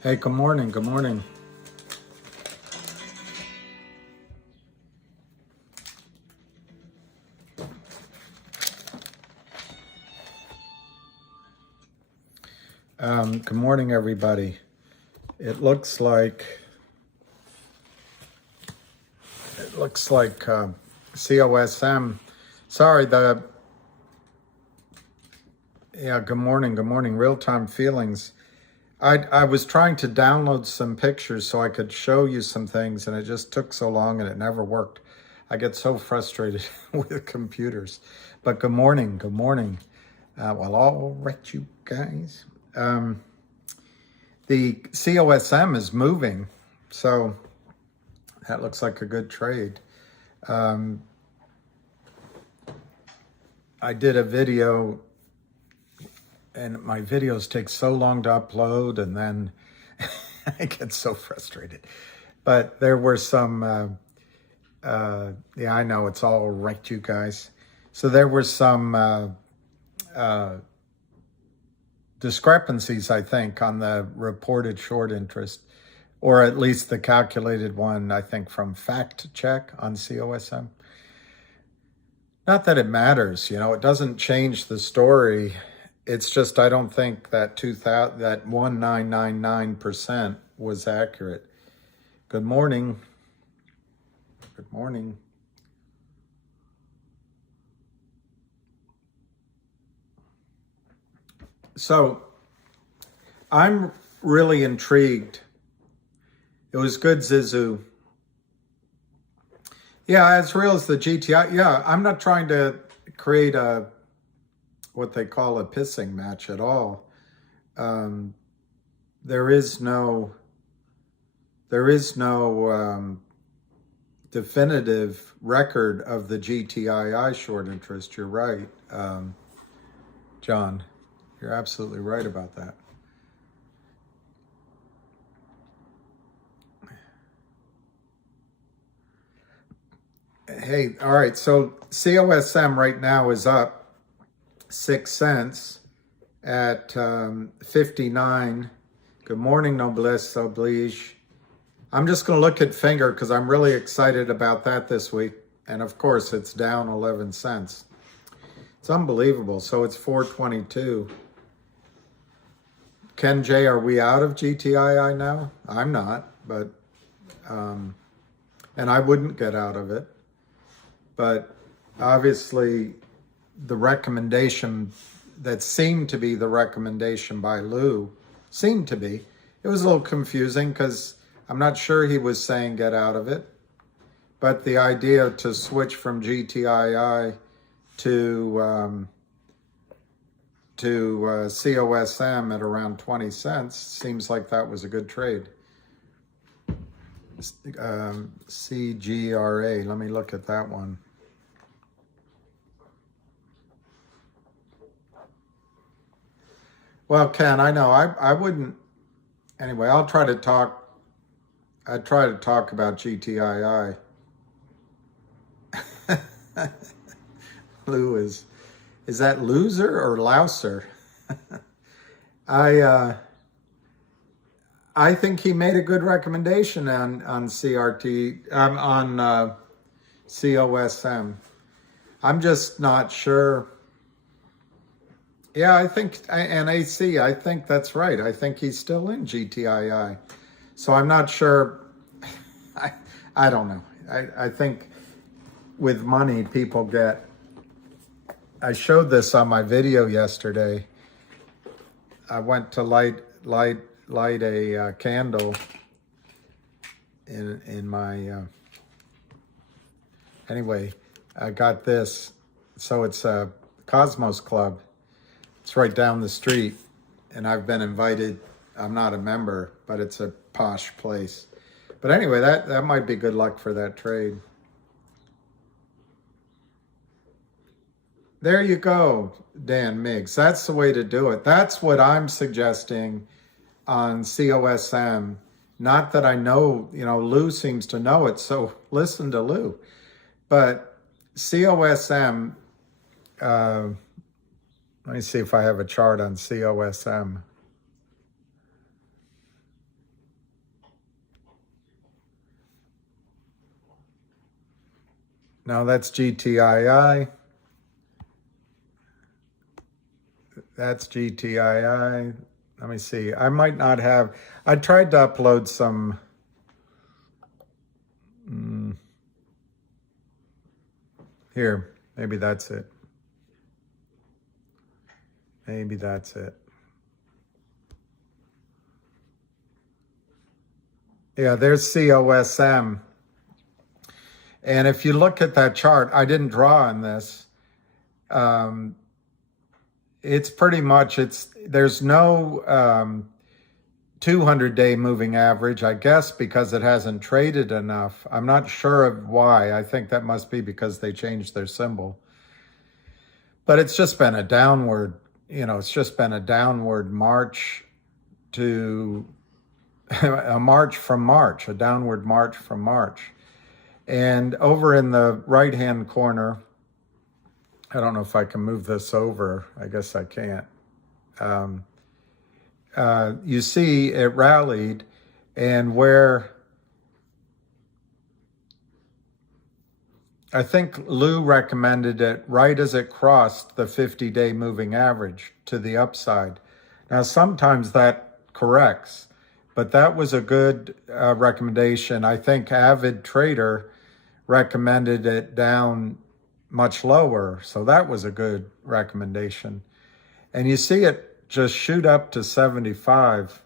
Hey, good morning. Good morning. Good morning, everybody. It looks like COSM. Sorry, good morning. Good morning. Real-time feelings. I was trying to download some pictures so I could show you some things, and it just took so long and it never worked. I get so frustrated with computers. But good morning. Good morning. Well, all right, you guys. The COSM is moving, so that looks like a good trade. I did a video, and my videos take so long to upload, and then I get so frustrated. But there were some, yeah, I know, it's all right, you guys. So there were some discrepancies, I think, on the reported short interest, or at least the calculated one, I think, from Fact Check on COSM. Not that it matters, it doesn't change the story. It's just I don't think that 1999% was accurate. Good morning. Good morning. So I'm really intrigued. It was good, Zizu. Yeah, as real as the GTI. Yeah, I'm not trying to create what they call a pissing match at all. There is no definitive record of the GTII short interest. You're right, John. You're absolutely right about that. Hey, all right, so COSM right now is up 6 cents at 59. Good morning, Noblesse Oblige. I'm just going to look at finger because I'm really excited about that this week. And of course, it's down 11 cents. It's unbelievable. So it's 422. Ken J, are we out of GTII now? I'm not, but, and I wouldn't get out of it. But obviously, the recommendation that seemed to be the recommendation by Lou seemed to be. It was a little confusing because I'm not sure he was saying get out of it. But the idea to switch from GTII to COSM at around 20 cents seems like that was a good trade. Cgra, let me look at that one. Well, Ken, I know I wouldn't. Anyway, I'd try to talk about GTII. Lou is that loser or louser? I think he made a good recommendation on CRT on COSM. I'm just not sure. Yeah, I think, and AC, I think that's right. I think he's still in GTII. So I'm not sure. I don't know. I think with money, people get, I showed this on my video yesterday. I went to light a candle in my, anyway, I got this. So it's a Cosmos Club. It's right down the street, and I've been invited. I'm not a member, but it's a posh place. But anyway, that might be good luck for that trade. There you go, Dan Miggs. That's the way to do it. That's what I'm suggesting on COSM. Not that I know, Lou seems to know it, so listen to Lou. But COSM, let me see if I have a chart on COSM. No, that's GTII. That's GTII. Let me see. I might not have. I tried to upload some. Here, maybe that's it. Maybe that's it. Yeah, there's COSM. And if you look at that chart, I didn't draw on this. It's pretty much, there's no 200-day moving average, I guess, because it hasn't traded enough. I'm not sure of why. I think that must be because they changed their symbol. But it's just been a downward, it's just been a downward march to a march from March, a downward march from March. And over in the right-hand corner, I don't know if I can move this over. I guess I can't. You see it rallied, and where I think Lou recommended it right as it crossed the 50-day moving average to the upside. Now, sometimes that corrects, but that was a good recommendation. I think Avid Trader recommended it down much lower, so that was a good recommendation. And you see it just shoot up to 75.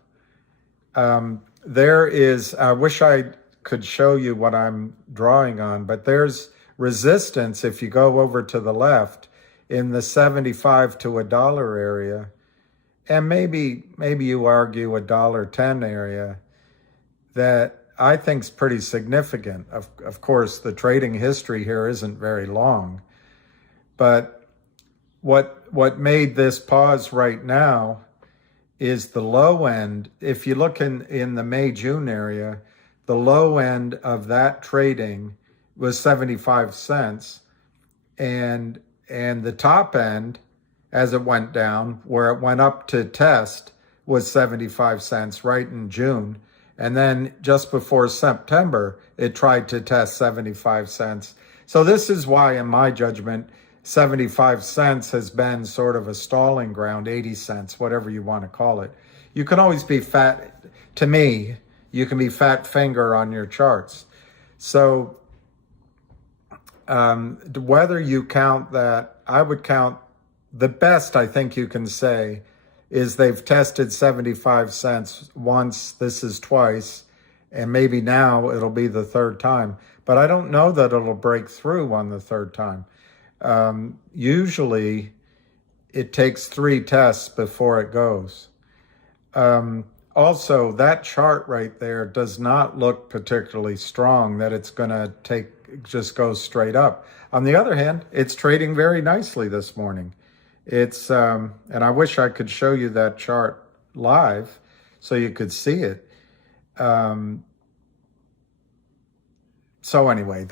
There is, I wish I could show you what I'm drawing on, but there's resistance if you go over to the left in the 75 to $1 area, and maybe you argue $1.10 area, that I think is pretty significant. Of course, the trading history here isn't very long, but what made this pause right now is the low end. If you look in the May-June area, the low end of that trading was 75 cents, and the top end, as it went down, where it went up to test, was 75 cents right in June. And then just before September, it tried to test 75 cents. So this is why, in my judgment, 75 cents has been sort of a stalling ground, 80 cents, whatever you want to call it. You can always be fat, to me, you can be fat finger on your charts. So whether you count that, I would count the best I think you can say is they've tested 75 cents once, this is twice, and maybe now it'll be the third time. But I don't know that it'll break through on the third time. Usually it takes 3 tests before it goes. Also, that chart right there does not look particularly strong, that it's gonna just go straight up. On the other hand, it's trading very nicely this morning. It's, and I wish I could show you that chart live so you could see it. So anyway,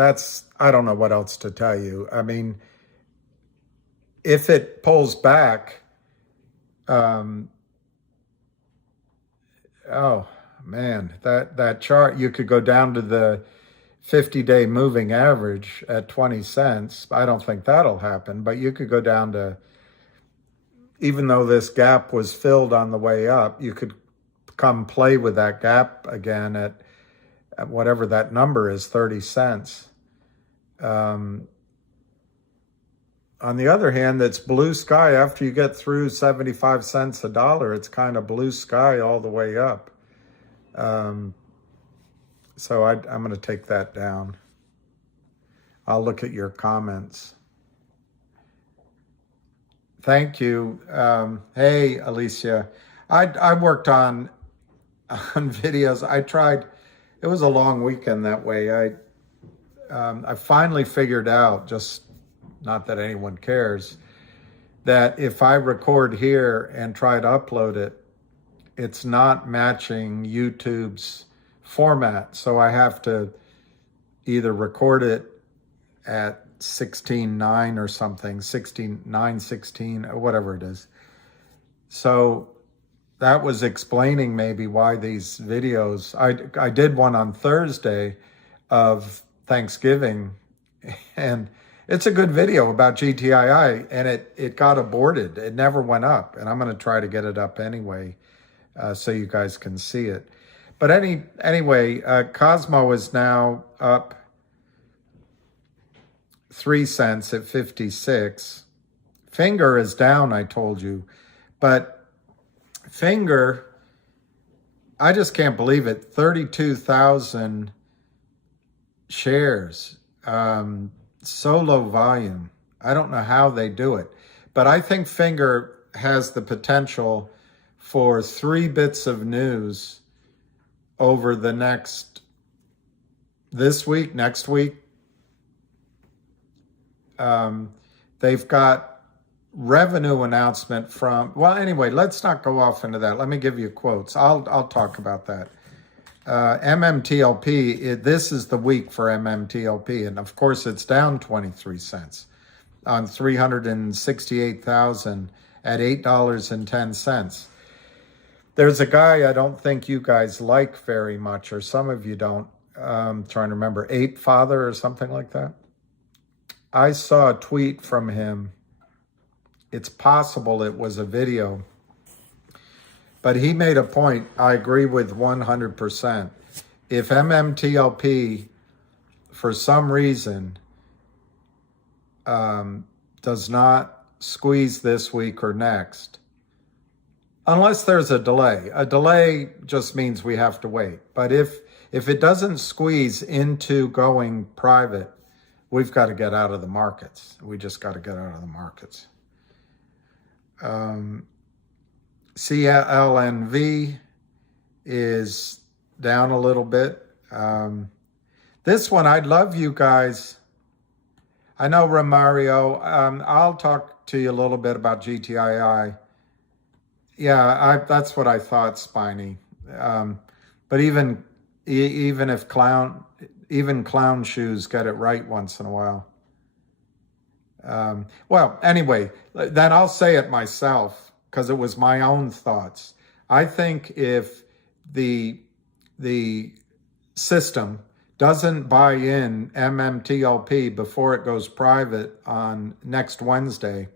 I don't know what else to tell you. I mean, if it pulls back, oh man, that chart, you could go down to the 50-day moving average at 20 cents. I don't think that'll happen, but you could go down to, even though this gap was filled on the way up, you could come play with that gap again at whatever that number is, 30 cents. On the other hand, that's blue sky. After you get through 75 cents a dollar, it's kind of blue sky all the way up. So I'm going to take that down. I'll look at your comments. Thank you. Hey, Alicia. I worked on videos. I tried. It was a long weekend that way. I finally figured out, just not that anyone cares, that if I record here and try to upload it, it's not matching YouTube's format. So I have to either record it at 16:9 or something, 16:9:16 or whatever it is. So that was explaining maybe why these videos, I did one on Thursday of Thanksgiving And it's a good video about GTII, and it got aborted. It never went up, and I'm going to try to get it up anyway, so you guys can see it. But anyway, Cosmo is now up 3 cents at 56. Finger is down, I told you. But Finger, I just can't believe it. 32,000 shares. So low volume. I don't know how they do it. But I think Finger has the potential for 3 bits of news over the this week, next week. They've got revenue announcement from, well, anyway, let's not go off into that. Let me give you quotes. I'll talk about that. Mmtlp, this is the week for Mmtlp, and of course it's down 23 cents on 368,000 at $8.10. There's a guy I don't think you guys like very much, or some of you don't. I'm trying to remember, Ape Father or something like that. I saw a tweet from him. It's possible it was a video, but he made a point I agree with 100%. If Mmtlp, for some reason, does not squeeze this week or next, unless there's a delay just means we have to wait. But if it doesn't squeeze into going private, we've got to get out of the markets. We just got to get out of the markets. CLNV is down a little bit. This one, I'd love you guys. I know, Romario, I'll talk to you a little bit about GTII. Yeah, that's what I thought, Spiny. But even if clown shoes get it right once in a while. Well, anyway, then I'll say it myself because it was my own thoughts. I think if the system doesn't buy in Mmtlp before it goes private on next Wednesday,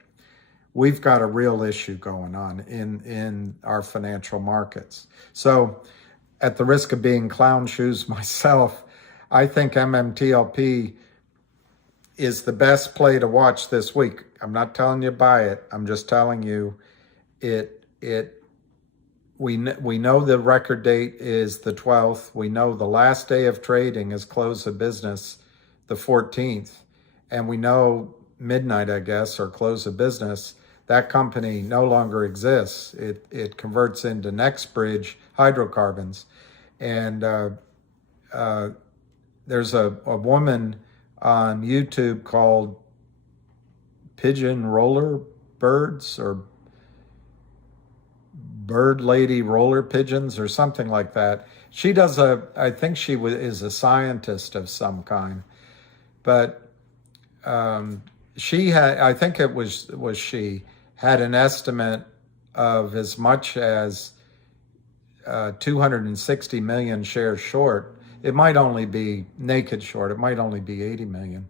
we've got a real issue going on in our financial markets. So at the risk of being clown shoes myself, I think Mmtlp is the best play to watch this week. I'm not telling you buy it. I'm just telling you we know the record date is the 12th. We know the last day of trading is close of business the 14th. And we know midnight, I guess, or close of business, that company no longer exists. It converts into NextBridge hydrocarbons. And there's a woman on YouTube called Pigeon Roller Birds or Bird Lady Roller Pigeons or something like that. She does I think she is a scientist of some kind, but she had, I think it was she had an estimate of as much as 260 million shares short. It might only be naked short. It might only be 80 million.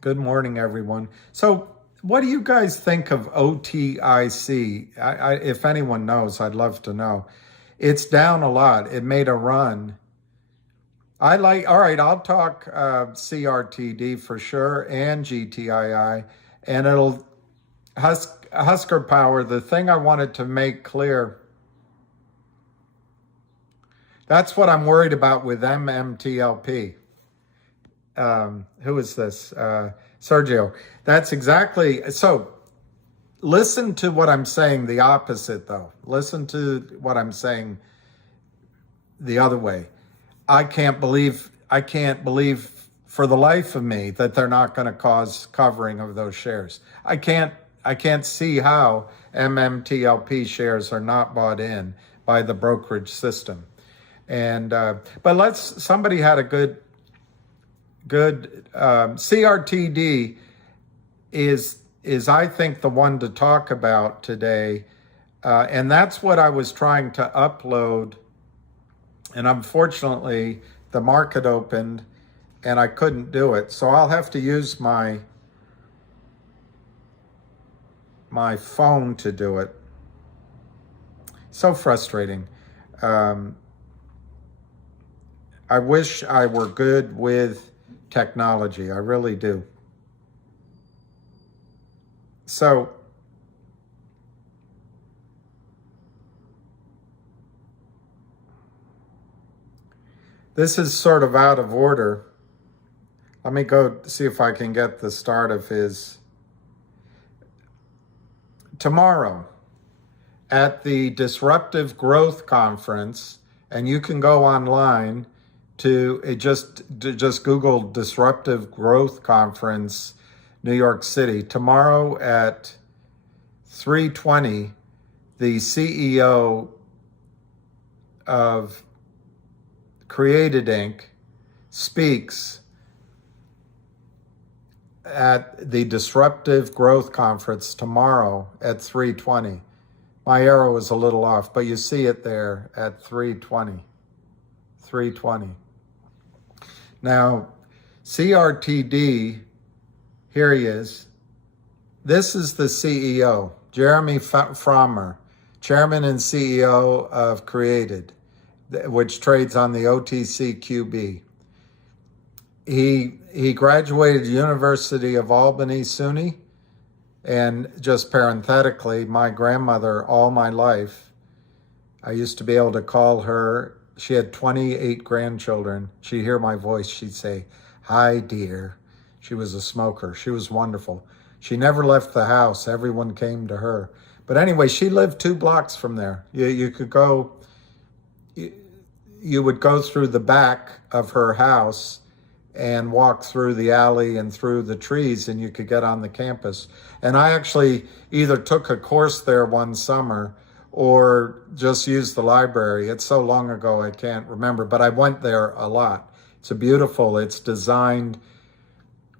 Good morning, everyone. So what do you guys think of OTIC? If anyone knows, I'd love to know. It's down a lot. It made a run. All right, I'll talk CRTD for sure and GTII, and it'll Husker Power. The thing I wanted to make clear, that's what I'm worried about with Mmtlp. Who is this? Sergio. That's exactly, so listen to what I'm saying the opposite though. Listen to what I'm saying the other way. I can't believe for the life of me that they're not going to cause covering of those shares. I can't see how Mmtlp shares are not bought in by the brokerage system. And but somebody had a good CRTD is I think the one to talk about today, and that's what I was trying to upload And unfortunately, the market opened and I couldn't do it. So I'll have to use my phone to do it. So frustrating. I wish I were good with technology. I really do. So this is sort of out of order. Let me go see if I can get the start of his. Tomorrow at the Disruptive Growth Conference, and you can go online to just Google Disruptive Growth Conference, New York City. Tomorrow at 3:20, the CEO of Crtd Inc. speaks at the Disruptive Growth Conference tomorrow at 3:20. My arrow is a little off, but you see it there at 3:20. 3:20. Now, CRTD, here he is. This is the CEO, Jeremy Frommer, Chairman and CEO of Crtd, which trades on the OTCQB. He graduated University of Albany, SUNY, and just parenthetically, my grandmother all my life, I used to be able to call her. She had 28 grandchildren. She'd hear my voice. She'd say, "Hi, dear." She was a smoker. She was wonderful. She never left the house. Everyone came to her. But anyway, she lived 2 blocks from there. You could go, you would go through the back of her house and walk through the alley and through the trees, and you could get on the campus. And I actually either took a course there one summer or just used the library. It's so long ago I can't remember, but I went there a lot. It's beautiful. It's designed.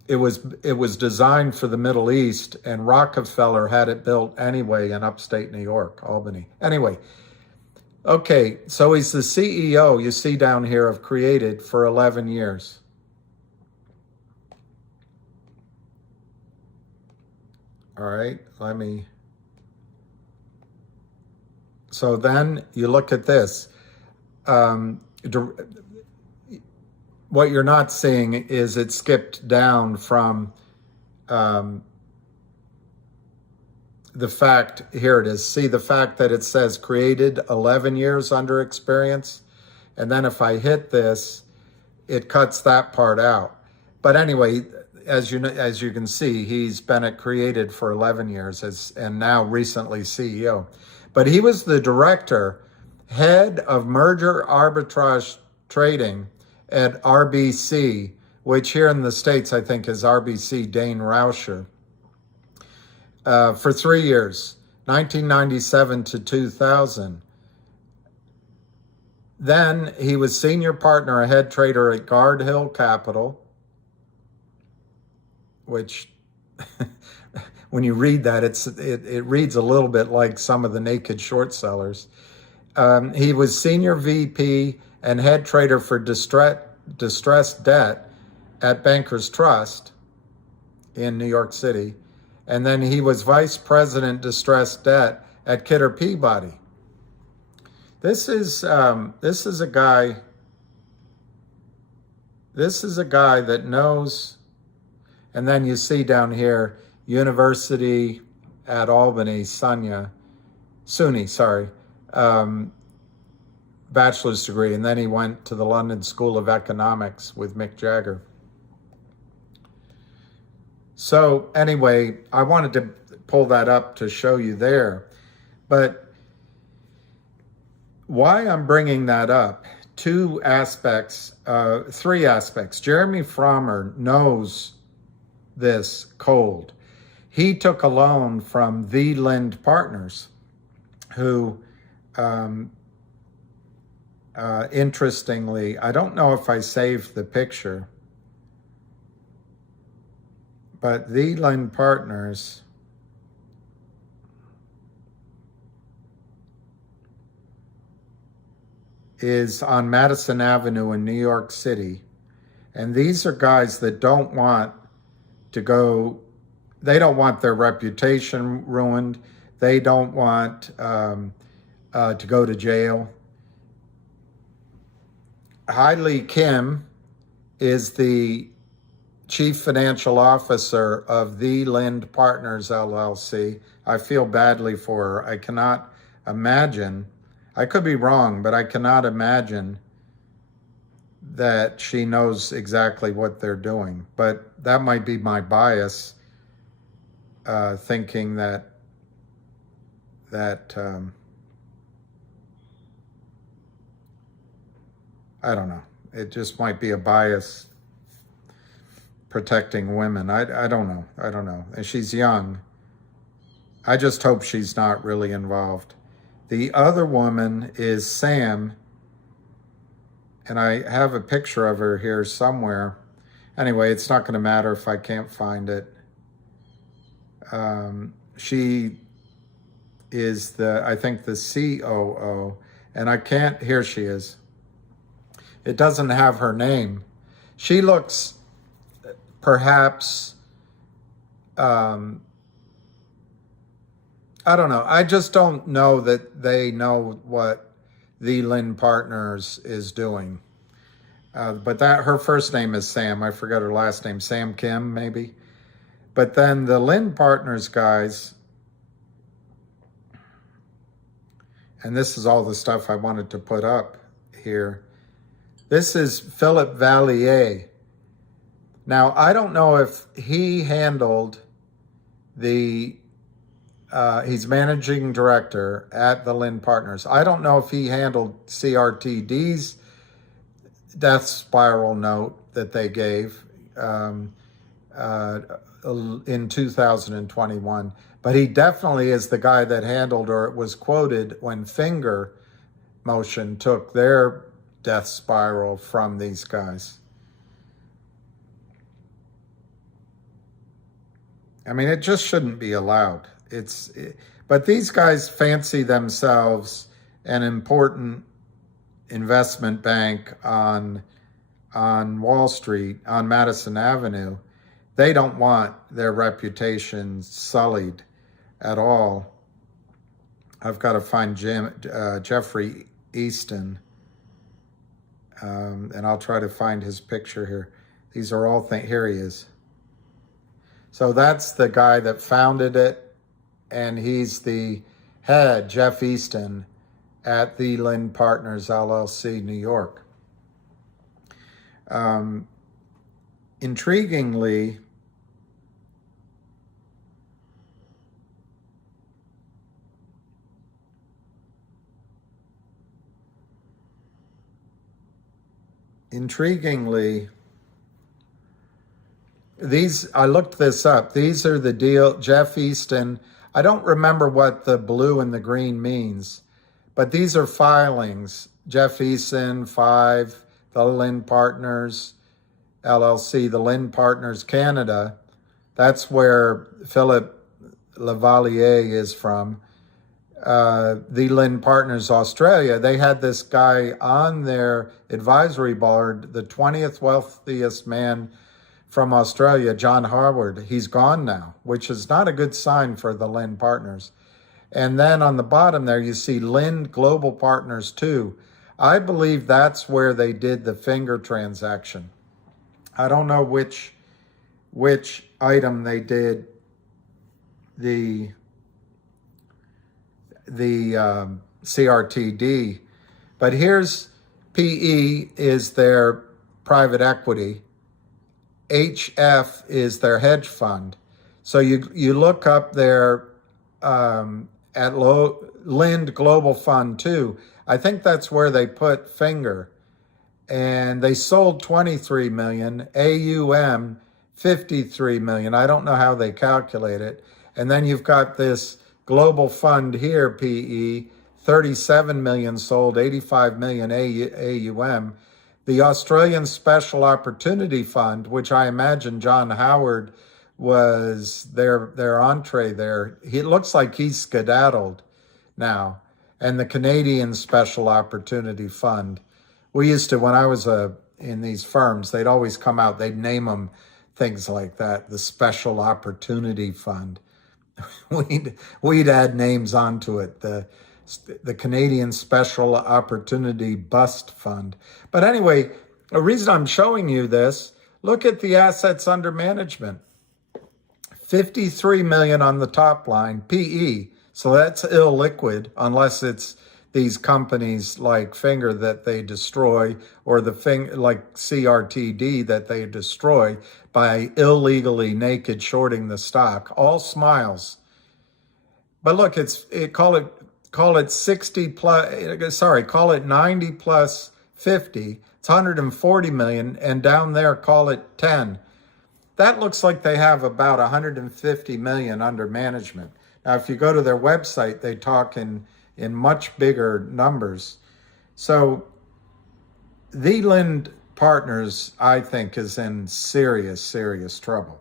It was designed for the Middle East, and Rockefeller had it built anyway in upstate New York, Albany. Anyway, okay, so he's the CEO, you see down here, of Crtd for 11 years. All right, so then you look at this. What you're not seeing is it skipped down from the fact, here it is. See the fact that it says Crtd 11 years under experience. And then if I hit this, it cuts that part out. But anyway, as you can see, he's been at Crtd for 11 years and now recently CEO. But he was the director, head of merger arbitrage trading at RBC, which here in the States, I think is RBC Dane Rauscher, for 3 years, 1997 to 2000. Then he was senior partner, a head trader at Guard Hill Capital, which when you read that, it reads a little bit like some of the naked short sellers. He was senior VP and head trader for distressed debt at Bankers Trust in New York City. And then he was vice president distressed debt at Kidder Peabody. This is a guy that knows. And then you see down here, University at Albany, SUNY, bachelor's degree. And then he went to the London School of Economics with Mick Jagger. So anyway, I wanted to pull that up to show you there. But why I'm bringing that up, 3 aspects. Jeremy Frommer knows this cold. He took a loan from the Lind Partners, who, interestingly, I don't know if I saved the picture, but the Lind Partners is on Madison Avenue in New York City. And these are guys that don't want to go, they don't want their reputation ruined. They don't want to go to jail. Hailey Kim is the Chief Financial Officer of the Lind Partners, LLC. I feel badly for her. I cannot imagine, I could be wrong, but I cannot imagine that she knows exactly what they're doing. But that might be my bias, thinking that I don't know. It just might be a bias protecting women. I don't know. I don't know. And she's young. I just hope she's not really involved. The other woman is Sam, and I have a picture of her here somewhere. Anyway, it's not going to matter if I can't find it. She is I think the COO, and I can't, here she is. It doesn't have her name. She looks perhaps, I don't know. I just don't know that they know what the Lind Partners is doing. But her first name is Sam. I forgot her last name. Sam Kim, maybe. But then the Lind Partners guys, and this is all the stuff I wanted to put up here. This is Philip Vallier. Now, I don't know if he handled he's managing director at the Lind Partners. I don't know if he handled CRTD's death spiral note that they gave in 2021. But he definitely is the guy that handled, or it was quoted when Finger Motion took their death spiral from these guys. I mean, it just shouldn't be allowed. But these guys fancy themselves an important investment bank on Wall Street, on Madison Avenue. They don't want their reputation sullied at all. I've got to find Jeffrey Easton. And I'll try to find his picture here. These are all here he is. So that's the guy that founded it, and he's the head, Jeff Easton, at the Lind Partners, LLC, New York. Intriguingly, I looked this up. These are the deal, Jeff Easton. I don't remember what the blue and the green means, but these are filings. Jeff Easton, 5, the Lind Partners, LLC, the Lind Partners, Canada. That's where Philip Lavalier is from. The Lind Partners, Australia. They had this guy on their advisory board, the 20th wealthiest man from Australia, John Harwood. He's gone now, which is not a good sign for the Lind Partners. And then on the bottom there, you see Lind Global Partners 2. I believe that's where they did the Finger transaction. I don't know which item they did the CRTD, but here's PE is their private equity. HF is their hedge fund. So you look up there at Lind Global Fund 2. I think that's where they put Finger. And they sold 23 million, AUM 53 million. I don't know how they calculate it. And then you've got this global fund here, PE, 37 million sold, 85 million AUM. The Australian Special Opportunity Fund, which I imagine John Howard was their entree there. It looks like he's skedaddled now. and the Canadian Special Opportunity Fund. We used to, when I was in these firms, they'd always come out, they'd name them things like that, the Special Opportunity Fund. We'd add names onto it, the Canadian Special Opportunity Bust Fund. But anyway, the reason I'm showing you this, look at the assets under management. 53 million on the top line, PE. So that's illiquid unless it's these companies like Finra that they destroy, or like Crtd that they destroy by illegally naked shorting the stock. All smiles. But look, call it 60 plus, sorry, call it 90 plus 50. It's 140 million, and down there call it 10. That looks like they have about 150 million under management. Now, if you go to their website, they talk in much bigger numbers. So the Lind Partners, I think, is in serious, serious trouble.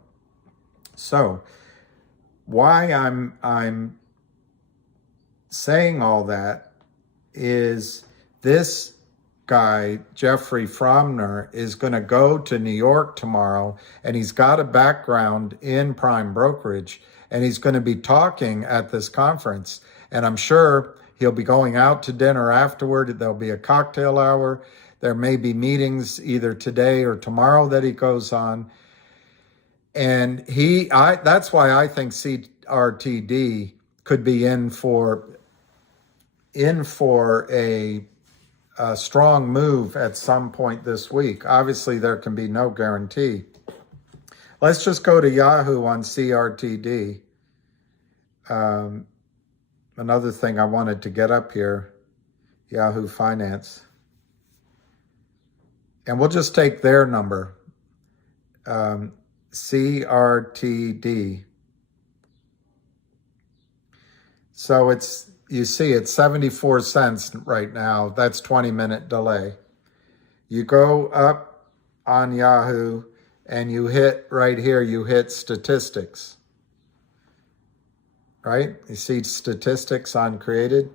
So why I'm saying all that is this guy, Jeffrey Fromner, is going to go to New York tomorrow, and he's got a background in prime brokerage, and he's going to be talking at this conference. And I'm sure he'll be going out to dinner afterward. There'll be a cocktail hour. There may be meetings either today or tomorrow that he goes on. And that's why I think CRTD could be in for a strong move at some point this week. Obviously, there can be no guarantee. Let's just go to Yahoo on CRTD. Another thing I wanted to get up here, Yahoo Finance. And we'll just take their number, CRTD. So you see it's 74 cents right now. That's 20-minute delay. You go up on Yahoo and you hit right here, you hit statistics. Right? You see statistics on created.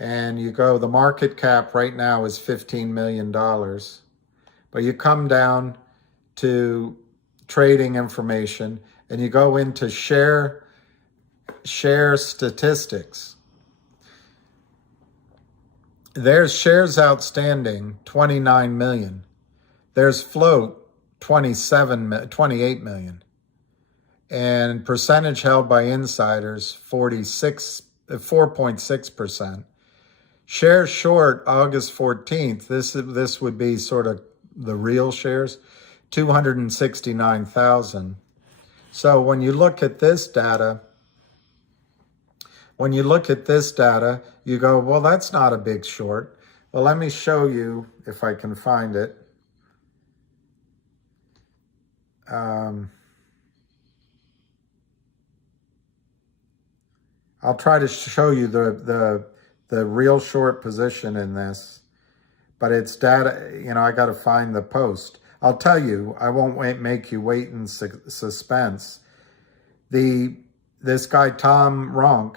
And you go, the market cap right now is $15 million. But you come down to trading information and you go into share statistics. There's shares outstanding, 29 million. There's float, 28 million. And percentage held by insiders, 4.6%. Shares short, August 14th, this would be sort of the real shares, 269,000. So when you look at this data, you go, well, that's not a big short. Well, let me show you if I can find it. I'll try to show you the real short position in this, but it's data, I got to find the post. I'll tell you, I won't make you wait in suspense. This guy, Tom Ronk,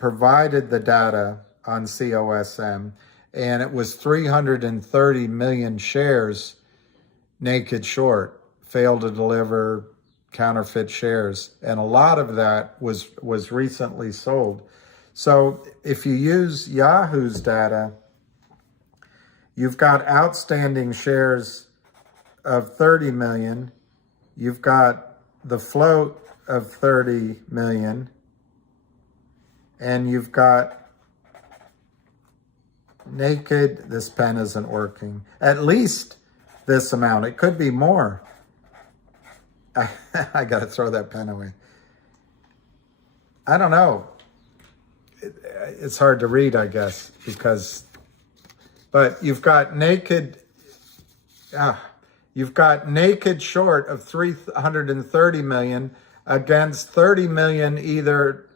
provided the data on COSM, and it was 330 million shares naked short, failed to deliver, counterfeit shares, and a lot of that was recently sold. So if you use Yahoo's data, you've got outstanding shares of 30 million, you've got the float of 30 million, and you've got naked, this pen isn't working, at least this amount. It could be more. I got to throw that pen away. I don't know. It's hard to read, I guess, but you've got naked short of 330 million against 30 million either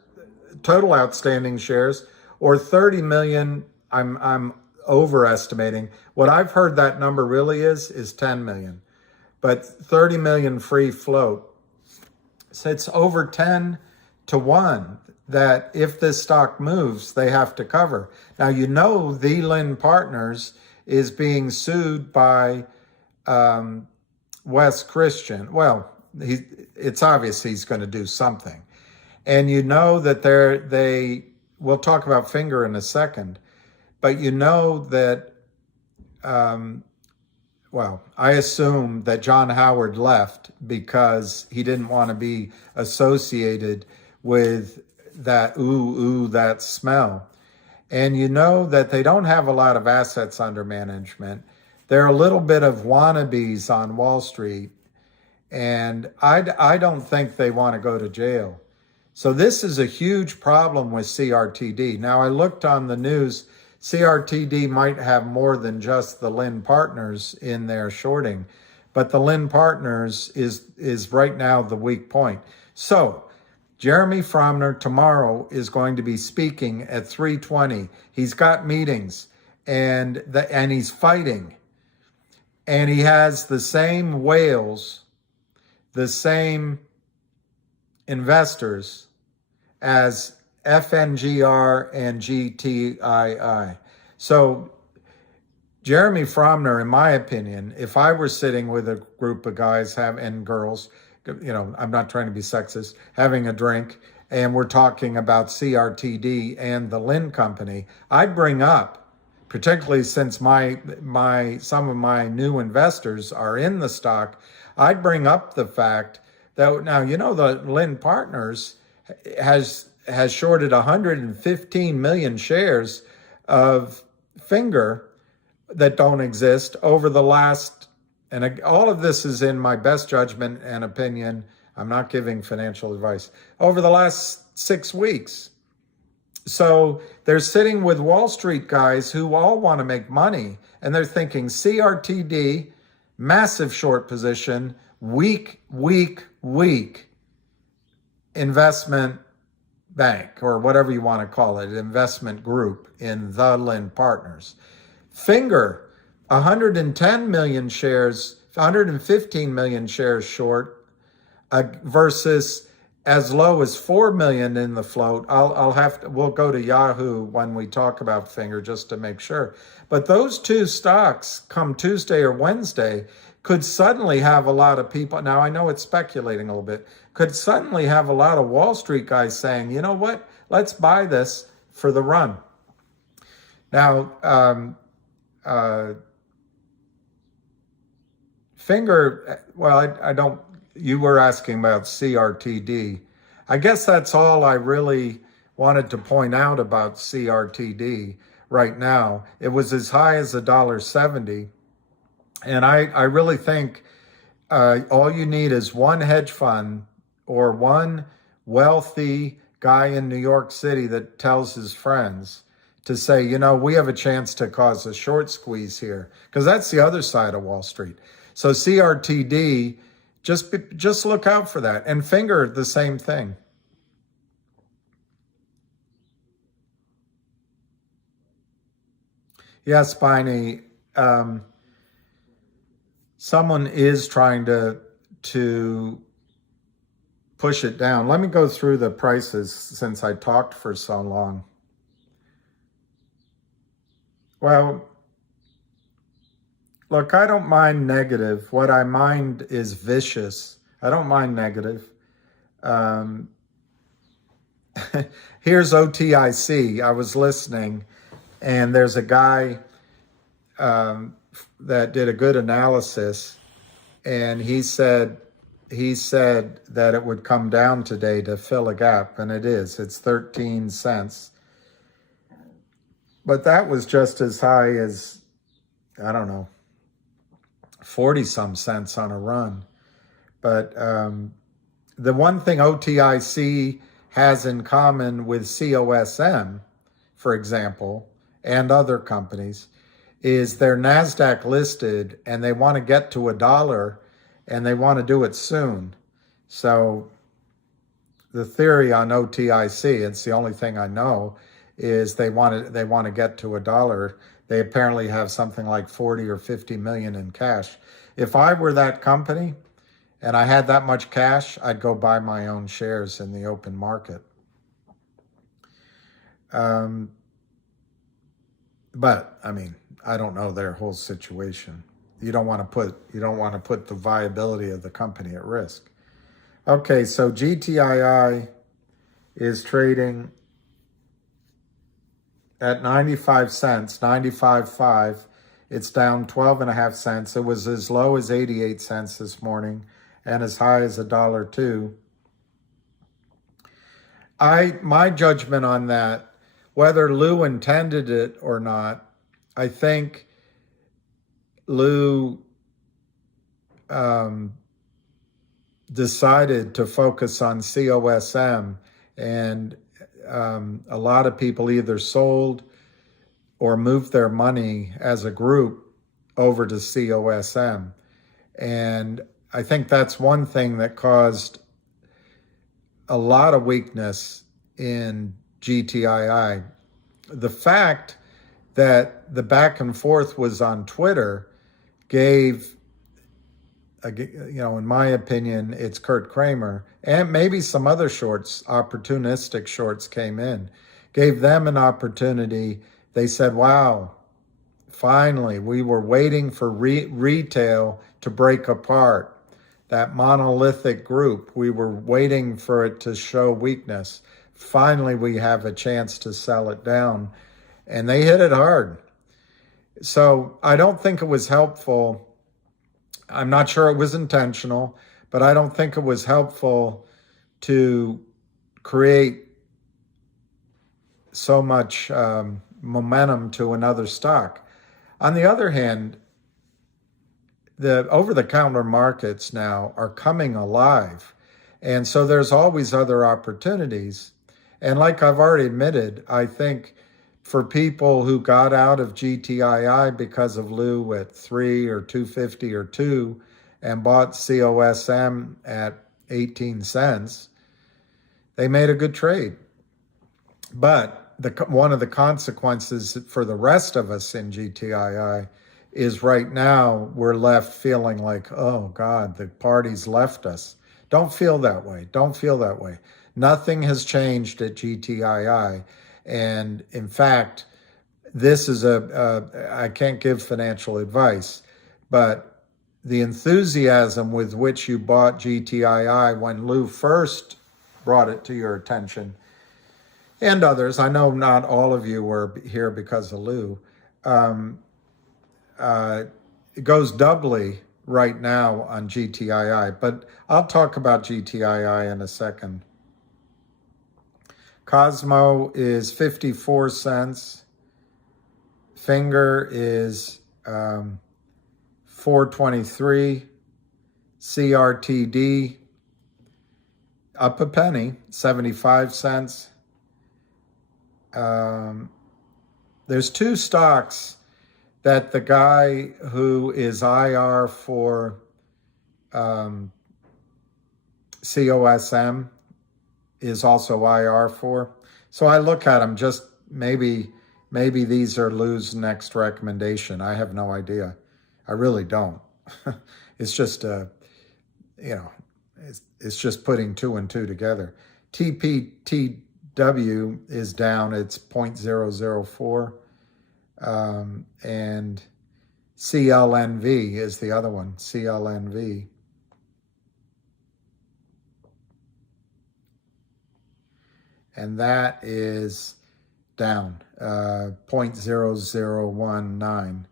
total outstanding shares or 30 million, I'm overestimating. What I've heard that number really is 10 million. But 30 million free float. So it's over 10 to 1. that if this stock moves, they have to cover. Now, you know, the Lynn Partners is being sued by Wes Christian. Well, it's obvious he's going to do something. And you know that we'll talk about Finra in a second, but you know that, well, I assume that John Howard left because he didn't want to be associated with that that smell. And you know that they don't have a lot of assets under management. They're a little bit of wannabes on Wall Street, and I don't think they want to go to jail. So this is a huge problem with CRTD. Now, I looked on the news. CRTD might have more than just the Lynn Partners in their shorting, but the Lynn Partners is right now the weak point. So Jeremy Fromner tomorrow is going to be speaking at 3:20. He's got meetings and he's fighting. And he has the same whales, the same investors as FNGR and GTII. So Jeremy Fromner, in my opinion, if I were sitting with a group of guys and girls, you know, I'm not trying to be sexist, having a drink, and we're talking about CRTD and the Lynn Company, I'd bring up, particularly since some of my new investors are in the stock, I'd bring up the fact that now, you know, the Lynn Partners has shorted 115 million shares of Finra that don't exist over the last, and all of this is in my best judgment and opinion, I'm not giving financial advice, over the last 6 weeks. So they're sitting with Wall Street guys who all want to make money, and they're thinking CRTD, massive short position, weak investment bank, or whatever you want to call it, investment group in the Lynn Partners. Finra, 110 million shares, 115 million shares short, versus as low as 4 million in the float. We'll go to Yahoo when we talk about Finra just to make sure. But those two stocks come Tuesday or Wednesday could suddenly have a lot of people. Now, I know it's speculating a little bit, could suddenly have a lot of Wall Street guys saying, you know what, let's buy this for the run. Now, Finra, well, I don't, you were asking about CRTD. I guess that's all I really wanted to point out about CRTD right now. It was as high as $1.70. And I really think all you need is one hedge fund or one wealthy guy in New York City that tells his friends to say, you know, we have a chance to cause a short squeeze here, because that's the other side of Wall Street. So CRTD, just look out for that. And Finra, the same thing. Yes, Spiny. Someone is trying to push it down. Let me go through the prices since I talked for so long. Well, look, I don't mind negative. What I mind is vicious. I don't mind negative. Here's OTIC. I was listening, and there's a guy that did a good analysis, and he said that it would come down today to fill a gap, and it is. It's 13 cents. But that was just as high as, I don't know, 40-some cents on a run. But the one thing OTIC has in common with COSM, for example, and other companies, is they're NASDAQ listed and they want to get to $1 and they want to do it soon. So the theory on OTIC, it's the only thing I know, is they want to get to $1. They apparently have something like 40 or 50 million in cash. If I were that company and I had that much cash, I'd go buy my own shares in the open market. But I mean, I don't know their whole situation. You don't want to put the viability of the company at risk. Okay, so GTII is trading at 95 cents, 95.5. It's down 12.5 cents. It was as low as 88 cents this morning and as high as $1.02. My judgment on that, whether Lou intended it or not, I think Lou decided to focus on COSM, and a lot of people either sold or moved their money as a group over to COSM. And I think that's one thing that caused a lot of weakness in GTII. The fact that the back and forth was on Twitter gave, in my opinion, it's Kurt Kramer, and maybe some other shorts, opportunistic shorts came in, gave them an opportunity. They said, wow, finally, we were waiting for retail to break apart. That monolithic group, we were waiting for it to show weakness. Finally, we have a chance to sell it down. And they hit it hard. So I don't think it was helpful. I'm not sure it was intentional, but I don't think it was helpful to create so much momentum to another stock. On the other hand, the over-the-counter markets now are coming alive. And so there's always other opportunities. And like I've already admitted, I think for people who got out of GTII because of Lou at 3 or 250 or 2 and bought COSM at 18 cents, they made a good trade. But one of the consequences for the rest of us in GTII is right now we're left feeling like, oh God, the party's left us. Don't feel that way. Don't feel that way. Nothing has changed at GTII. And in fact, this is I can't give financial advice, but the enthusiasm with which you bought GTII when Lou first brought it to your attention, and others, I know not all of you were here because of Lou, it goes doubly right now on GTII, but I'll talk about GTII in a second. Cosmo is 54 cents. Finger is 423. CRTD up a penny, 75 cents. There's two stocks that the guy who is IR for COSM is also IR for. So I look at them, just maybe these are Lou's next recommendation. I have no idea. I really don't. It's just it's just putting 2 and 2 together. TPTW is down. It's 0.004. And CLNV is the other one, CLNV. And that is down 0.0019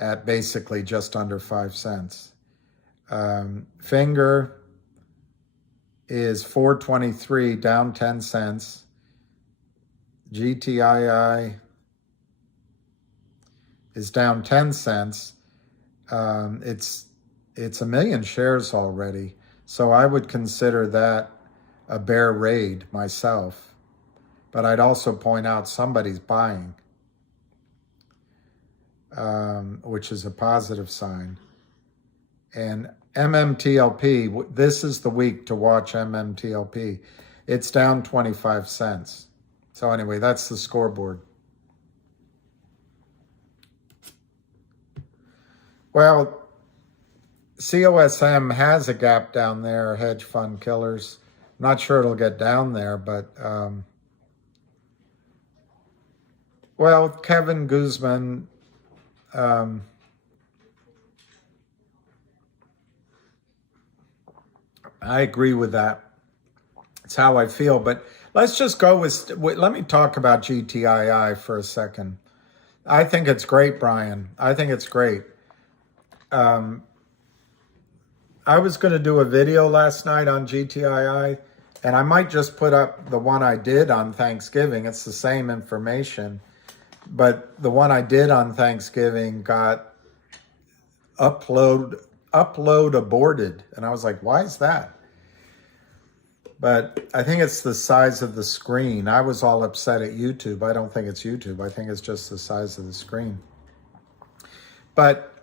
at basically just under 5 cents. Finger is 423, down 10 cents. GTII is down 10 cents. It's 1 million shares already. So I would consider that a bear raid myself. But I'd also point out somebody's buying, which is a positive sign. And Mmtlp, this is the week to watch Mmtlp. It's down 25 cents. So anyway, that's the scoreboard. Well, COSM has a gap down there, hedge fund killers. I'm not sure it'll get down there, but Well, Kevin Guzman, I agree with that. It's how I feel. But let's just go with, let me talk about GTII for a second. I think it's great, Brian. I think it's great. I was going to do a video last night on GTII, and I might just put up the one I did on Thanksgiving. It's the same information, but the one I did on Thanksgiving got upload aborted. And I was like, why is that? But I think it's the size of the screen. I was all upset at YouTube. I don't think it's YouTube. I think it's just the size of the screen. But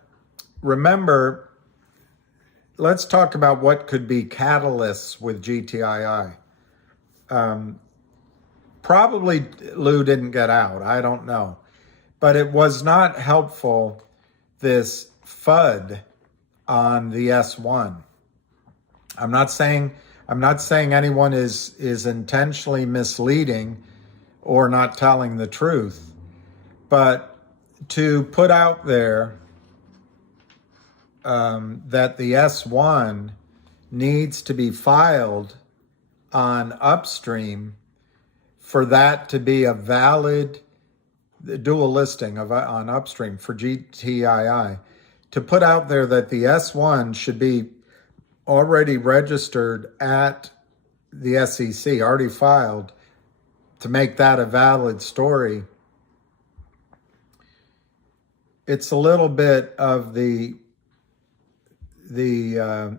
remember, let's talk about what could be catalysts with GTII. Probably Lou didn't get out. I don't know. But it was not helpful, this FUD on the S1. I'm not saying anyone is intentionally misleading or not telling the truth, but to put out there that the S1 needs to be filed on upstream for that to be a valid dual listing on upstream for GTII, to put out there that the S1 should be already registered at the SEC, already filed, to make that a valid story. It's a little bit of the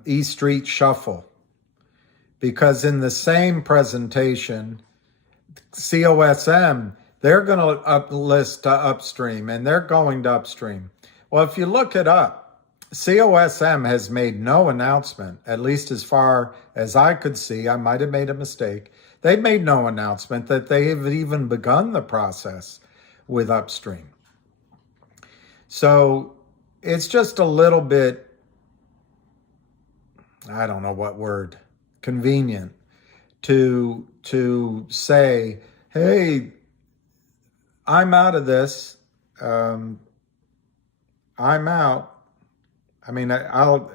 E Street shuffle, because in the same presentation, COSM, they're going to uplist to upstream, and they're going to upstream. Well, if you look it up, COSM has made no announcement, at least as far as I could see. I might have made a mistake. They've made no announcement that they have even begun the process with upstream. So it's just a little bit, I don't know what word, convenient to say, hey, I'm out of this. I'm out. I mean, I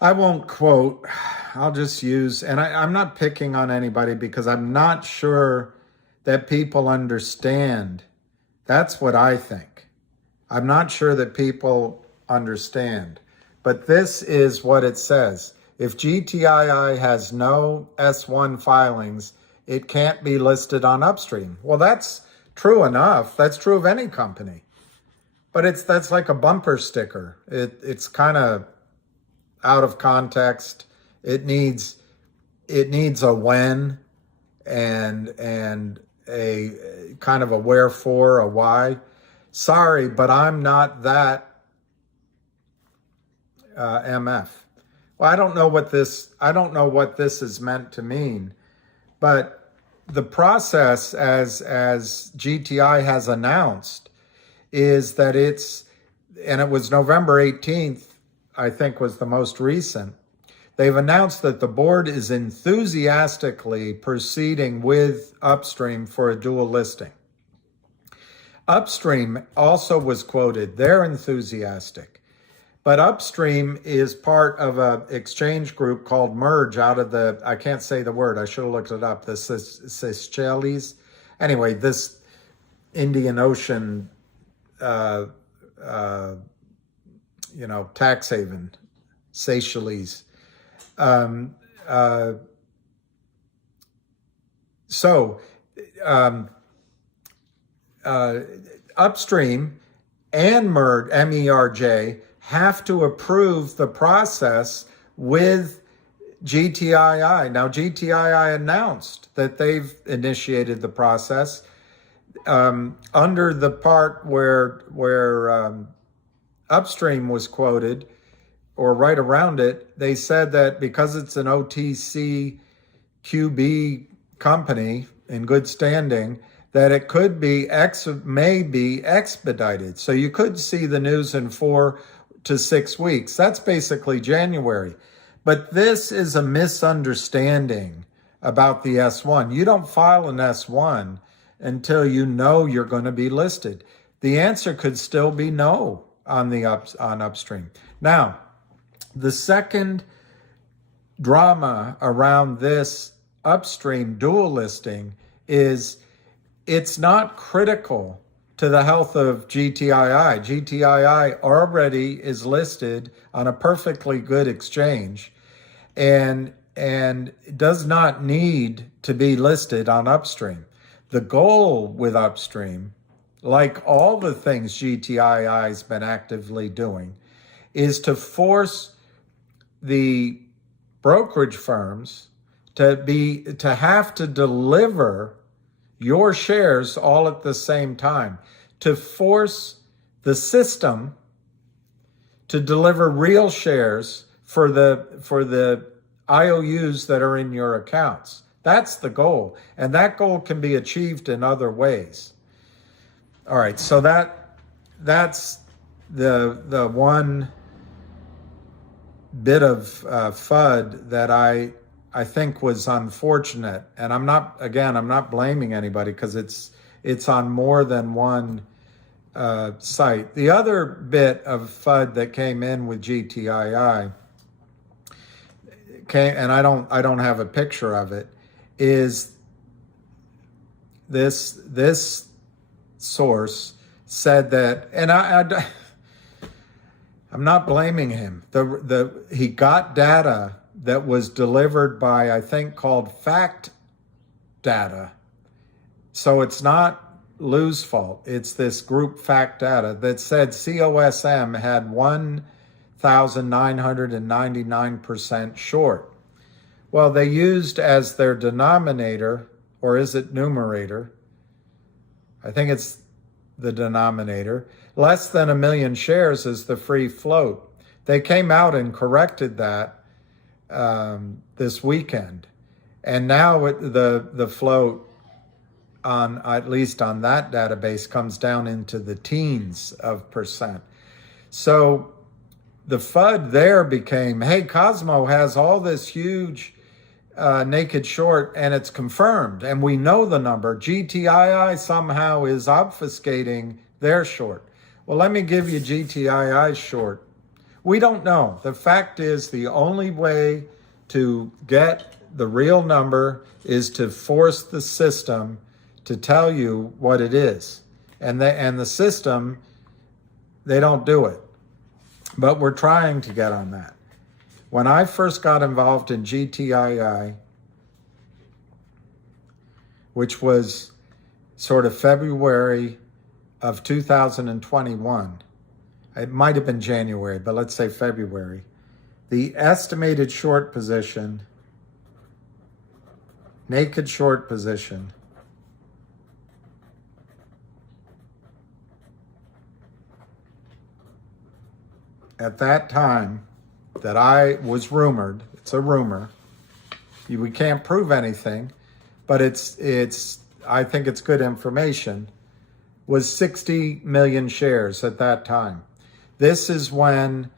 won't quote, I'll just use, and I'm not picking on anybody because I'm not sure that people understand. That's what I think. I'm not sure that people understand. But this is what it says. If GTII has no S1 filings, it can't be listed on upstream. Well, that's true enough. That's true of any company. But that's like a bumper sticker. It's kind of out of context. It needs a when and a kind of a wherefore, a why. Sorry, but I'm not that MF. Well, I don't know what this is meant to mean, but the process as GTI has announced is that and it was November 18th, I think was the most recent. They've announced that the board is enthusiastically proceeding with upstream for a dual listing. Upstream also was quoted, they're enthusiastic. But upstream is part of an exchange group called Merge out of I can't say the word, I should have looked it up, the Seychelles. Anyway, this Indian Ocean tax haven, Seychelles. Upstream and MERJ have to approve the process with GTII. Now, GTII announced that they've initiated the process under the part where upstream was quoted, or right around it. They said that because it's an OTC QB company in good standing, that it may be expedited. So you could see the news in 4 to 6 weeks. That's basically January. But this is a misunderstanding about the S1. You don't file an S1 until you know you're going to be listed? The answer could still be no on upstream. Now, the second drama around this upstream dual listing is it's not critical to the health of GTII. GTII already is listed on a perfectly good exchange and does not need to be listed on upstream. The goal with upstream, like all the things GTII has been actively doing, is to force the brokerage firms to have to deliver your shares all at the same time, to force the system to deliver real shares for the IOUs that are in your accounts. That's the goal, and that goal can be achieved in other ways. All right, so that's the one bit of FUD that I think was unfortunate, and I'm not blaming anybody because it's on more than one site. The other bit of FUD that came in with GTII and I don't have a picture of it, is this source said that, and I'm not blaming him. He got data that was delivered by, I think, called fact data. So it's not Lou's fault. It's this group fact data that said COSM had 1,999% short. Well, they used as their denominator, or is it numerator? I think it's the denominator. Less than 1 million shares is the free float. They came out and corrected that this weekend. And now the float, on at least on that database, comes down into the teens of percent. So the FUD there became, hey, Cosmo has all this huge naked short and it's confirmed and we know the number. GTII somehow is obfuscating their short. Well, let me give you GTII's short. We don't know. The fact is, the only way to get the real number is to force the system to tell you what it is. And the system, they don't do it. But we're trying to get on that. When I first got involved in GTII, which was sort of February of 2021, it might have been January, but let's say February, the estimated short position, naked short position, at that time that I was rumored, it's a rumor, we can't prove anything, but I think it's good information, was 60 million shares at that time. This is when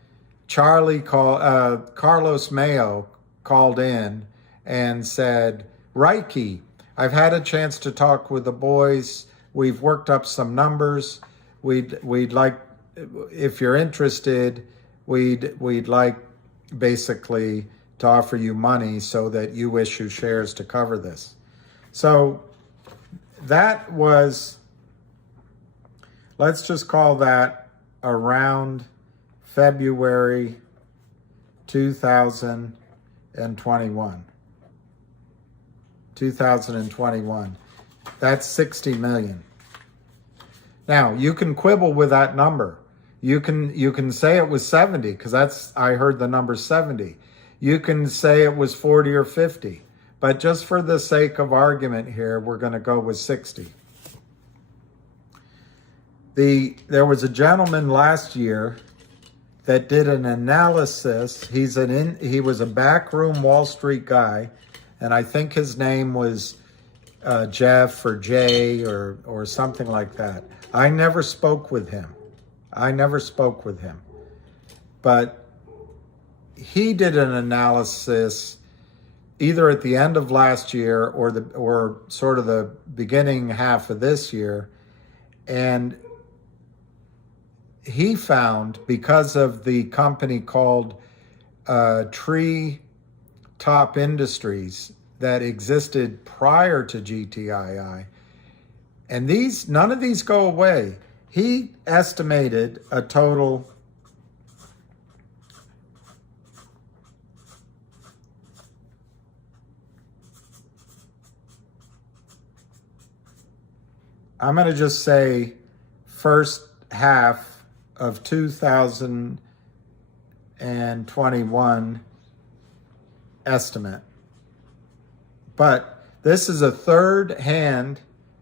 Carlos Mayo called in and said, Reiki, I've had a chance to talk with the boys. We've worked up some numbers. We'd like, if you're interested, we'd like basically to offer you money so that you issue shares to cover this. So that was, let's just call that around February 2021. 2021. That's 60 million. Now, you can quibble with that number. You can say it was 70, because I heard the number 70. You can say it was 40 or 50. But just for the sake of argument here, we're going to go with 60. There was a gentleman last year that did an analysis. He was a backroom Wall Street guy, and I think his name was Jeff or Jay or something like that. I never spoke with him. But he did an analysis either at the end of last year or sort of the beginning half of this year. And he found, because of the company called Tree Top Industries that existed prior to GTII, and none of these go away. He estimated a total I'm going to just say first half of 2021 estimate. But this is a third-hand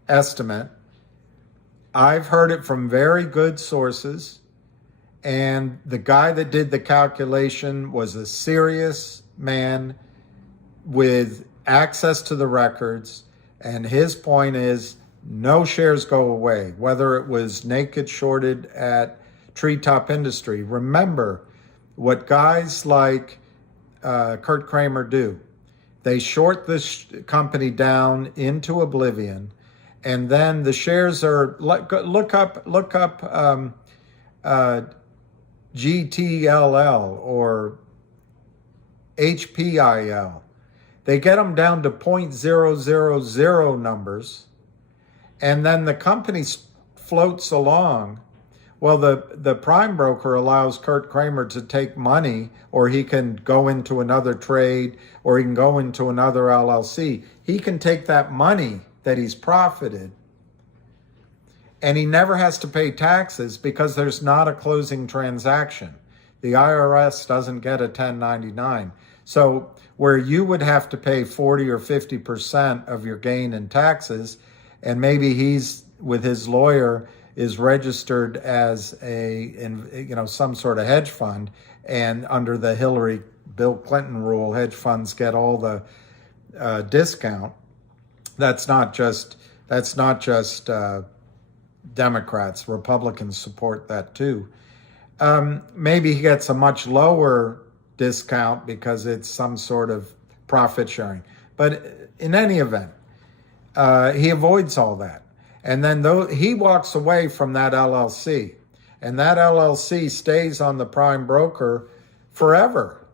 estimate. I've heard it from very good sources, and the guy that did the calculation was a serious man with access to the records, and his point is no shares go away, whether it was naked shorted at Treetop Industry. Remember what guys like Kurt Kramer do. They short this company down into oblivion, and then the shares are, look up GTIILIVE or HPIL. They get them down to 0.000 numbers, and then the company floats along. Well, the prime broker allows Kurt Kramer to take money, or he can go into another trade, or he can go into another LLC. He can take that money that he's profited, and he never has to pay taxes because there's not a closing transaction. The IRS doesn't get a 1099. So where you would have to pay 40 or 50% of your gain in taxes, and maybe he's, with his lawyer, is registered as some sort of hedge fund, and under the Bill Clinton rule, hedge funds get all the discount. That's not just Democrats. Republicans support that too. Maybe he gets a much lower discount because it's some sort of profit sharing. But in any event, he avoids all that. And then he walks away from that LLC, and that LLC stays on the prime broker forever.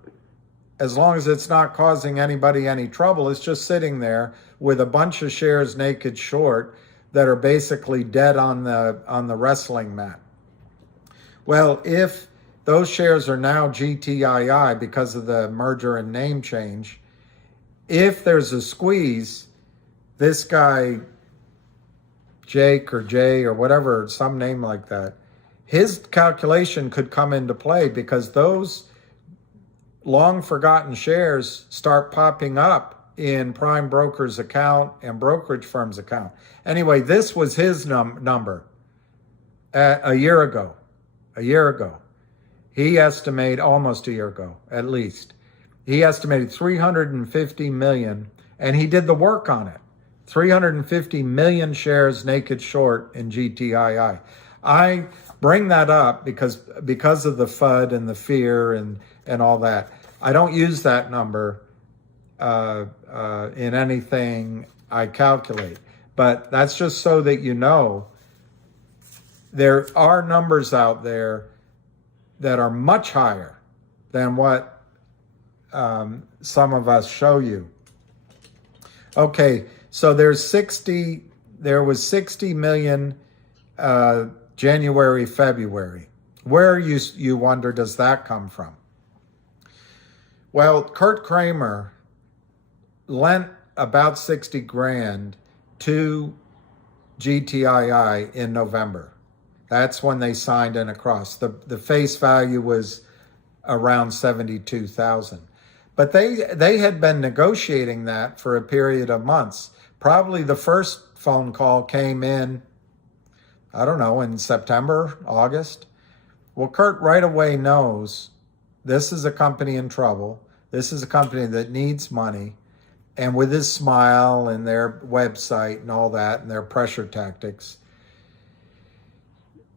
As long as it's not causing anybody any trouble, it's just sitting there with a bunch of shares naked short that are basically dead on the wrestling mat. Well, if those shares are now GTII because of the merger and name change, if there's a squeeze, this guy, Jake or Jay or whatever, some name like that, his calculation could come into play because those long forgotten shares start popping up in prime broker's account and brokerage firm's account. Anyway, this was his number a year ago. He estimated, almost a year ago at least, he estimated 350 million, and he did the work on it. 350 million shares naked short in GTII. I bring that up because of the FUD and the fear and all that. I don't use that number in anything I calculate, but that's just so that you know there are numbers out there that are much higher than what some of us show you. Okay. So there was 60 million January, February. Where, you wonder, does that come from? Well, Kurt Kramer lent about 60 grand to GTII in November. That's when they signed in across. The face value was around 72,000. But they had been negotiating that for a period of months. Probably the first phone call came in, I don't know, in September, August. Well, Kurt right away knows this is a company in trouble. This is a company that needs money. And with his smile and their website and all that and their pressure tactics,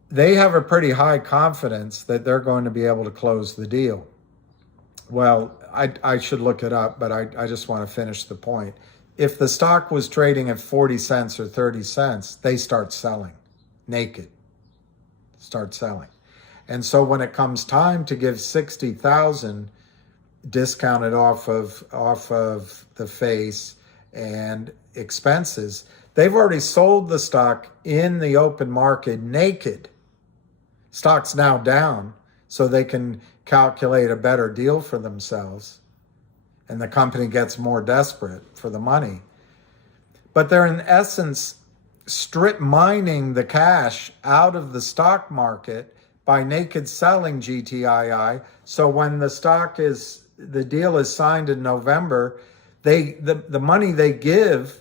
they have a pretty high confidence that they're going to be able to close the deal. well, I should look it up, but I just want to finish the point. If the stock was trading at 40 cents or 30 cents, they start selling naked, start selling. And so when it comes time to give 60,000 discounted off of the face and expenses, they've already sold the stock in the open market naked. Stock's now down, so they can calculate a better deal for themselves, and the company gets more desperate for the money. But they're in essence strip mining the cash out of the stock market by naked selling GTII. So when the deal is signed in November, the money they give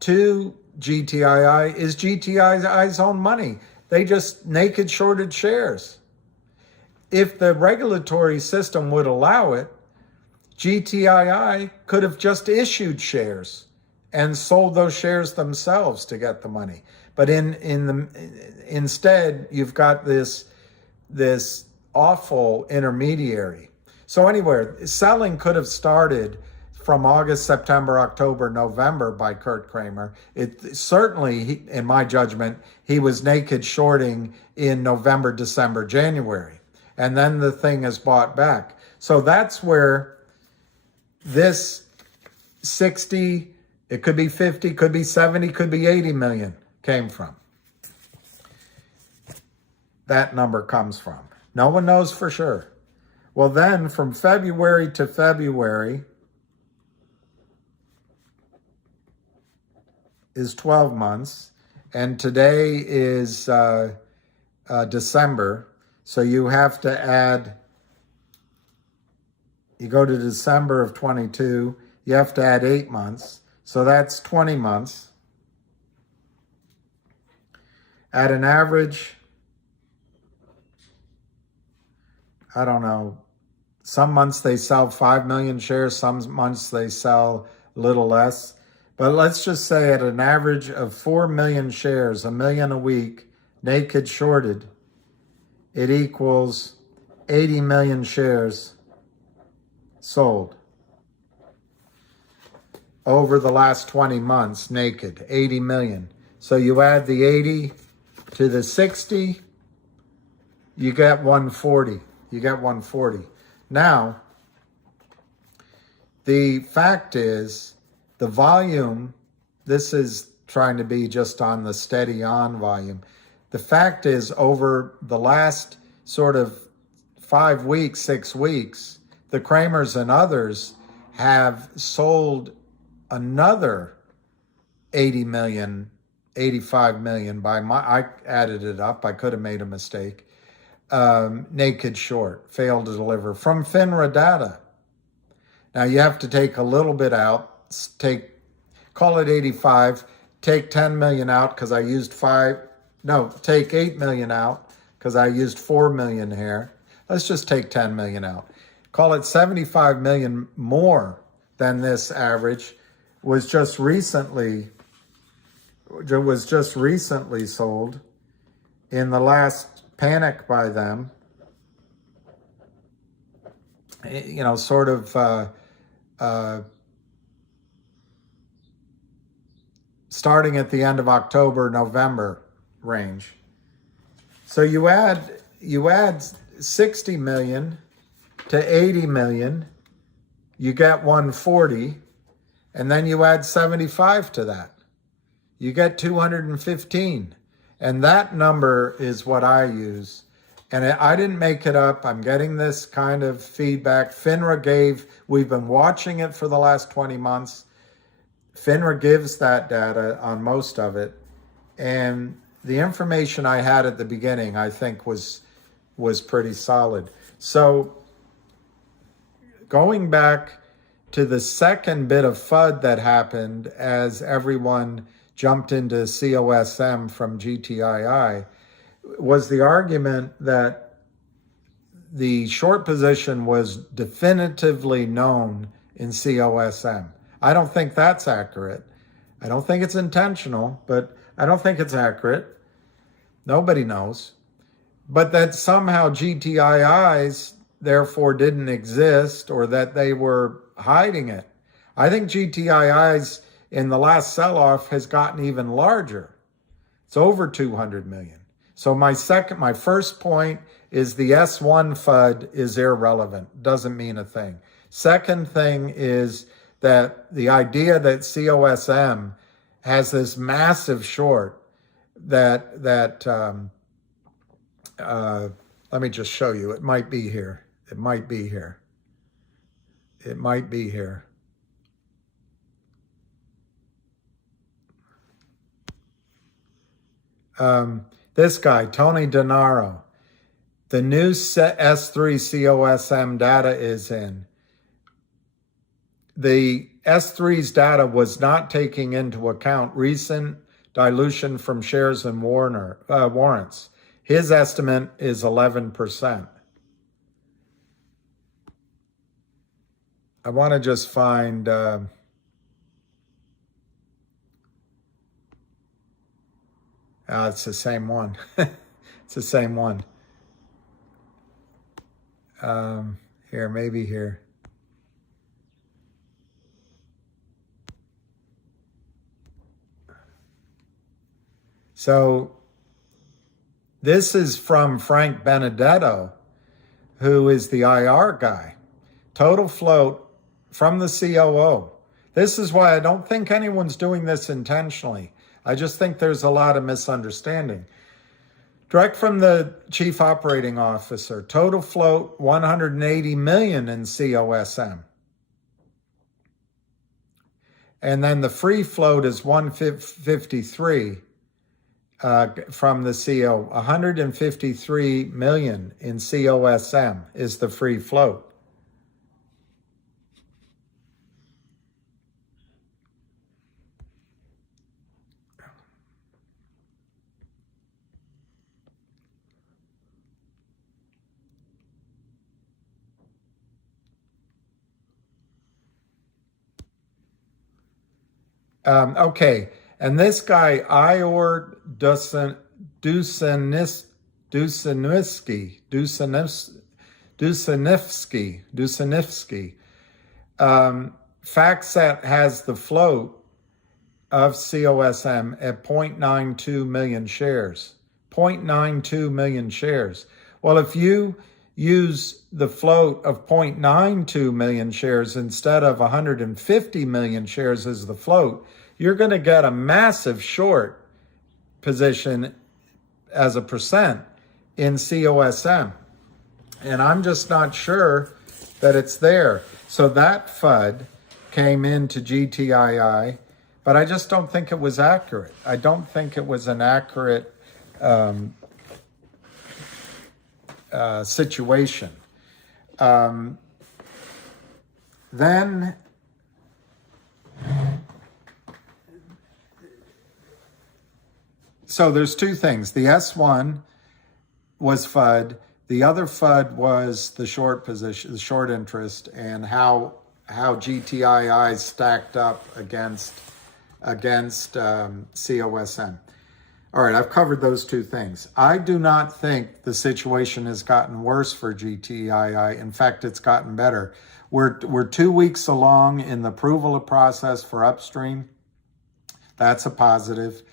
to GTII is GTII's own money. They just naked shorted shares. If the regulatory system would allow it, GTII could have just issued shares and sold those shares themselves to get the money. But instead, you've got this awful intermediary. So anyway, selling could have started from August, September, October, November by Kurt Kramer. It certainly, in my judgment, he was naked shorting in November, December, January. And then the thing is bought back. So that's where this 60, it could be 50, could be 70, could be 80 million came from. That number comes from. No one knows for sure. Well, then from February to February is 12 months, and today is December. So you have to add, you go to December of 22, you have to add 8 months. So that's 20 months. At an average, I don't know, some months they sell 5 million shares, some months they sell a little less. But let's just say at an average of 4 million shares, 1 million a week, naked shorted, it equals 80 million shares sold over the last 20 months, naked, 80 million. So you add the 80 to the 60, you get 140. You get 140. Now, the fact is, the volume, this is trying to be just on the steady on volume. The fact is, over the last sort of 5 weeks, 6 weeks, the Kramers and others have sold another 80 million, 85 million I added it up. I could have made a mistake. Naked short, failed to deliver from FINRA data. Now you have to take a little bit out, call it 85, take 10 million out because I used take 8 million out because I used 4 million here. Let's just take 10 million out. Call it 75 million more than this average was just recently sold in the last panic by them. You know, sort of starting at the end of October, November range. So you add 60 million to 80 million, you get 140, and then you add 75 to that. You get 215. And that number is what I use. And I didn't make it up. I'm getting this kind of feedback. FINRA we've been watching it for the last 20 months. FINRA gives that data on most of it. And the information I had at the beginning, I think, was pretty solid. So going back to the second bit of FUD that happened as everyone jumped into COSM from GTII, was the argument that the short position was definitively known in COSM. I don't think that's accurate. I don't think it's intentional, but I don't think it's accurate. Nobody knows. But that somehow GTII's therefore didn't exist or that they were hiding it. I think GTII's in the last sell-off has gotten even larger. It's over 200 million. So my first point is the S1 FUD is irrelevant, doesn't mean a thing. Second thing is that the idea that COSM has this massive short that let me just show you. It might be here. It might be here. It might be here. This guy, Tony Denaro, the new S3 COSM data is in. The S3's data was not taking into account recent dilution from shares and warrants. His estimate is 11%. I want to just find... it's the same one. It's the same one. Here, maybe here. So this is from Frank Benedetto, who is the IR guy. Total float from the COO. This is why I don't think anyone's doing this intentionally. I just think there's a lot of misunderstanding. Direct from the chief operating officer, total float 180 million in COSM. And then the free float is 153 from the CO. 153 million in COSM is the free float. Okay, and this guy, Ior Dusanivsky, FactSet has the float of COSM at 0.92 million shares. 0.92 million shares. Well, if you use the float of 0.92 million shares instead of 150 million shares as the float, you're going to get a massive short position as a percent in COSM. And I'm just not sure that it's there. So that FUD came into GTII, but I just don't think it was accurate. I don't think it was an accurate situation. Then so there's two things. The S1 was FUD. The other FUD was the short position, the short interest, and how GTII stacked up against COSM. All right, I've covered those two things. I do not think the situation has gotten worse for GTII. In fact, it's gotten better. We're 2 weeks along in the approval process for upstream. That's a positive.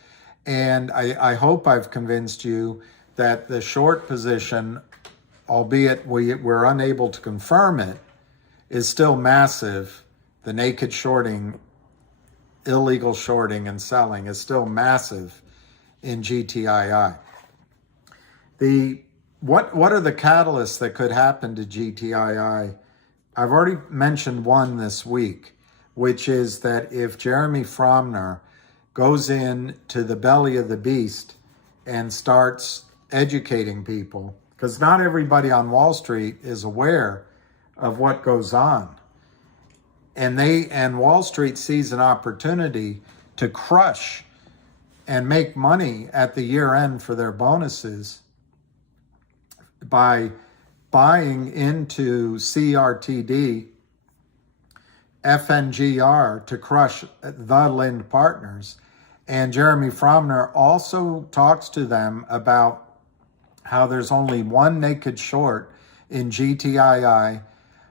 And I hope I've convinced you that the short position, albeit we're unable to confirm it, is still massive. The naked shorting, illegal shorting and selling is still massive in GTII. What are the catalysts that could happen to GTII? I've already mentioned one this week, which is that if Jeremy Fromner goes into the belly of the beast and starts educating people, because not everybody on Wall Street is aware of what goes on. And Wall Street sees an opportunity to crush and make money at the year end for their bonuses by buying into CRTD, FNGR to crush the Lind Partners. And Jeremy Fromner also talks to them about how there's only one naked short in GTII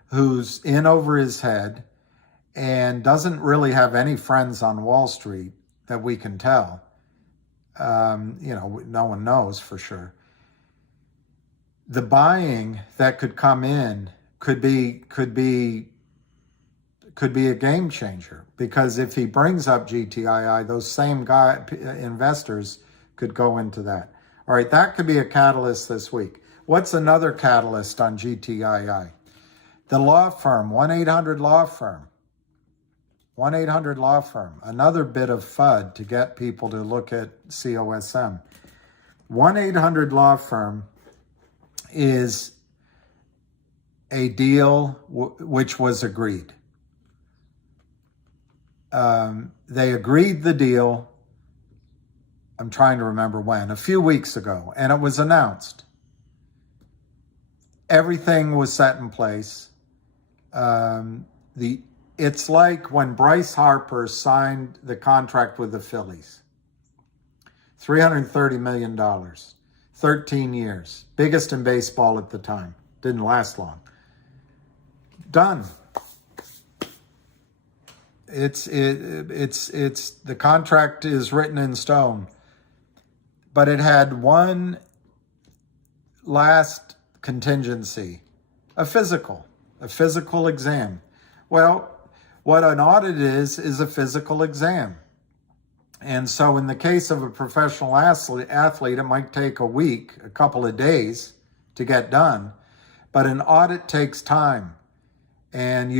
who's in over his head and doesn't really have any friends on Wall Street that we can tell. No one knows for sure. The buying that could come in could be a game changer, because if he brings up GTII, those same investors could go into that. All right, that could be a catalyst this week. What's another catalyst on GTII? The law firm, 1-800 law firm. 1-800 law firm, another bit of FUD to get people to look at COSM. 1-800 law firm is a deal which was agreed. They agreed the deal, I'm trying to remember when, a few weeks ago, and it was announced. Everything was set in place. It's like when Bryce Harper signed the contract with the Phillies. $330 million, 13 years, biggest in baseball at the time. Didn't last long. Done. The contract is written in stone, but it had one last contingency, a physical exam. Well, what an audit is a physical exam. And so in the case of a professional athlete, it might take a week, a couple of days to get done, but an audit takes time. And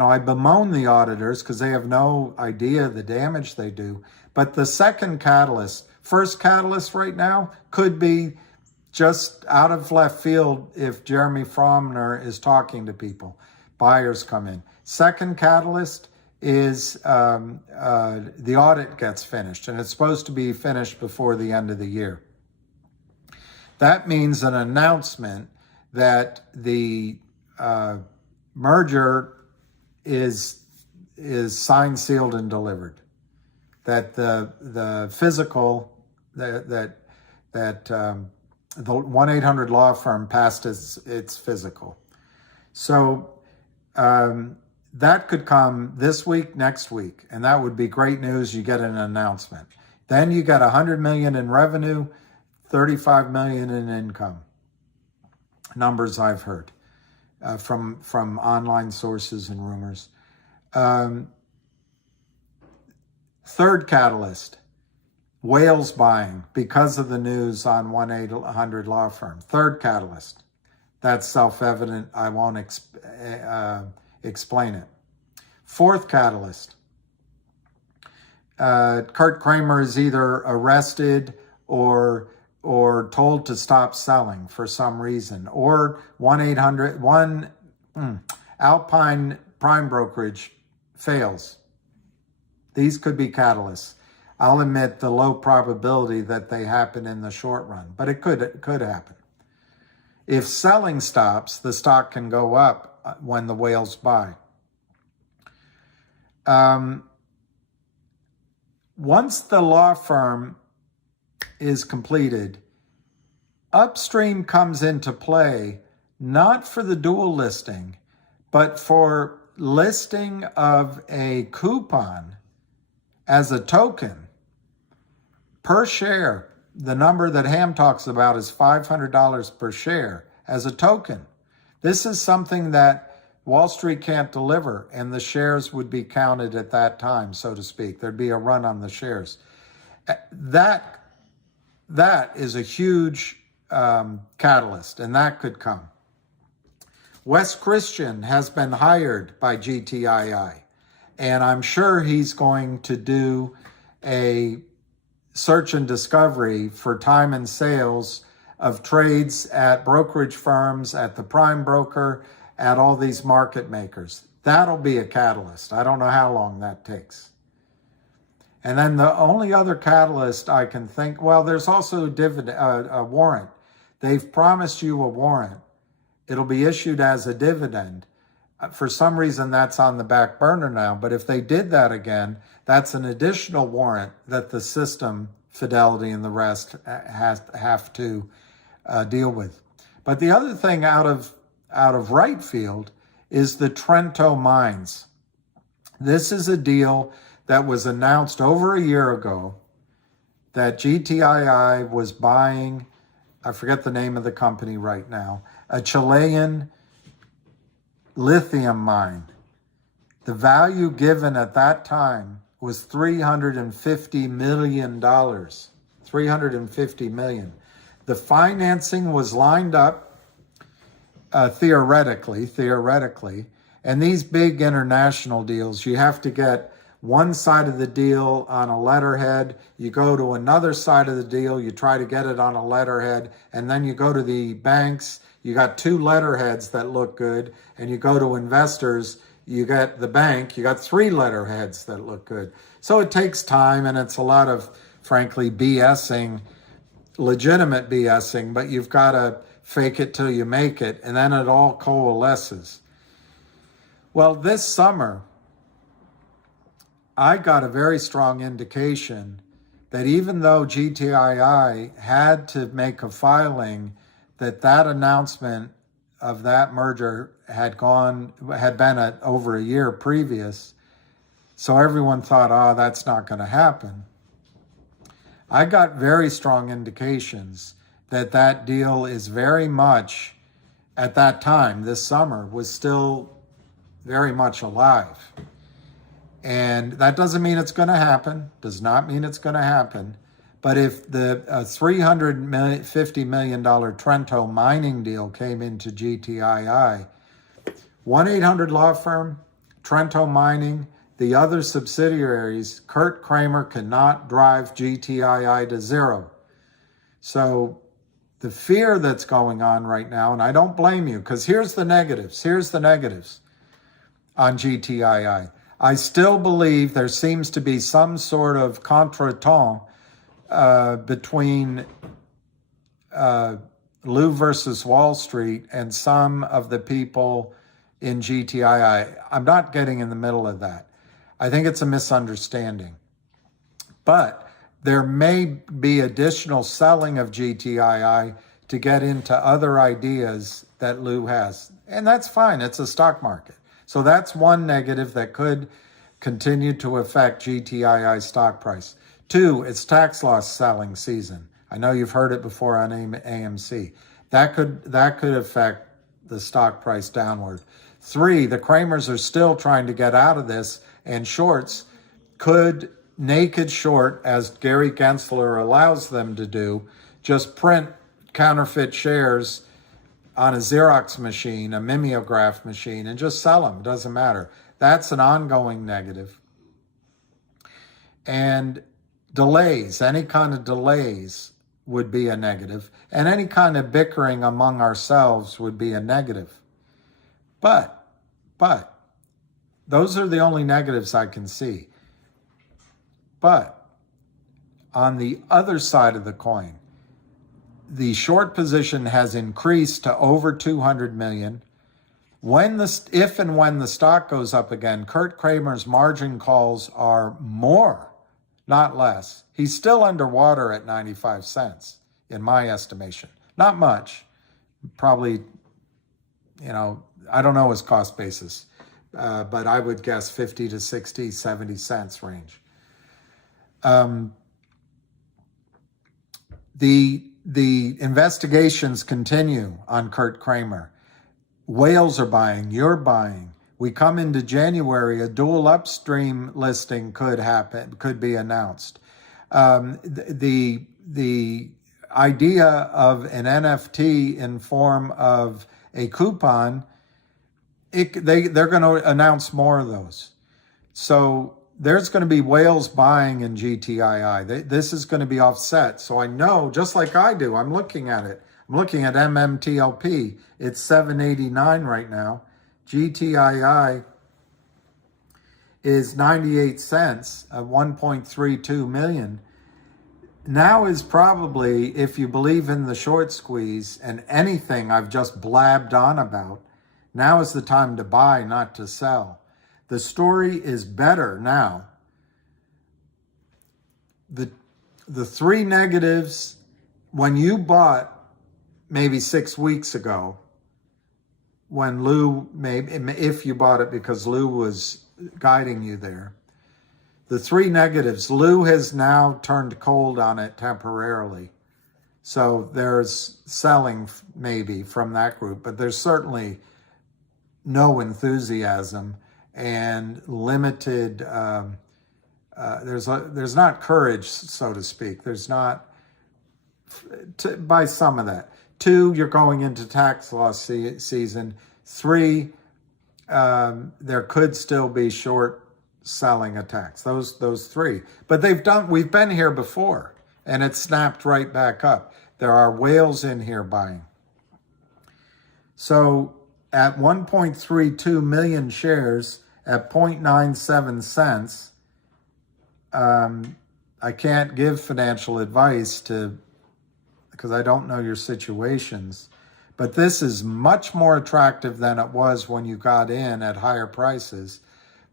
I bemoan the auditors because they have no idea the damage they do. But the second catalyst, first catalyst right now could be just out of left field if Jeremy Fromner is talking to people. Buyers come in. Second catalyst is the audit gets finished, and it's supposed to be finished before the end of the year. That means an announcement that the merger is signed, sealed, and delivered. That the physical the 1-800 law firm passed its physical. So that could come this week, next week, and that would be great news. You get an announcement. Then you got $100 million in revenue, $35 million in income. Numbers I've heard from online sources and rumors. Third catalyst, whales buying because of the news on 1-800 law firm. Third catalyst. That's self-evident. I won't explain it. Fourth catalyst. Kurt Kramer is either arrested or told to stop selling for some reason, or 1-800 Alpine prime brokerage fails. These could be catalysts. I'll admit the low probability that they happen in the short run, but it could happen. If selling stops, the stock can go up when the whales buy. Once the law firm is completed, upstream comes into play, not for the dual listing, but for listing of a coupon as a token per share. The number that Ham talks about is $500 per share as a token. This is something that Wall Street can't deliver, and the shares would be counted at that time, so to speak. There'd be a run on the shares. That is a huge catalyst, and that could come. Wes Christian has been hired by GTII, and I'm sure he's going to do a search and discovery for time and sales of trades at brokerage firms, at the prime broker, at all these market makers. That'll be a catalyst. I don't know how long that takes. And then the only other catalyst I can think, well, there's also a warrant. They've promised you a warrant. It'll be issued as a dividend. For some reason, that's on the back burner now. But if they did that again, that's an additional warrant that the system, Fidelity and the rest, have to deal with. But the other thing out of right field is the Trento mines. This is a deal that was announced over a year ago that GTII was buying, I forget the name of the company right now, a Chilean lithium mine. The value given at that time was $350 million. $350 million. The financing was lined up theoretically, and these big international deals, you have to get one side of the deal on a letterhead, you go to another side of the deal, you try to get it on a letterhead, and then you go to the banks, you got two letterheads that look good, and you go to investors, you get the bank, you got three letterheads that look good. So it takes time, and it's a lot of, frankly, BSing, legitimate BSing, but you've got to fake it till you make it, and then it all coalesces. Well, this summer, I got a very strong indication that even though GTII had to make a filing, that announcement of that merger had been over a year previous. So everyone thought, oh, that's not going to happen. I got very strong indications that deal is very much, at that time, this summer, was still very much alive. And that doesn't mean it's going to happen, does not mean it's going to happen. But if the $350 million Trento mining deal came into GTII, 1-800 law firm, Trento Mining, the other subsidiaries, Kurt Kramer cannot drive GTII to zero. So the fear that's going on right now, and I don't blame you, because here's the negatives on GTII. I still believe there seems to be some sort of contretemps between Lou versus Wall Street and some of the people in GTII. I'm not getting in the middle of that. I think it's a misunderstanding. But there may be additional selling of GTII to get into other ideas that Lou has. And that's fine. It's a stock market. So that's one negative that could continue to affect GTII stock price. 2, it's tax loss selling season. I know you've heard it before on AMC. That could affect the stock price downward. 3, the Kramers are still trying to get out of this, and shorts could naked short, as Gary Gensler allows them to do, just print counterfeit shares on a Xerox machine, a mimeograph machine, and just sell them. It doesn't matter. That's an ongoing negative. And delays, any kind of delays would be a negative. And any kind of bickering among ourselves would be a negative. But, those are the only negatives I can see. But on the other side of the coin, the short position has increased to over 200 million. If and when the stock goes up again, Kurt Kramer's margin calls are more, not less. He's still underwater at 95 cents, in my estimation. Not much, probably, I don't know his cost basis, but I would guess 50 to 60, 70 cents range. The investigations continue on Kurt Kramer. Whales are buying, you're buying. We come into January, a dual upstream listing could happen, could be announced. The idea of an NFT in form of a coupon, they're going to announce more of those. So there's going to be whales buying in GTII. This is going to be offset. So I know, just like I do, I'm looking at it. I'm looking at Mmtlp. It's 789 right now. GTII is 98 cents at 1.32 million. Now is probably, if you believe in the short squeeze and anything I've just blabbed on about, now is the time to buy, not to sell. The story is better now. The three negatives, when you bought maybe 6 weeks ago, when Lou, maybe if you bought it because Lou was guiding you there, the 3 negatives, Lou has now turned cold on it temporarily. So there's selling maybe from that group, but there's certainly no enthusiasm and limited, there's not courage, so to speak. There's not, by some of that. 2, you're going into tax loss season. 3, there could still be short selling attacks. Those 3. But we've been here before, and it snapped right back up. There are whales in here buying. So at 1.32 million shares at 0.97 cents, I can't give financial advice because I don't know your situations, but this is much more attractive than it was when you got in at higher prices.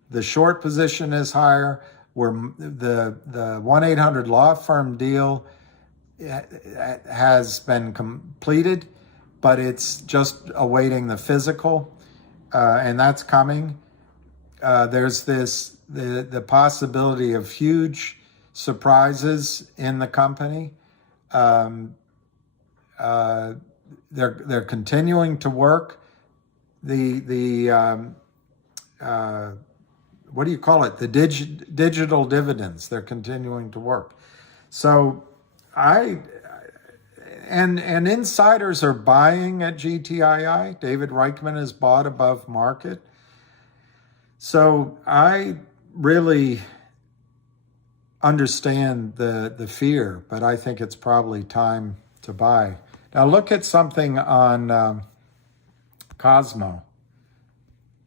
The short position is higher. The 1-800 law firm deal has been completed, but it's just awaiting the physical, and that's coming. There's the possibility of huge surprises in the company. They're continuing to work. What do you call it? The digital dividends. They're continuing to work. So and insiders are buying at GTII. David Reichman has bought above market. So I really understand the fear, but I think it's probably time to buy. Now look at something on Cosmo.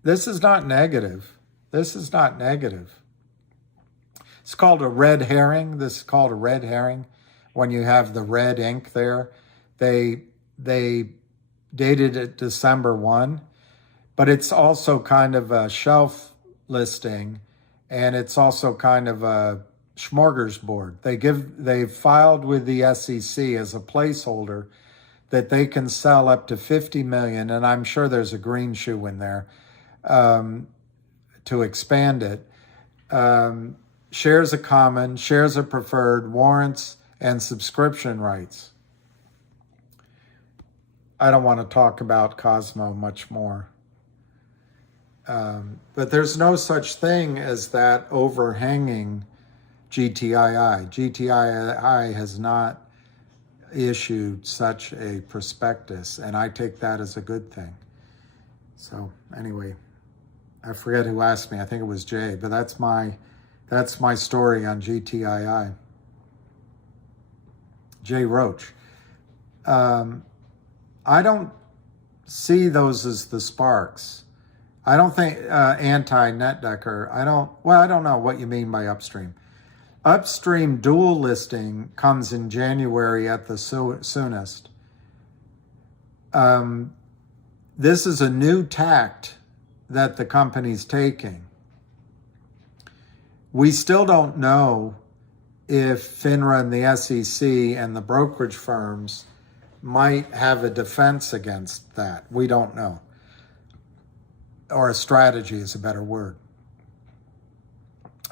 This is not negative. This is not negative. It's called a red herring. This is called a red herring. When you have the red ink there, they dated it December 1, but it's also kind of a shelf listing, and it's also kind of a smorgasbord. They filed with the SEC as a placeholder that they can sell up to 50 million, and I'm sure there's a green shoe in there to expand it. Shares are common, shares are preferred, warrants, and subscription rights. I don't want to talk about Cosmo much more. But there's no such thing as that overhanging GTII. GTII has not issued such a prospectus, and I take that as a good thing. So anyway, I forget who asked me. I think it was Jay, but that's my story on GTII. Jay Roach. I don't see those as the sparks. I don't think anti-NetDecker. I don't know what you mean by upstream. Upstream dual listing comes in January at the soonest. This is a new tact that the company's taking. We still don't know if FINRA and the SEC and the brokerage firms might have a defense against that. We don't know. Or a strategy is a better word.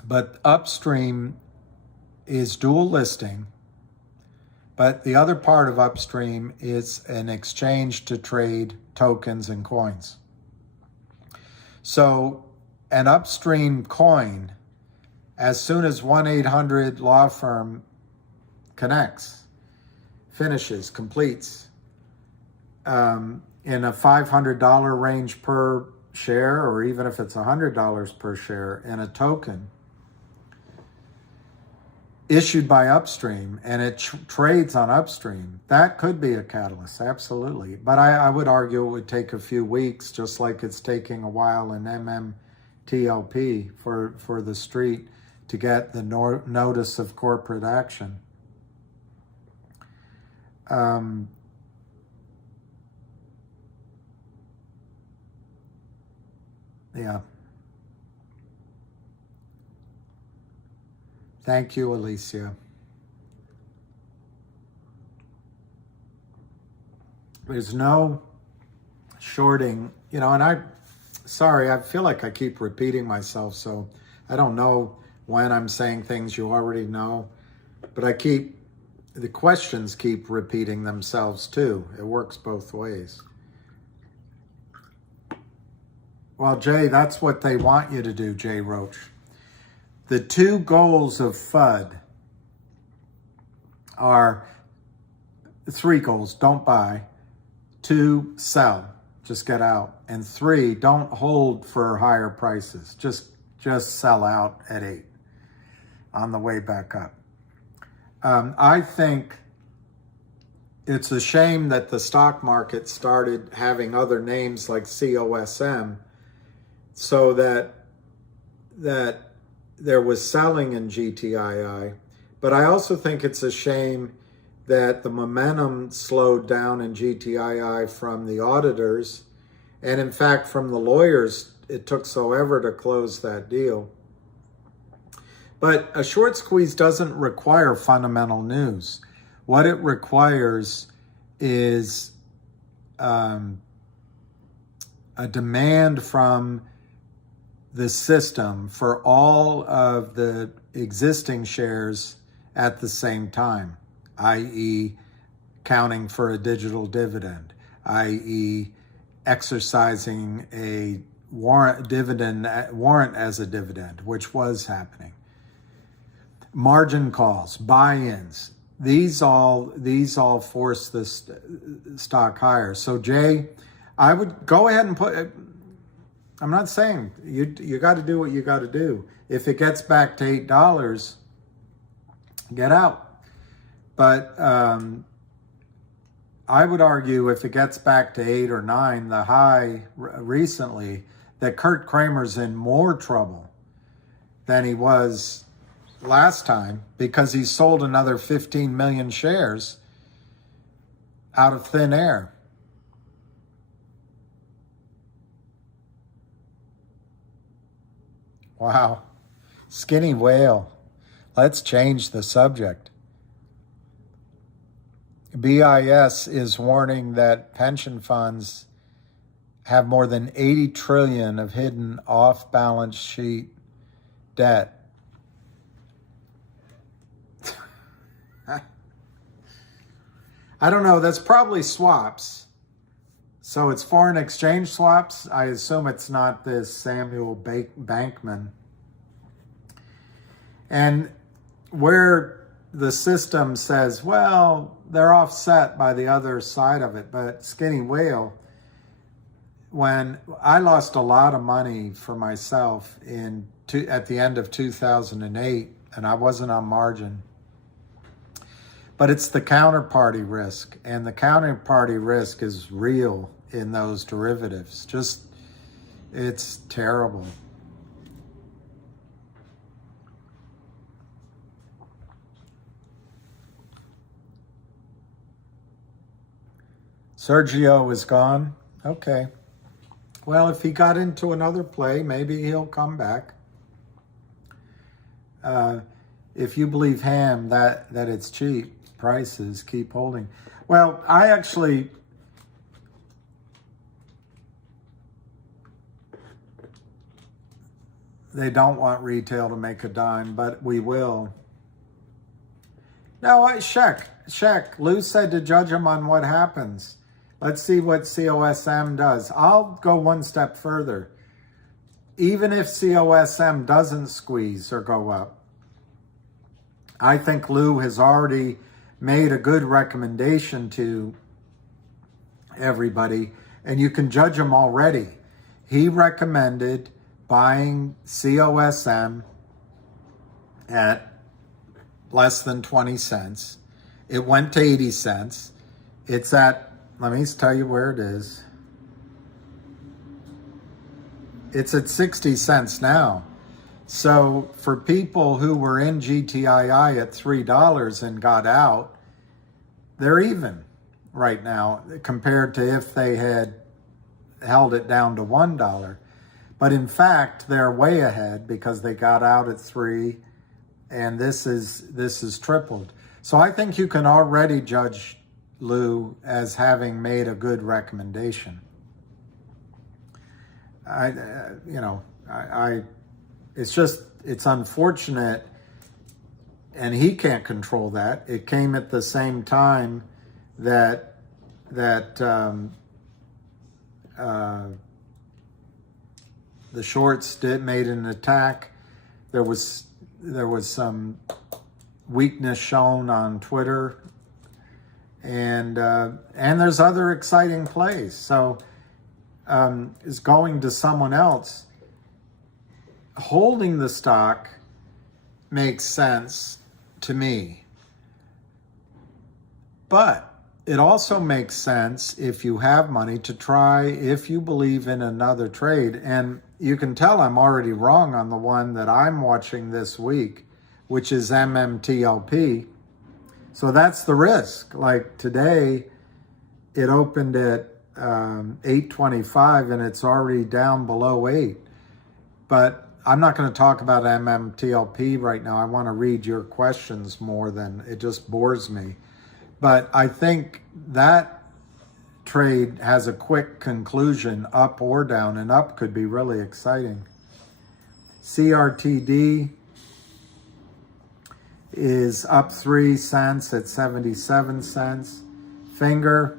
But upstream is dual listing, but the other part of upstream is an exchange to trade tokens and coins. So an upstream coin, as soon as 1-800 law firm connects, finishes, completes, in a $500 range per share, or even if it's $100 per share in a token issued by upstream, and it trades on upstream, that could be a catalyst, absolutely. But I would argue it would take a few weeks, just like it's taking a while in Mmtlp for the street to get the notice of corporate action. Yeah. Thank you, Alicia. There's no shorting, you know, and sorry, I feel like I keep repeating myself, so I don't know when I'm saying things you already know, but the questions keep repeating themselves too. It works both ways. Well, Jay, that's what they want you to do, Jay Roach. The two goals of FUD are three goals: don't buy, two, sell, just get out, and three, don't hold for higher prices. Just sell out at 8 on the way back up. I think it's a shame that the stock market started having other names like COSM, so that there was selling in GTII. But I also think it's a shame that the momentum slowed down in GTII from the auditors, and in fact from the lawyers. It took so ever to close that deal. But a short squeeze doesn't require fundamental news. What it requires is a demand from the system for all of the existing shares at the same time, i.e. counting for a digital dividend, i.e. exercising a warrant as a dividend, which was happening. Margin calls, buy-ins, these all force this stock higher. So Jay, I would go ahead and put, I'm not saying you got to do what you got to do. If it gets back to $8, get out. But I would argue if it gets back to 8 or 9, the high recently, that Kurt Kramer's in more trouble than he was last time, because he sold another 15 million shares out of thin air. Wow. Skinny whale. Let's change the subject. BIS is warning that pension funds have more than 80 trillion of hidden off-balance sheet debt. I don't know, that's probably swaps. So it's foreign exchange swaps. I assume it's not this Samuel Bankman. And where the system says, well, they're offset by the other side of it, but skinny whale, when I lost a lot of money for myself at the end of 2008, and I wasn't on margin, but it's the counterparty risk, and the counterparty risk is real in those derivatives. It's terrible. Sergio is gone. Okay. Well, if he got into another play, maybe he'll come back. If you believe Ham that it's cheap, prices keep holding. Well, they don't want retail to make a dime, but we will. No, check. Lou said to judge him on what happens. Let's see what COSM does. I'll go one step further. Even if COSM doesn't squeeze or go up, I think Lou has already made a good recommendation to everybody, and you can judge him already. He recommended buying COSM at less than 20 cents. It went to 80 cents. It's at, let me tell you where it is. It's at 60 cents now. So for people who were in GTII at $3 and got out, they're even right now compared to if they had held it down to $1. But in fact, they're way ahead because they got out at 3, and this is tripled. So I think you can already judge Lou, as having made a good recommendation. It's unfortunate, and he can't control that. It came at the same time that the shorts made an attack. There was some weakness shown on Twitter, and there's other exciting plays. So is going to someone else. Holding the stock makes sense to me, but it also makes sense if you have money to try, if you believe in another trade. And you can tell I'm already wrong on the one that I'm watching this week, which is Mmtlp. So that's the risk. Like today, it opened at 825 and it's already down below 8. But I'm not going to talk about Mmtlp right now. I want to read your questions more than it just bores me. But I think that trade has a quick conclusion, up or down, and up could be really exciting. Crtd is up 3 cents at 77 cents. Finger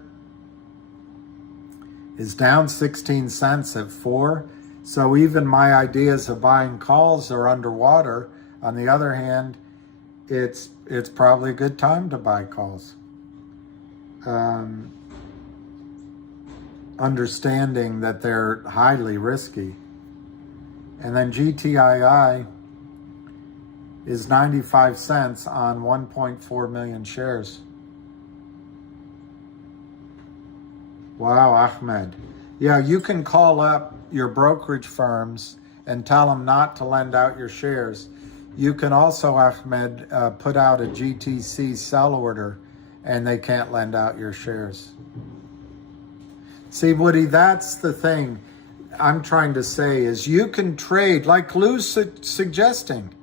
is down 16 cents at 4. So even my ideas of buying calls are underwater. On the other hand, it's probably a good time to buy calls. Understanding that they're highly risky. And then GTII is 95 cents on 1.4 million shares. Wow, Ahmed. Yeah, you can call up your brokerage firms and tell them not to lend out your shares. You can also, Ahmed, put out a GTC sell order and they can't lend out your shares. See, Woody, that's the thing I'm trying to say is you can trade like Lou's suggesting.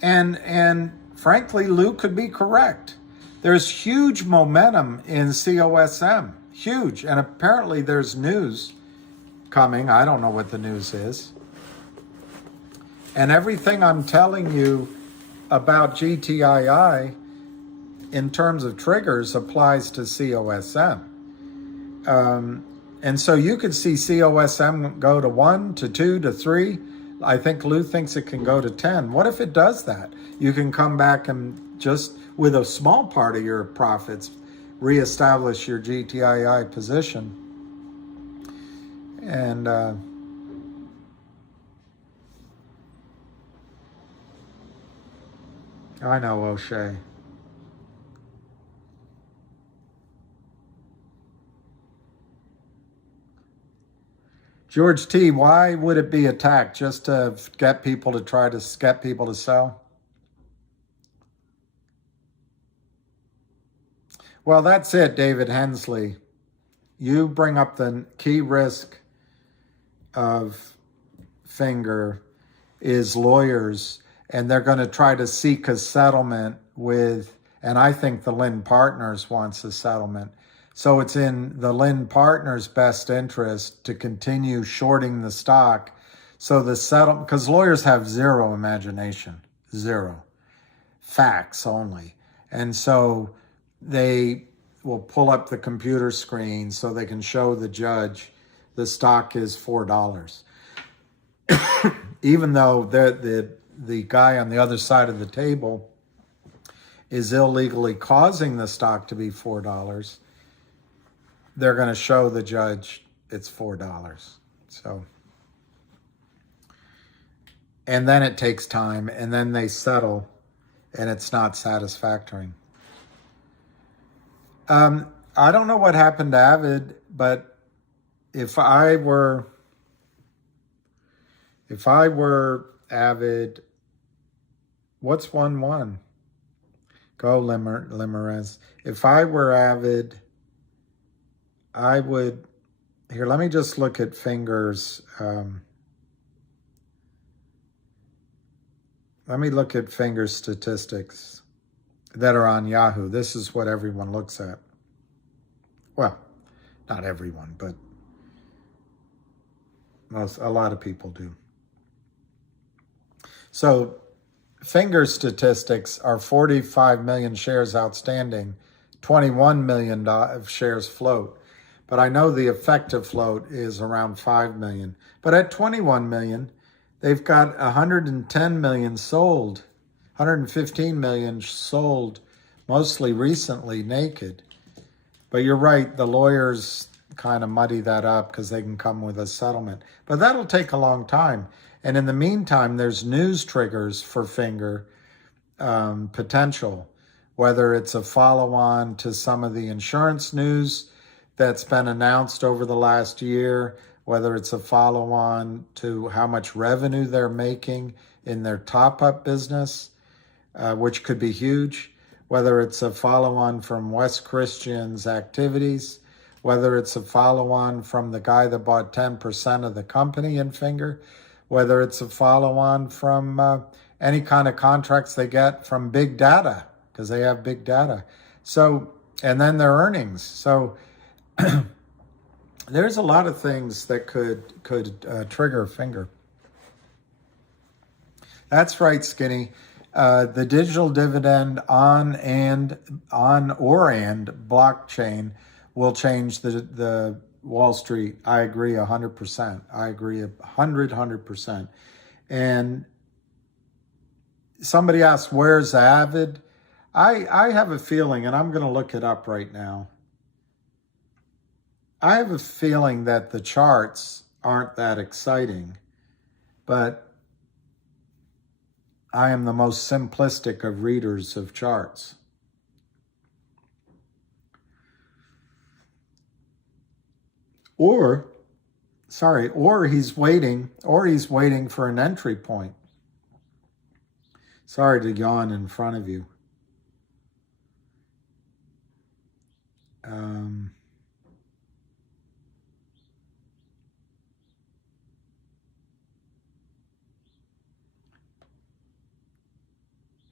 And frankly, Lou could be correct. There's huge momentum in COSM, huge. And apparently there's news coming. I don't know what the news is. And everything I'm telling you about GTII in terms of triggers applies to COSM. And so you could see COSM go to 1 to 2 to 3. I think Lou thinks it can go to 10. What if it does that? You can come back and just with a small part of your profits, reestablish your GTII position. And I know, O'Shea. George T, why would it be attacked? Just to get people to try to get people to sell? Well, that's it, David Hensley. You bring up the key risk of Finger is lawyers, and they're going to try to seek a settlement with, and I think the Lynn Partners wants a settlement. So it's in the Lynn Partners' best interest to continue shorting the stock. So the settlement, because lawyers have zero imagination, zero, facts only. And so they will pull up the computer screen so they can show the judge the stock is $4. Even though the guy on the other side of the table is illegally causing the stock to be $4, they're going to show the judge it's $4. So, and then it takes time, and then they settle, and it's not satisfactory. I don't know what happened to Avid, but if I were Avid, what's 1-1? Go Limerez. If I were Avid, I would, here, let me just look at Fingers. Let me look at Fingers statistics that are on Yahoo. This is what everyone looks at. Well, not everyone, but a lot of people do. So finger statistics are 45 million shares outstanding, 21 million shares float. But I know the effective float is around 5 million. But at 21 million, they've got 110 million sold, 115 million sold, mostly recently naked. But you're right, the lawyers kind of muddy that up because they can come with a settlement. But that'll take a long time. And in the meantime, there's news triggers for finger potential, whether it's a follow-on to some of the insurance news that's been announced over the last year, whether it's a follow-on to how much revenue they're making in their top-up business, which could be huge, whether it's a follow-on from West Christian's activities, whether it's a follow-on from the guy that bought 10% of the company in finger, whether it's a follow-on from any kind of contracts they get from big data, because they have big data. So, and then their earnings. So there's a lot of things that could trigger finger. That's right, Skinny. The digital dividend on blockchain will change the Wall Street. I agree 100%. I agree 100%. And somebody asked, where's Avid? I have a feeling, and I'm going to look it up right now. I have a feeling that the charts aren't that exciting, but I am the most simplistic of readers of charts. Or he's waiting for an entry point. Sorry to yawn in front of you.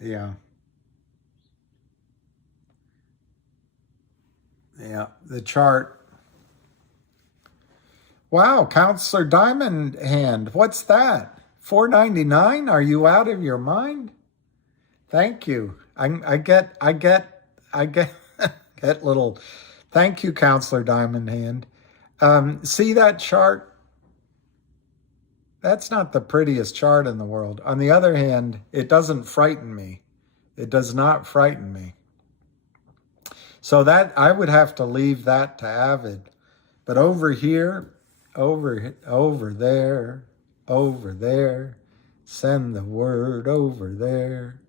Yeah, the chart. Wow, Counselor Diamond Hand. What's that? $4.99? Are you out of your mind? Thank you. I get little. Thank you, Counselor Diamond Hand. See that chart? That's not the prettiest chart in the world. On the other hand, it doesn't frighten me. It does not frighten me. So that I would have to leave that to Avid. But over here, over there, send the word over there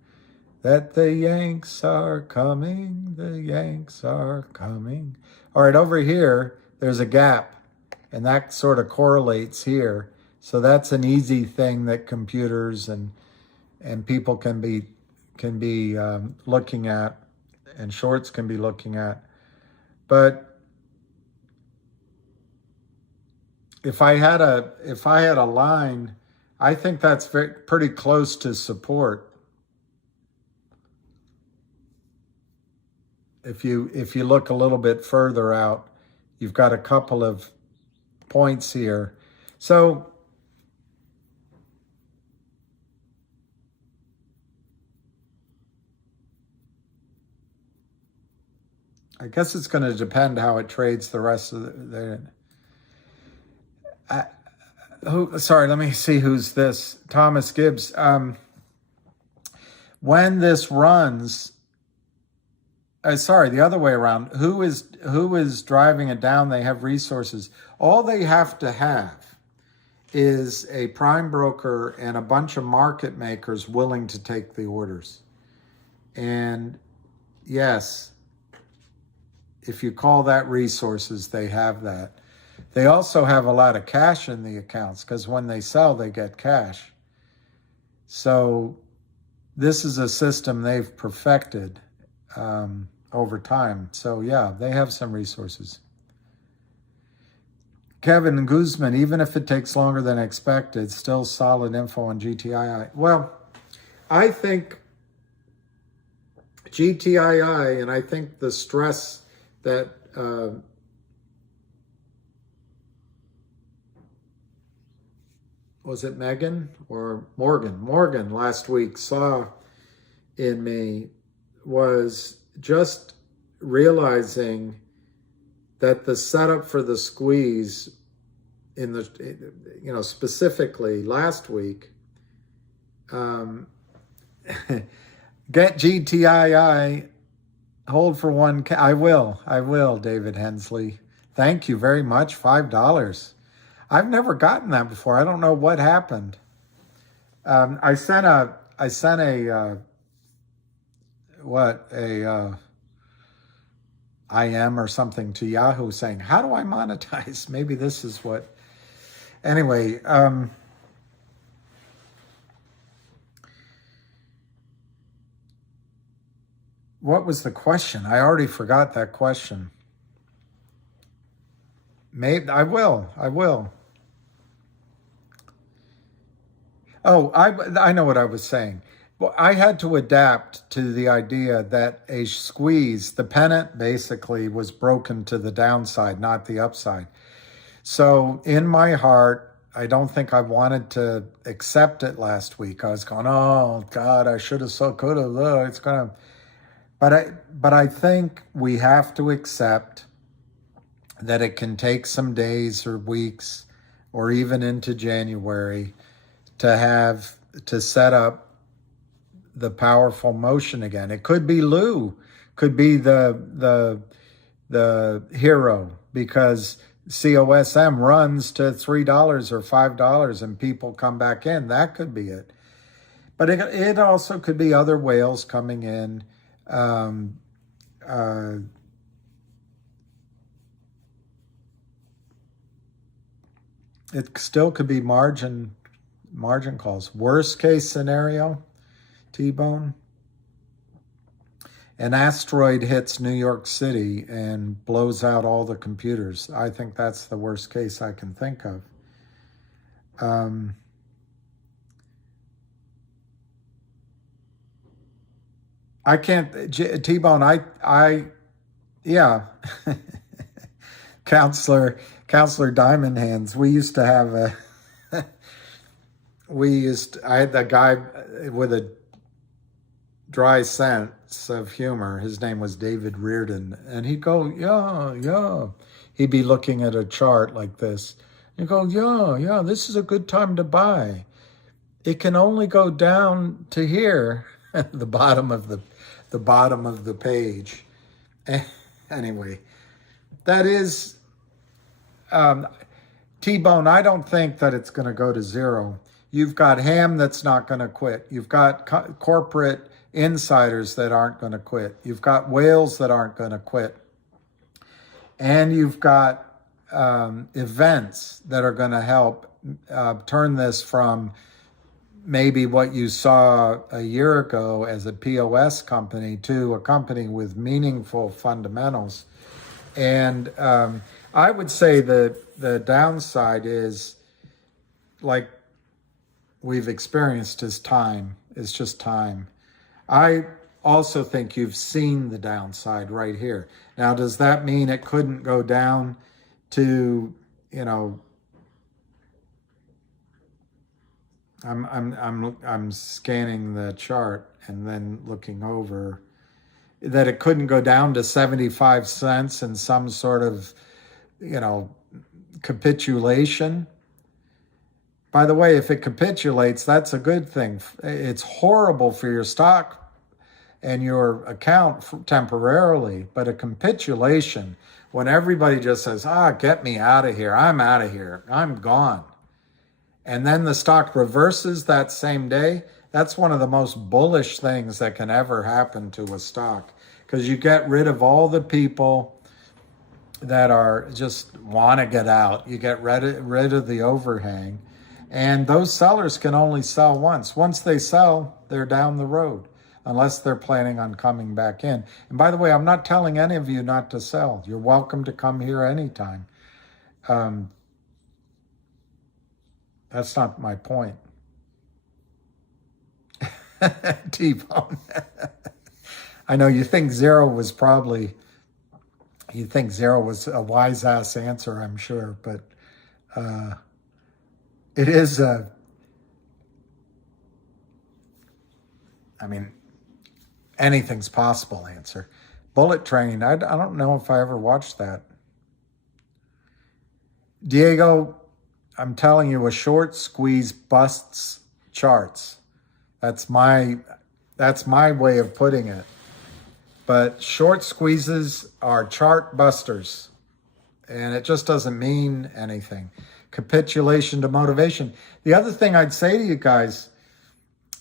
that the Yanks are coming, the Yanks are coming. All right, over here, there's a gap, and that sort of correlates here. So that's an easy thing that computers and people can be looking at, and shorts can be looking at. But if I had a line, I think that's pretty close to support. If you look a little bit further out, you've got a couple of points here. So I guess it's going to depend how it trades the rest of sorry, let me see who's this. Thomas Gibbs. When this runs, sorry, the other way around. Who is driving it down? They have resources. All they have to have is a prime broker and a bunch of market makers willing to take the orders. And yes, if you call that resources, they have that. They also have a lot of cash in the accounts because when they sell, they get cash. So this is a system they've perfected over time. So yeah, they have some resources. Kevin Guzman, even if it takes longer than expected, still solid info on GTII. Well, I think GTII, and I think the stress that was it Megan or Morgan? Morgan last week saw in me was just realizing that the setup for the squeeze in the, specifically last week, get GTII, hold for one. I will, David Hensley. Thank you very much. $5. I've never gotten that before. I don't know what happened. I sent a IM or something to Yahoo saying, how do I monetize? Maybe this is what, anyway, what was the question? I already forgot that question. Maybe I will. Oh, I know what I was saying. Well, I had to adapt to the idea that a squeeze, the pennant basically was broken to the downside, not the upside. So in my heart, I don't think I wanted to accept it last week. I was going, oh God, I should have, so could have. It's gonna. But I think we have to accept that it can take some days or weeks, or even into January, to set up the powerful motion again. It could be Lou, could be the hero, because COSM runs to $3 or $5 and people come back in. That could be it. But it also could be other whales coming in. It still could be margin calls. Worst case scenario, T-Bone, an asteroid hits New York City and blows out all the computers. I think that's the worst case I can think of. I can't, T-Bone, yeah. Counselor Diamond Hands. We used to have I had that guy with a dry sense of humor. His name was David Reardon. And he'd go, yeah. He'd be looking at a chart like this. He'd go, yeah, this is a good time to buy. It can only go down to here, the bottom of the page. Anyway, that is, T-Bone, I don't think that it's going to go to zero. You've got Ham that's not going to quit. You've got corporate insiders that aren't going to quit. You've got whales that aren't going to quit. And you've got events that are going to help turn this from maybe what you saw a year ago as a POS company to a company with meaningful fundamentals. And I would say the downside is, like we've experienced, is time. It's just time. I also think you've seen the downside right here. Now, does that mean it couldn't go down to, I'm scanning the chart and then looking over, that it couldn't go down to 75 cents and some sort of, capitulation? By the way, if it capitulates, that's a good thing. It's horrible for your stock and your account temporarily, but a capitulation, when everybody just says, get me out of here, I'm out of here, I'm gone, and then the stock reverses that same day, that's one of the most bullish things that can ever happen to a stock, because you get rid of all the people that are just want to get out. You get rid of the overhang. And those sellers can only sell once. Once they sell, they're down the road, unless they're planning on coming back in. And by the way, I'm not telling any of you not to sell. You're welcome to come here anytime. That's not my point. T-Bone. I know you think zero was a wise ass answer, I'm sure, but it is I mean, anything's possible answer. Bullet Train, I don't know if I ever watched that. Diego, I'm telling you, a short squeeze busts charts. That's my way of putting it. But short squeezes are chart busters, and it just doesn't mean anything. Capitulation to motivation. The other thing I'd say to you guys,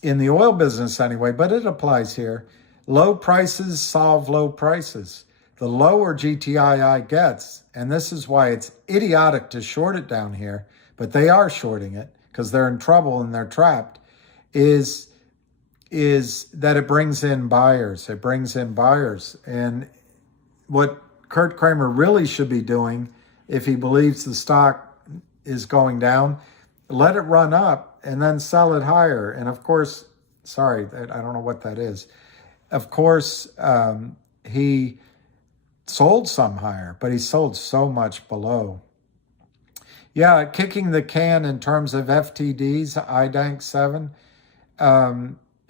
in the oil business anyway, but it applies here, low prices solve low prices. The lower GTII gets, and this is why it's idiotic to short it down here, but they are shorting it because they're in trouble and they're trapped, is that it brings in buyers. It brings in buyers. And what Kurt Kramer really should be doing, if he believes the stock is going down, let it run up and then sell it higher. And of course, sorry, I don't know what that is. Of course, he sold some higher, but he sold so much below. Yeah, kicking the can in terms of FTDs, IDANK 7.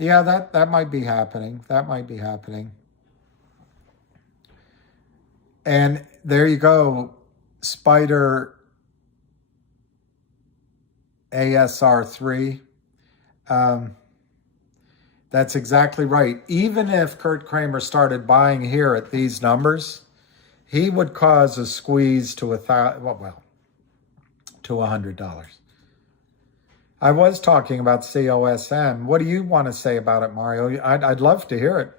Yeah, that might be happening. That might be happening. And there you go, Spider ASR3. That's exactly right. Even if Kurt Kramer started buying here at these numbers, he would cause a squeeze to to $100. I was talking about COSM. What do you want to say about it, Mario? I'd love to hear it.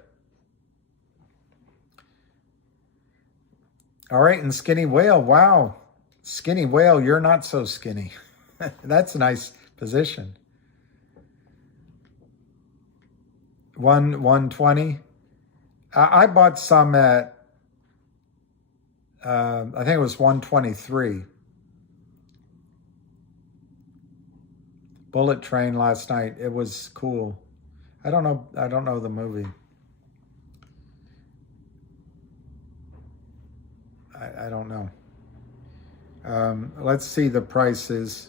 All right, and Skinny Whale. Wow. Skinny Whale, you're not so skinny. That's a nice position. 120. I bought some at, I think it was 123. Bullet Train last night. It was cool. I don't know the movie. I don't know. Let's see the prices.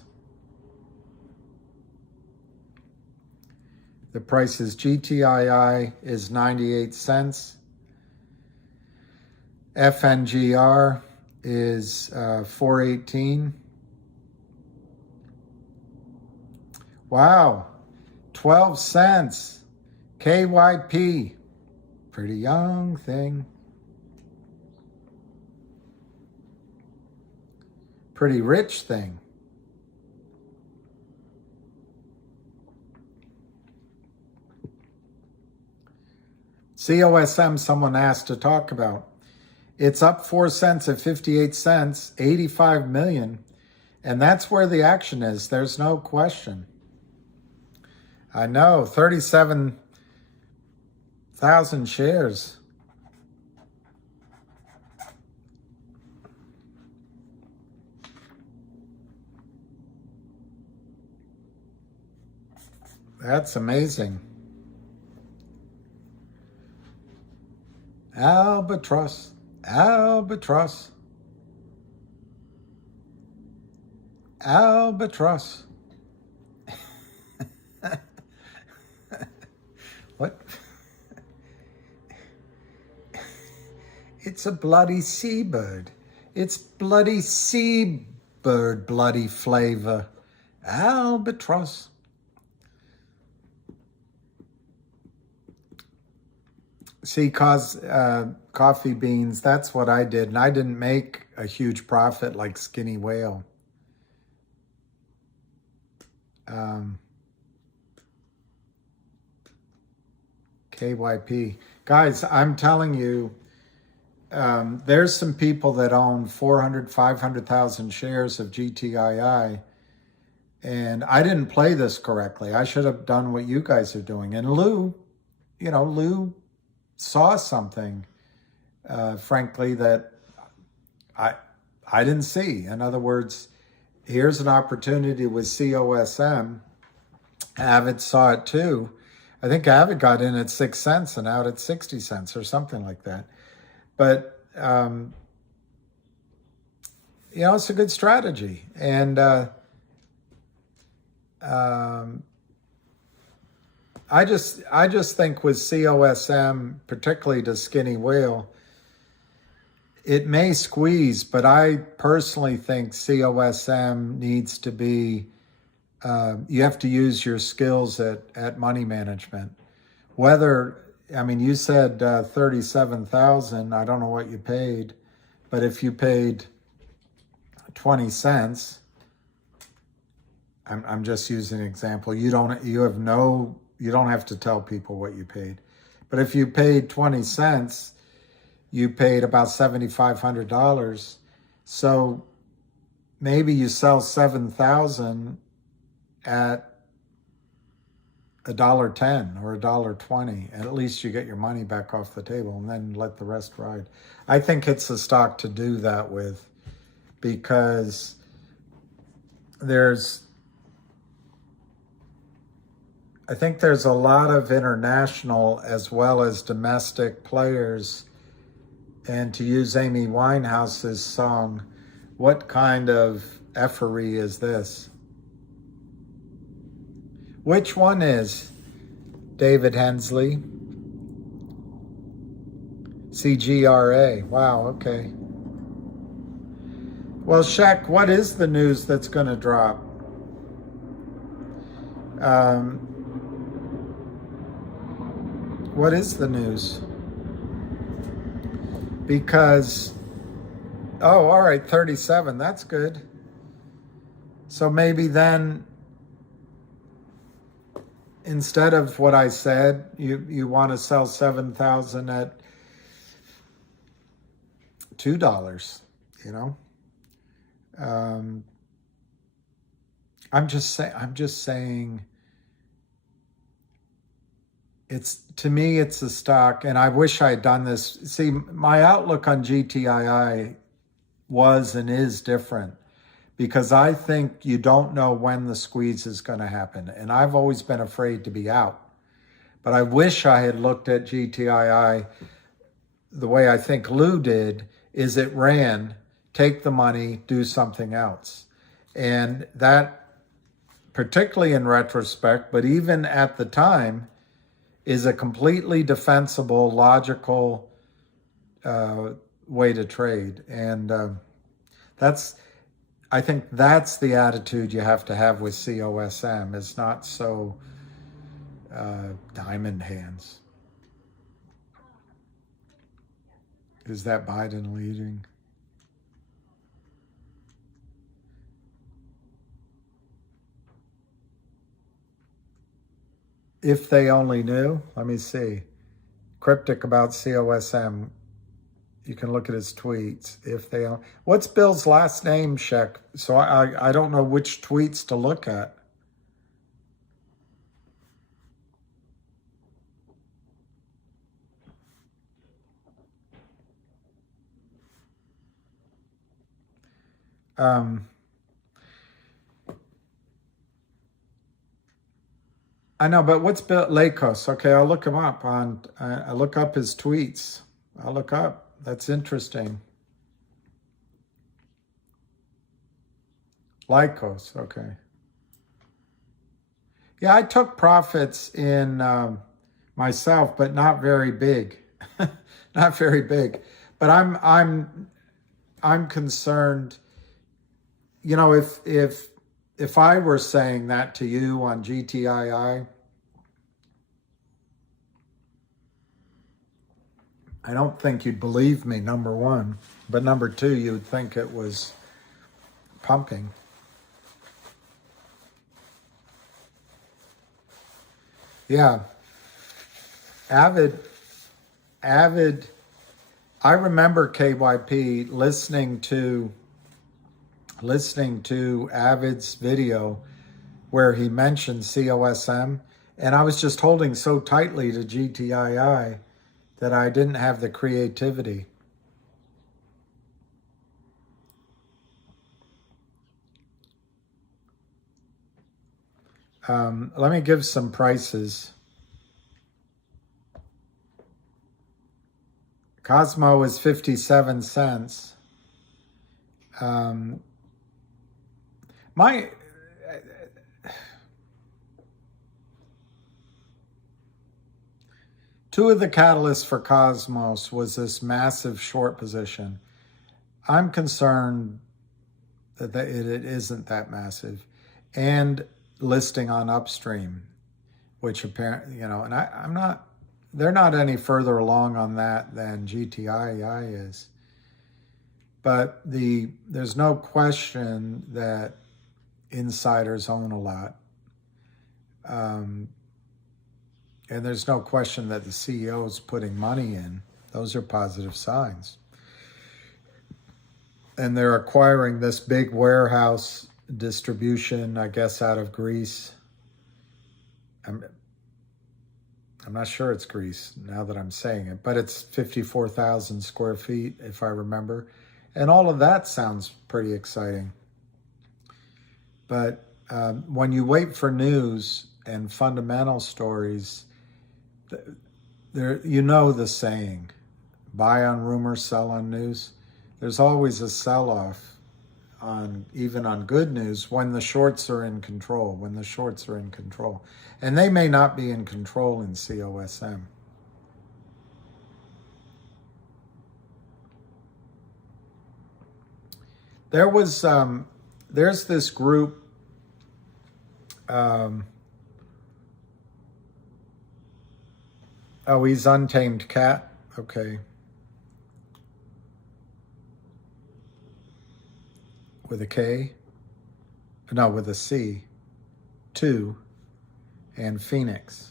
The prices, GTII is 98 cents. FNGR is 418. Wow, 12 cents. KYP, pretty young thing. Pretty rich thing. COSM, someone asked to talk about. It's up 4 cents at 58 cents, 85 million. And that's where the action is. There's no question. I know, 37,000 shares. That's amazing. Albatross, albatross, albatross. What? It's a bloody seabird. It's bloody seabird, bloody flavor. Albatross. See, coffee beans, that's what I did. And I didn't make a huge profit like Skinny Whale. KYP. Guys, I'm telling you, there's some people that own 400, 500,000 shares of GTII. And I didn't play this correctly. I should have done what you guys are doing. And Lou saw something, frankly, that I didn't see. In other words, here's an opportunity with COSM. Avid saw it too. I think Avid got in at 6 cents and out at 60 cents or something like that. But, it's a good strategy. And I just think with COSM, particularly to skinny whale, it may squeeze, but I personally think COSM needs to be, you have to use your skills at money management. Whether, I mean, you said 37,000, I don't know what you paid, but if you paid 20 cents, I'm just using an example. You don't have to tell people what you paid. But if you paid 20 cents, you paid about $7,500. So maybe you sell 7,000 at $1.10 or $1.20, and at least you get your money back off the table, and then let the rest ride. I think it's a stock to do that with, because I think there's a lot of international as well as domestic players. And to use Amy Winehouse's song, what kind of effery is this? Which one is David Hensley? CGRA. Wow, okay. Well, Shaq, what is the news that's going to drop? What is the news? Because, oh, all right, 37, that's good. So maybe then, instead of what I said, you want to sell 7,000 at $2, you know? I'm just saying, to me, it's a stock, and I wish I had done this. See, my outlook on GTII was and is different, because I think you don't know when the squeeze is going to happen. And I've always been afraid to be out. But I wish I had looked at GTII the way I think Lou did, is it ran, take the money, do something else. And that, particularly in retrospect, but even at the time, is a completely defensible, logical way to trade. And I think that's the attitude you have to have with COSM. It's not so diamond hands. Is that Biden leading? If they only knew. Let me see. Cryptic about COSM. You can look at his tweets. If they, what's Bill's last name, Shek? So I don't know which tweets to look at. I know, but what's Bill Lakos? Okay, I'll look him up I look up his tweets. I'll look up. That's interesting. Lycos, okay. Yeah, I took profits in myself, but not very big. Not very big. But I'm concerned. You know, if I were saying that to you on GTII, I don't think you'd believe me, number one. But number two, you'd think it was pumping. Yeah. Avid. I remember KYP listening to Avid's video where he mentioned COSM, and I was just holding so tightly to GTII that I didn't have the creativity. Let me give some prices. Cosmo is 57 cents. Two of the catalysts for Cosmos was this massive short position. I'm concerned that it isn't that massive. And listing on upstream, which apparently, you know, and I'm not, they're not any further along on that than GTIILIVE is. But there's no question that insiders own a lot. And there's no question that the CEO is putting money in. Those are positive signs. And they're acquiring this big warehouse distribution, I guess, out of Greece. I'm not sure it's Greece now that I'm saying it, but it's 54,000 square feet, if I remember. And all of that sounds pretty exciting. But when you wait for news and fundamental stories, you know the saying, buy on rumor, sell on news. There's always a sell-off even on good news when the shorts are in control, And they may not be in control in COSM. There's this group, oh, he's Untamed Cat, okay. With a K, no, with a C, 2, and Phoenix.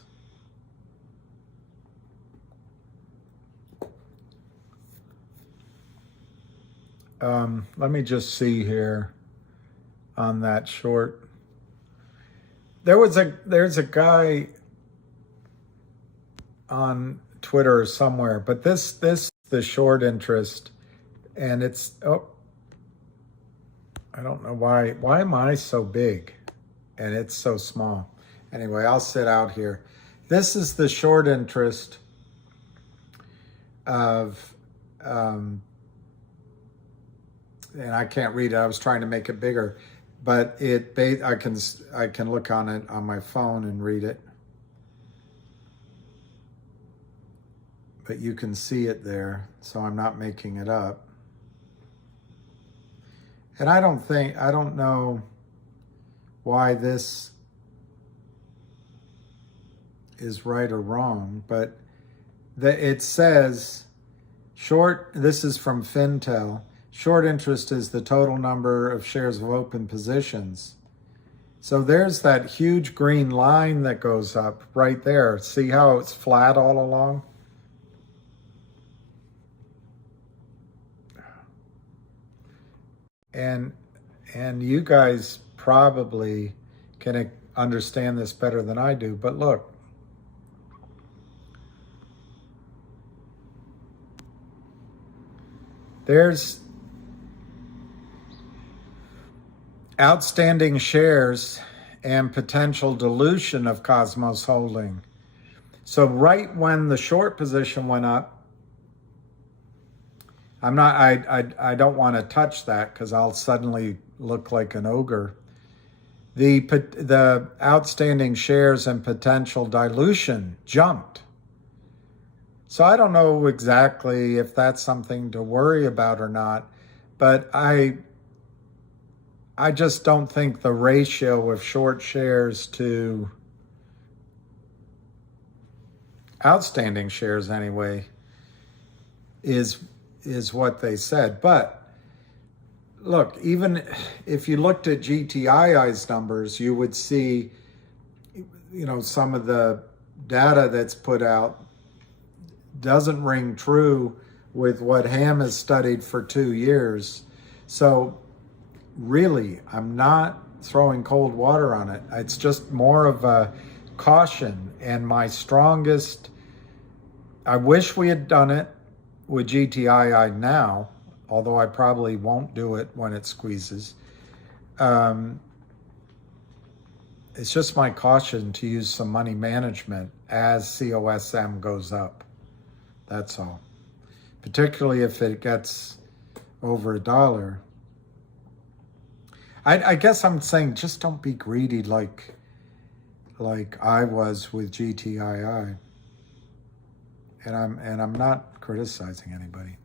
Let me just see here on that short. There's a guy on Twitter or somewhere, but this the short interest, and it's, oh, I don't know why am I so big and it's so small? Anyway, I'll sit out here. This is the short interest of, and I can't read it. I was trying to make it bigger, but I can look on it on my phone and read it. But you can see it there, so I'm not making it up. And I don't know why this is right or wrong, but it says short, this is from Fintel, short interest is the total number of shares of open positions. So there's that huge green line that goes up right there. See how it's flat all along? And you guys probably can understand this better than I do, but look. There's outstanding shares and potential dilution of Cosmos holding. So right when the short position went up, I don't want to touch that because I'll suddenly look like an ogre. The outstanding shares and potential dilution jumped. So I don't know exactly if that's something to worry about or not, but I just don't think the ratio of short shares to outstanding shares anyway is what they said. But look, even if you looked at GTII's numbers, you would see, you know, some of the data that's put out doesn't ring true with what Ham has studied for 2 years. So really, I'm not throwing cold water on it. It's just more of a caution. And my strongest, I wish we had done it with GTII now, although I probably won't do it when it squeezes. It's just my caution to use some money management as COSM goes up. That's all. Particularly if it gets over $1. I guess I'm saying just don't be greedy like I was with GTII. And I'm not criticizing anybody.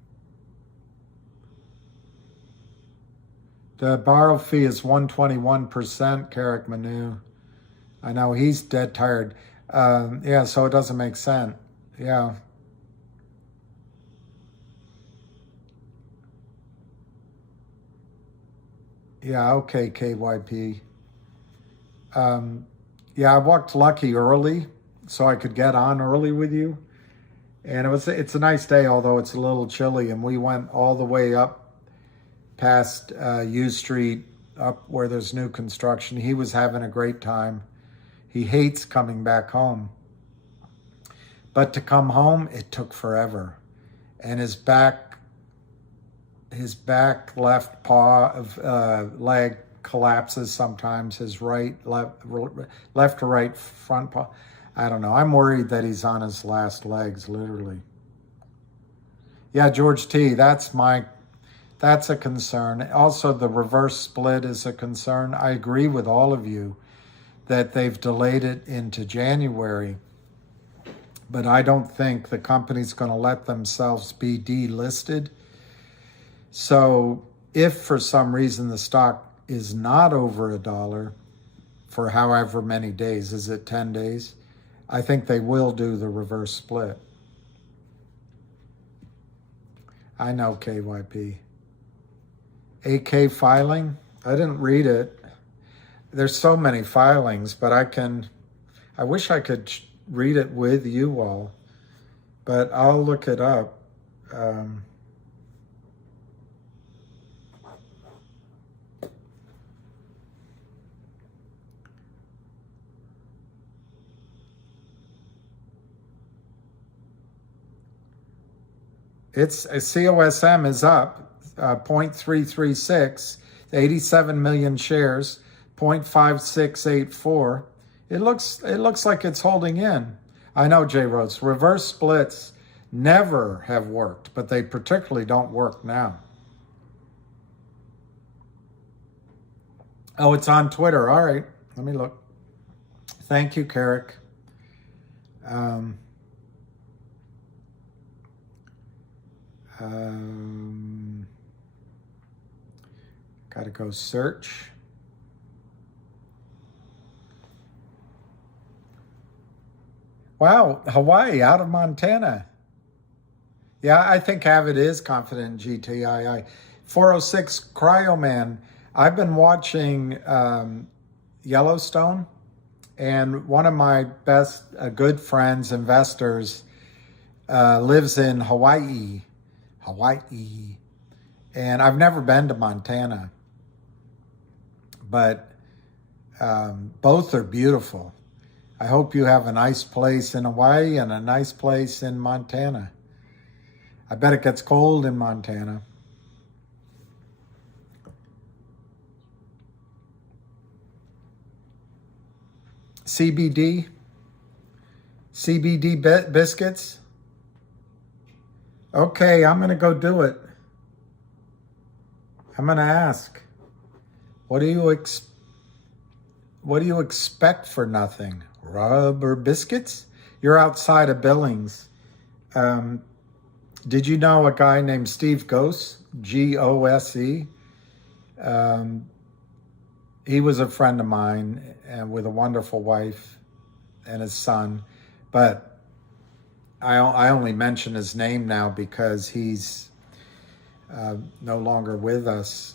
The borrow fee is 121%, Carrick Manu. I know he's dead tired. Yeah, so it doesn't make sense. Yeah. Yeah, okay, KYP. Yeah, I walked lucky early, so I could get on early with you. And it's a nice day, although it's a little chilly. And we went all the way up past U Street, up where there's new construction. He was having a great time. He hates coming back home. But to come home, it took forever. And his back left paw of leg collapses sometimes. His left to right front paw. I don't know. I'm worried that he's on his last legs, literally. Yeah, George T, that's a concern. Also, the reverse split is a concern. I agree with all of you that they've delayed it into January, but I don't think the company's going to let themselves be delisted. So if for some reason the stock is not over $1 for however many days, is it 10 days? I think they will do the reverse split. I know, KYP. AK filing? I didn't read it. There's so many filings, but I wish I could read it with you all, but I'll look it up. It's COSM is up 0.336, 87 million shares, 0.5684. It looks like it's holding in. I know, J. Rhodes, reverse splits never have worked, but they particularly don't work now. Oh, it's on Twitter. All right, let me look. Thank you, Carrick. Gotta go search. Wow, Hawaii out of Montana. Yeah, I think Avid is confident in GTII. 406 Cryoman. I've been watching Yellowstone, and one of my best good friends, investors, lives in Hawaii. And I've never been to Montana, but both are beautiful. I hope you have a nice place in Hawaii and a nice place in Montana. I bet it gets cold in Montana. CBD biscuits. Okay, I'm going to go do it. I'm going to ask, what do you expect for nothing? Rubber biscuits? You're outside of Billings. Did you know a guy named Steve Gose, Gose? He was a friend of mine and with a wonderful wife and his son, but I only mention his name now because he's no longer with us.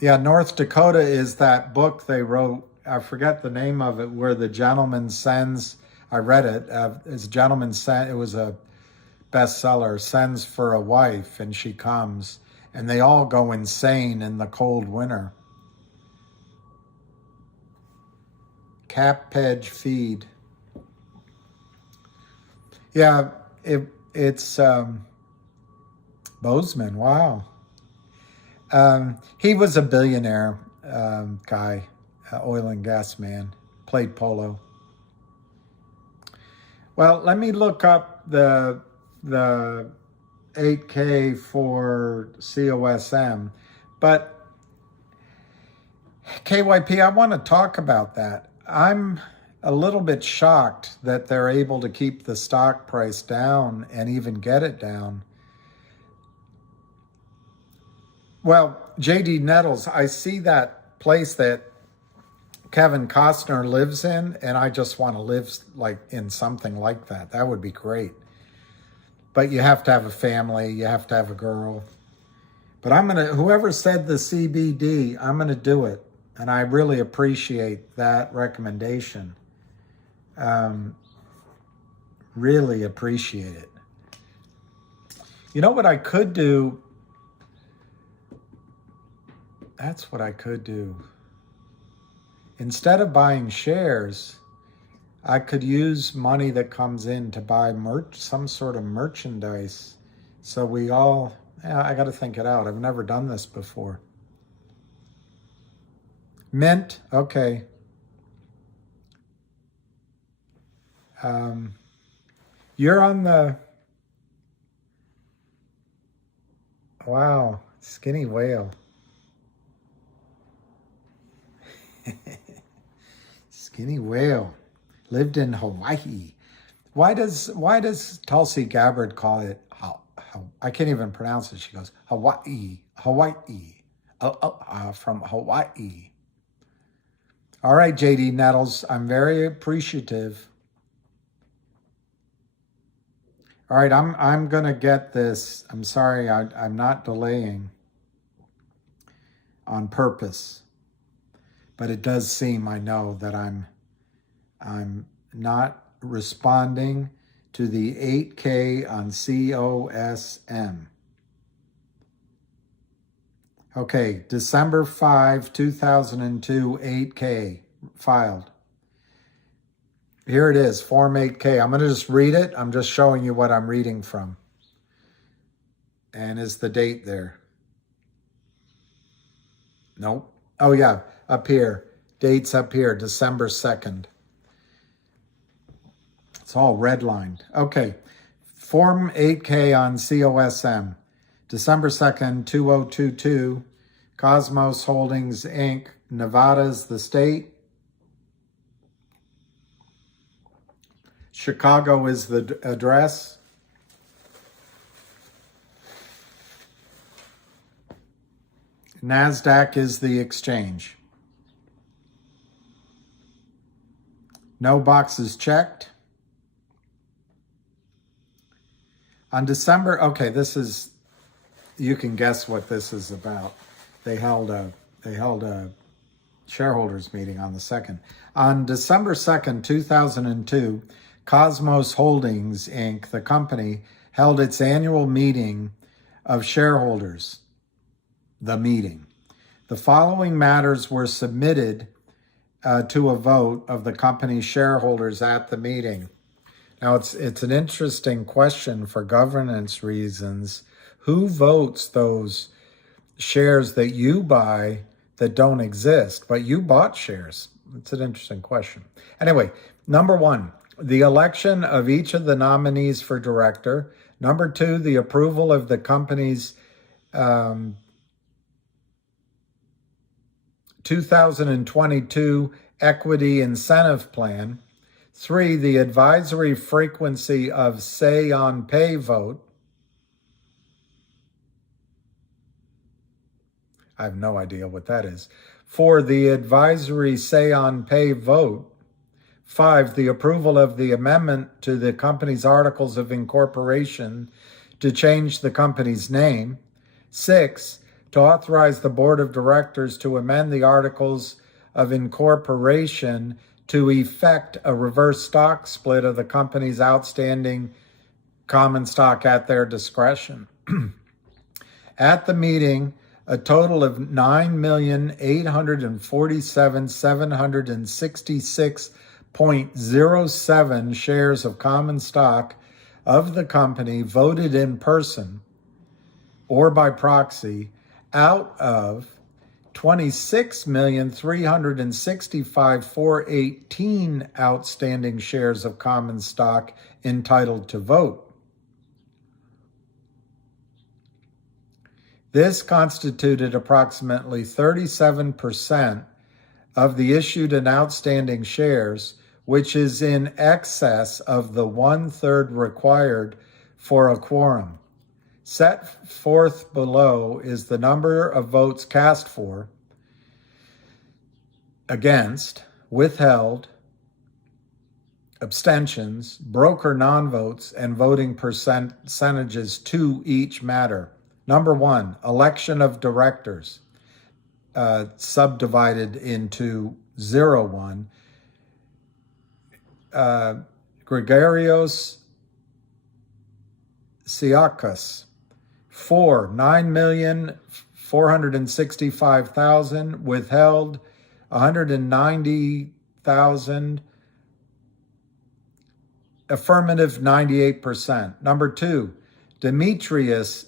Yeah, North Dakota is that book they wrote. I forget the name of it, where the gentleman sends, I read it, his gentleman sent, it was a bestseller, sends for a wife and she comes and they all go insane in the cold winter. Capedge feed. Yeah, it's Bozeman, wow. He was a billionaire guy, oil and gas man, played polo. Well, let me look up the 8K for COSM, but KYP, I want to talk about that. I'm a little bit shocked that they're able to keep the stock price down and even get it down. Well, JD Nettles, I see that place that Kevin Costner lives in, and I just want to live like in something like that. That would be great. But you have to have a family, you have to have a girl. But whoever said the CBD, I'm going to do it. And I really appreciate that recommendation. Really appreciate it. You know what I could do? That's what I could do. Instead of buying shares, I could use money that comes in to buy some sort of merchandise. So we all, I got to think it out. I've never done this before. Mint, okay. You're on the, wow, skinny whale. Skinny whale. Lived in Hawaii. Why does Tulsi Gabbard call it, I can't even pronounce it. She goes, Hawaii, from Hawaii. All right, JD Nettles, I'm very appreciative. All right, I'm gonna get this. I'm sorry, I'm not delaying on purpose, but it does seem, I know, that I'm not responding to the 8K on COSM. Okay, December 5, 2002, 8K filed. Here it is, Form 8K. I'm going to just read it. I'm just showing you what I'm reading from. And is the date there? Nope. Oh, yeah, up here. Date's up here, December 2nd. It's all redlined. Okay, Form 8K on COSM. December 2nd, 2022, Cosmos Holdings, Inc., Nevada's the state. Chicago is the address. NASDAQ is the exchange. No boxes checked. On December, okay, this is, you can guess what this is about. They held a shareholders meeting on the 2nd. On December 2nd, 2002, Cosmos Holdings, Inc., the company, held its annual meeting of shareholders, the meeting. The following matters were submitted to a vote of the company's shareholders at the meeting. Now, it's an interesting question for governance reasons. Who votes those shares that you buy that don't exist, but you bought shares? It's an interesting question. Anyway, number 1, the election of each of the nominees for director. Number 2, the approval of the company's 2022 equity incentive plan. 3, the advisory frequency of say on pay vote. I have no idea what that is. 4, the advisory say on pay vote. 5, the approval of the amendment to the company's articles of incorporation to change the company's name. 6, to authorize the board of directors to amend the articles of incorporation to effect a reverse stock split of the company's outstanding common stock at their discretion. At the meeting, a total of 9,847,766.07 shares of common stock of the company voted in person or by proxy out of 26,365,418 outstanding shares of common stock entitled to vote. This constituted approximately 37% of the issued and outstanding shares, which is in excess of the 1/3 required for a quorum. Set forth below is the number of votes cast for, against, withheld, abstentions, broker non-votes, and voting percentages to each matter. Number 1, election of directors, subdivided into 0-1. Gregarios Siakas, 9,465,000, withheld 190,000, affirmative 98%. Number 2, Demetriads,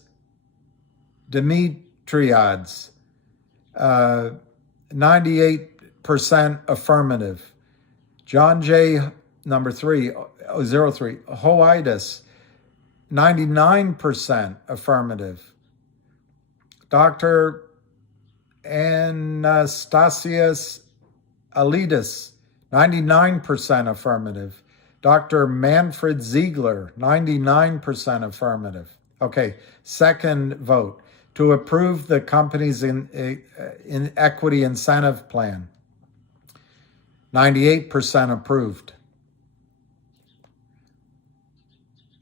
98% affirmative. John J, number 3, 03, Hoidas, 99% affirmative. Dr. Anastasius Alidis, 99% affirmative. Dr. Manfred Ziegler, 99% affirmative. Okay, second vote. To approve the company's in equity incentive plan, 98% approved.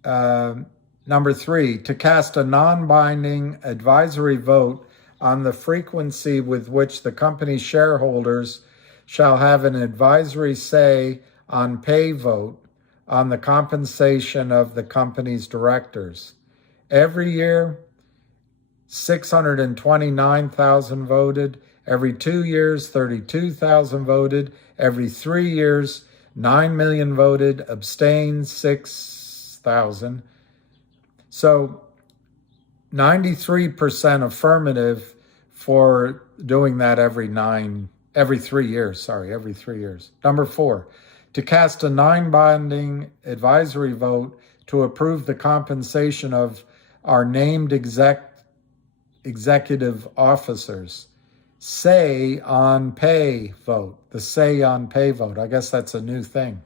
Number 3, to cast a non-binding advisory vote on the frequency with which the company's shareholders shall have an advisory say on pay vote on the compensation of the company's directors. Every year, 629,000 voted. Every 2 years, 32,000 voted. Every 3 years, 9 million voted. Abstained, 6,000. So 93% affirmative for doing that every 3 years. Number 4, to cast a non-binding advisory vote to approve the compensation of our named executive officers. Say on pay vote. The say on pay vote. I guess that's a new thing.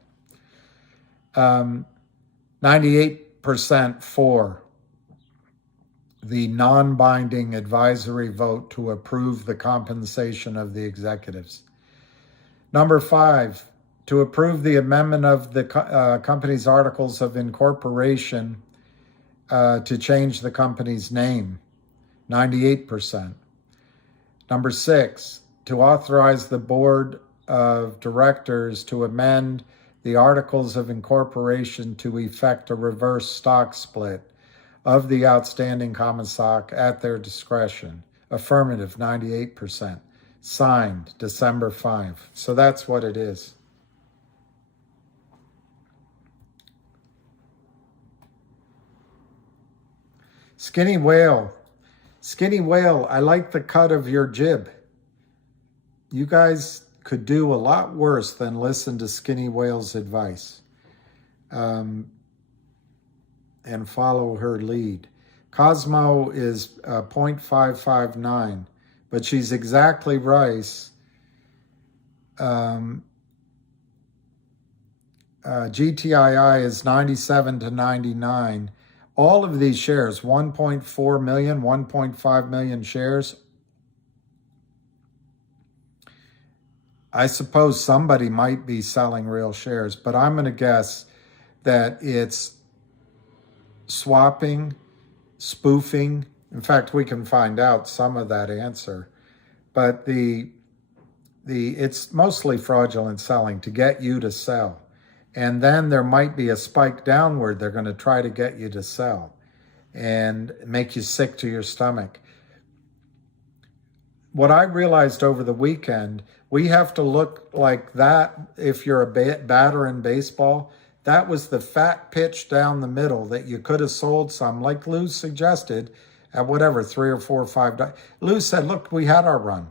98% for the non-binding advisory vote to approve the compensation of the executives. Number 5, to approve the amendment of the company's articles of incorporation to change the company's name, 98%. Number 6, to authorize the board of directors to amend the articles of incorporation to effect a reverse stock split of the outstanding common stock at their discretion, affirmative 98%. Signed December 5. So that's what it is. Skinny Whale. Skinny Whale, I like the cut of your jib. You guys could do a lot worse than listen to Skinny Whale's advice and follow her lead. Cosmo is 0.559, but she's exactly right. GTII is 97 to 99. All of these shares, 1.4 million, 1.5 million shares. I suppose somebody might be selling real shares, but I'm going to guess that it's swapping, spoofing. In fact, we can find out some of that answer. But it's mostly fraudulent selling to get you to sell. And then there might be a spike downward. They're going to try to get you to sell and make you sick to your stomach. What I realized over the weekend, we have to look like that if you're a batter in baseball. That was the fat pitch down the middle that you could have sold some, like Lou suggested, at whatever, $3 or $4 or $5. Lou said, look, we had our run.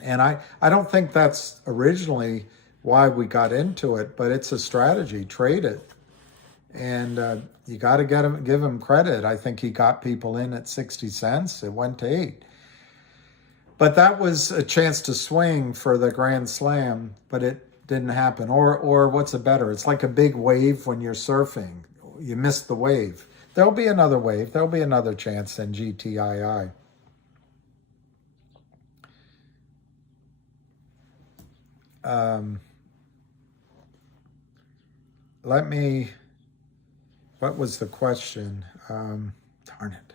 And I don't think that's originally why we got into it, but it's a strategy. Trade it. And you got to give him credit. I think he got people in at 60 cents. It went to 8. But that was a chance to swing for the Grand Slam, but it didn't happen. Or what's it better? It's like a big wave when you're surfing. You missed the wave. There'll be another wave. There'll be another chance in GTII. What was the question? Darn it.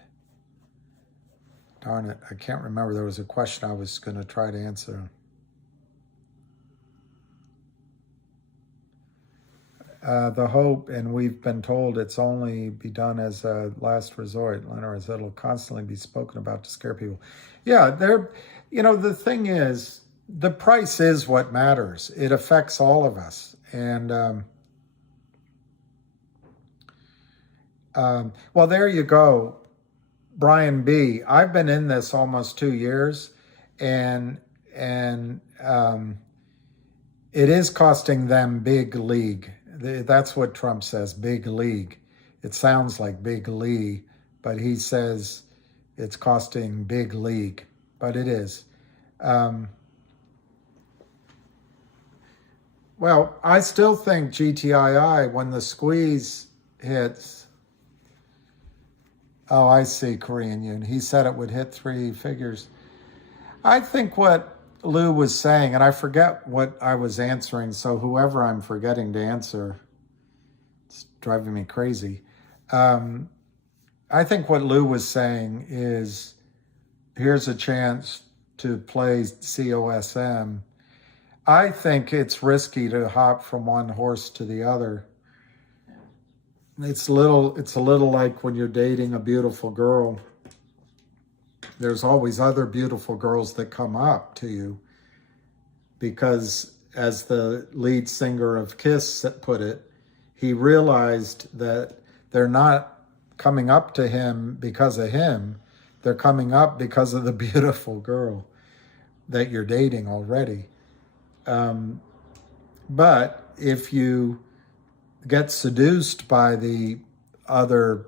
I can't remember. There was a question I was going to try to answer. The hope, and we've been told it's only be done as a last resort, Leonard, as it'll constantly be spoken about to scare people. Yeah, the thing is, the price is what matters. It affects all of us. And, well, there you go. Brian B. I've been in this almost 2 years, and it is costing them big league. That's what Trump says, big league. It sounds like big league, but he says it's costing big league, but it is. Well, I still think GTII, when the squeeze hits, oh, I see, Korean Union. He said it would hit 3 figures. I think what Lou was saying, and I forget what I was answering, so whoever I'm forgetting to answer, it's driving me crazy. I think what Lou was saying is, here's a chance to play COSM. I think it's risky to hop from one horse to the other. It's a little like when you're dating a beautiful girl. There's always other beautiful girls that come up to you, because as the lead singer of Kiss put it, he realized that they're not coming up to him because of him. They're coming up because of the beautiful girl that you're dating already. But if you get seduced by the other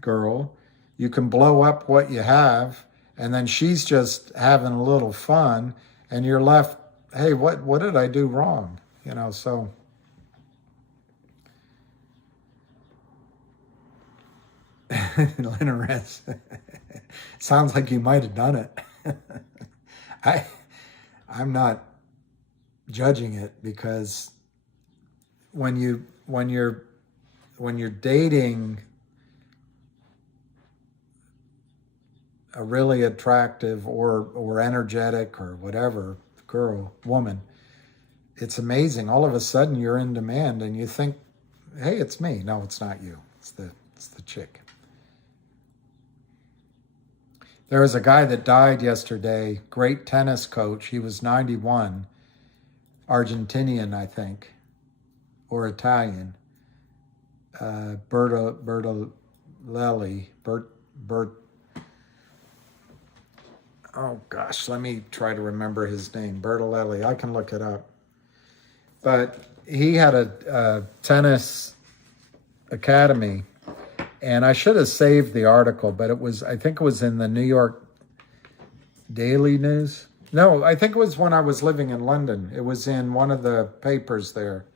girl, you can blow up what you have, and then she's just having a little fun, and you're left, hey, what did I do wrong? So Linares, sounds like you might have done it. I'm not judging it, because when you're dating a really attractive or energetic or whatever woman, it's amazing. All of a sudden you're in demand, and you think, hey, it's me. No, it's not you. It's the chick. There was a guy that died yesterday, great tennis coach. He was 91, Argentinian, I think, or Italian. Bertolelli. Oh gosh, let me try to remember his name. Bertolelli. I can look it up. But he had a tennis academy, and I should have saved the article, but I think it was in the New York Daily News. No, I think it was when I was living in London. It was in one of the papers there.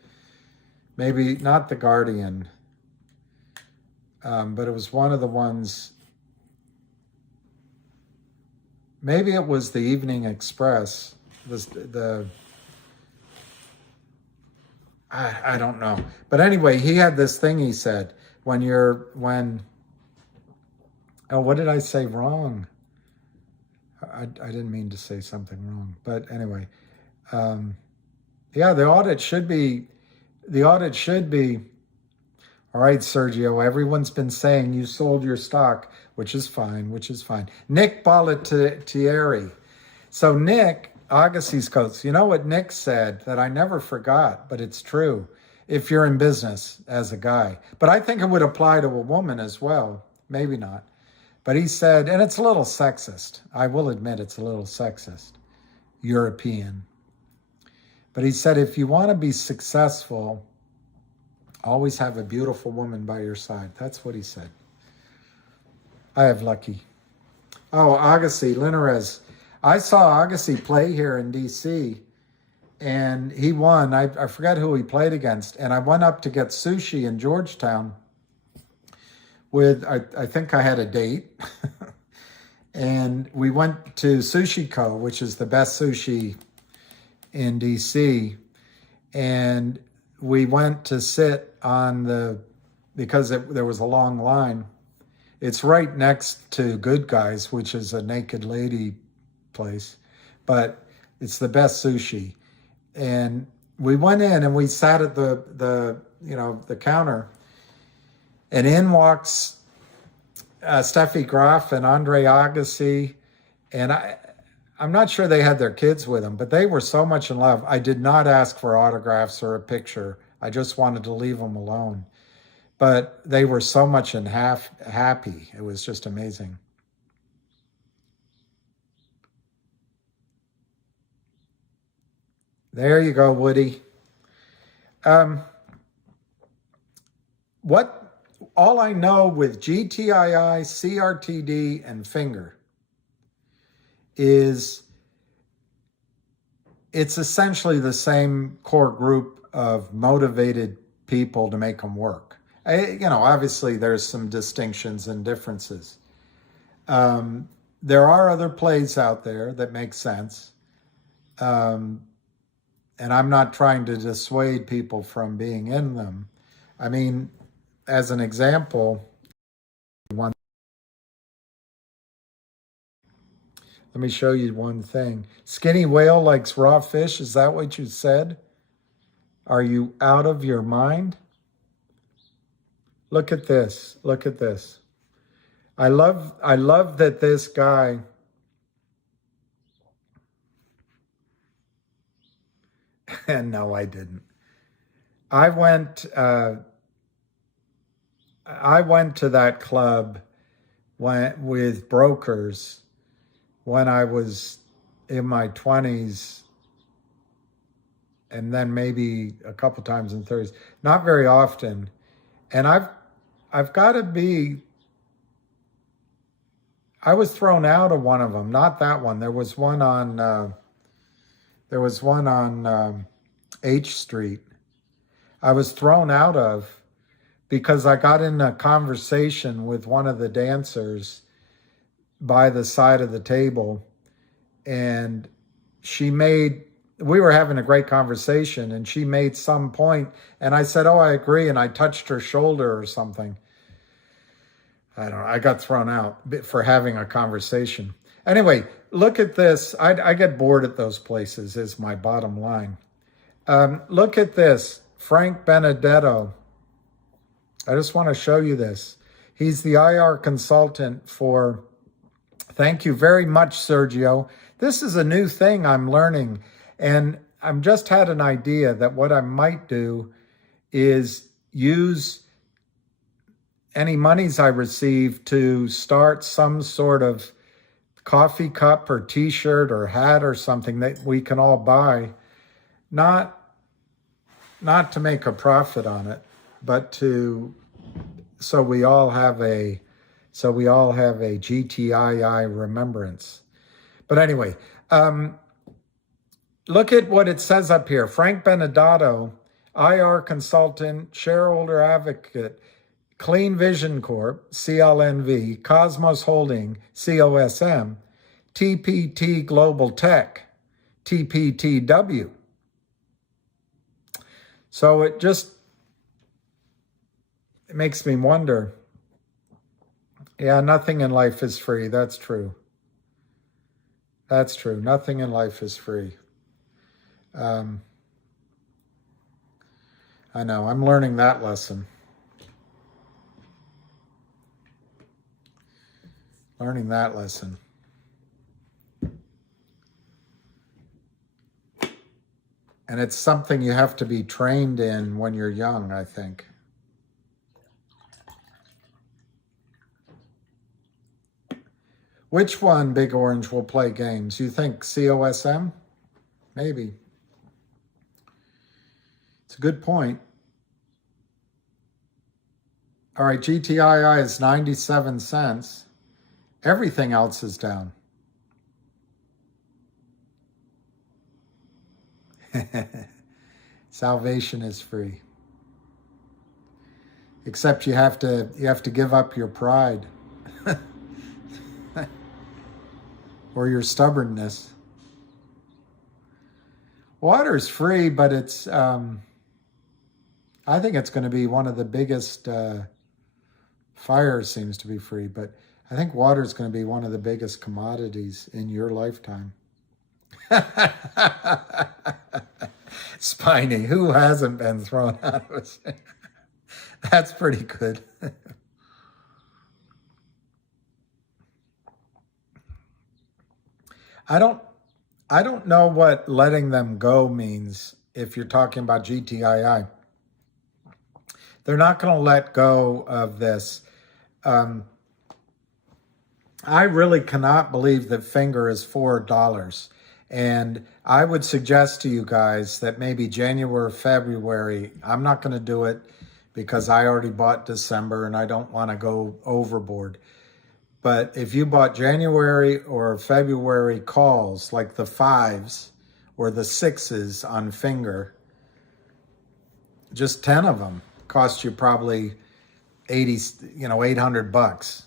Maybe not The Guardian, but it was one of the ones. Maybe it was the Evening Express. I don't know. But anyway, he had this thing he said, what did I say wrong? I didn't mean to say something wrong. But anyway, yeah, the audit should be, all right, Sergio, everyone's been saying you sold your stock, which is fine. Nick Bollettieri. So Nick, Agassiz Coates, you know what Nick said that I never forgot, but it's true if you're in business as a guy. But I think it would apply to a woman as well. Maybe not. But he said, and it's a little sexist. I will admit it's a little sexist, European. But he said, if you want to be successful, always have a beautiful woman by your side. That's what he said. I have lucky. Oh, Agassi, Linares. I saw Agassi play here in DC, and he won. I forget who he played against, and I went up to get sushi in Georgetown with, I think I had a date, and we went to Sushi Co., which is the best sushi in DC, and we went to sit on because there was a long line. It's right next to Good Guys, which is a naked lady place, but it's the best sushi. And we went in and we sat at the counter, and in walks Steffi Graf and Andre Agassi, and I'm not sure they had their kids with them, but they were so much in love. I did not ask for autographs or a picture. I just wanted to leave them alone. But they were so much happy. It was just amazing. There you go, Woody. All I know with GTII, CRTD, and finger is it's essentially the same core group of motivated people to make them work. Obviously there's some distinctions and differences. There are other plays out there that make sense. And I'm not trying to dissuade people from being in them. I mean, as an example, let me show you one thing. Skinny whale likes raw fish. Is that what you said? Are you out of your mind? Look at this. Look at this. I love that this guy and no, I didn't. I went to that club with brokers when I was in my 20s, and then maybe a couple times in 30s, not very often. And I've got to be, I was thrown out of one of them, not that one. There was one on H Street. I was thrown out of because I got in a conversation with one of the dancers by the side of the table, and we were having a great conversation, and she made some point, and I said, oh, I agree, and I touched her shoulder or something. I don't know, I got thrown out for having a conversation. Anyway, look at this. I get bored at those places is my bottom line. Look at this, Frank Benedetto. I just want to show you this. He's the IR consultant for, thank you very much, Sergio. This is a new thing I'm learning. And I've just had an idea that what I might do is use any monies I receive to start some sort of coffee cup or t-shirt or hat or something that we can all buy. Not to make a profit on it, but so we all have a GTII remembrance. But anyway, look at what it says up here. Frank Benedetto, IR consultant, shareholder advocate, Clean Vision Corp, CLNV, Cosmos Holding, COSM, TPT Global Tech, TPTW. So it makes me wonder. Yeah, nothing in life is free. That's true. That's true. Nothing in life is free. I know. I'm learning that lesson. Learning that lesson. And it's something you have to be trained in when you're young, I think. Which one, Big Orange, will play games? You think COSM? Maybe. It's a good point. All right, GTII is 97 cents. Everything else is down. Salvation is free. Except you have to give up your pride or your stubbornness. Water's free, but it's I think it's going to be one of the biggest. Fire seems to be free, but I think water is going to be one of the biggest commodities in your lifetime. Spiny, who hasn't been thrown out of his... That's pretty good. I don't know what letting them go means if you're talking about GTII. They're not going to let go of this. I really cannot believe that Finger is $4. And I would suggest to you guys that maybe January or February, I'm not going to do it because I already bought December and I don't want to go overboard. But if you bought January or February calls, like the 5s or the 6s on Finger, just 10 of them cost you probably 800 bucks.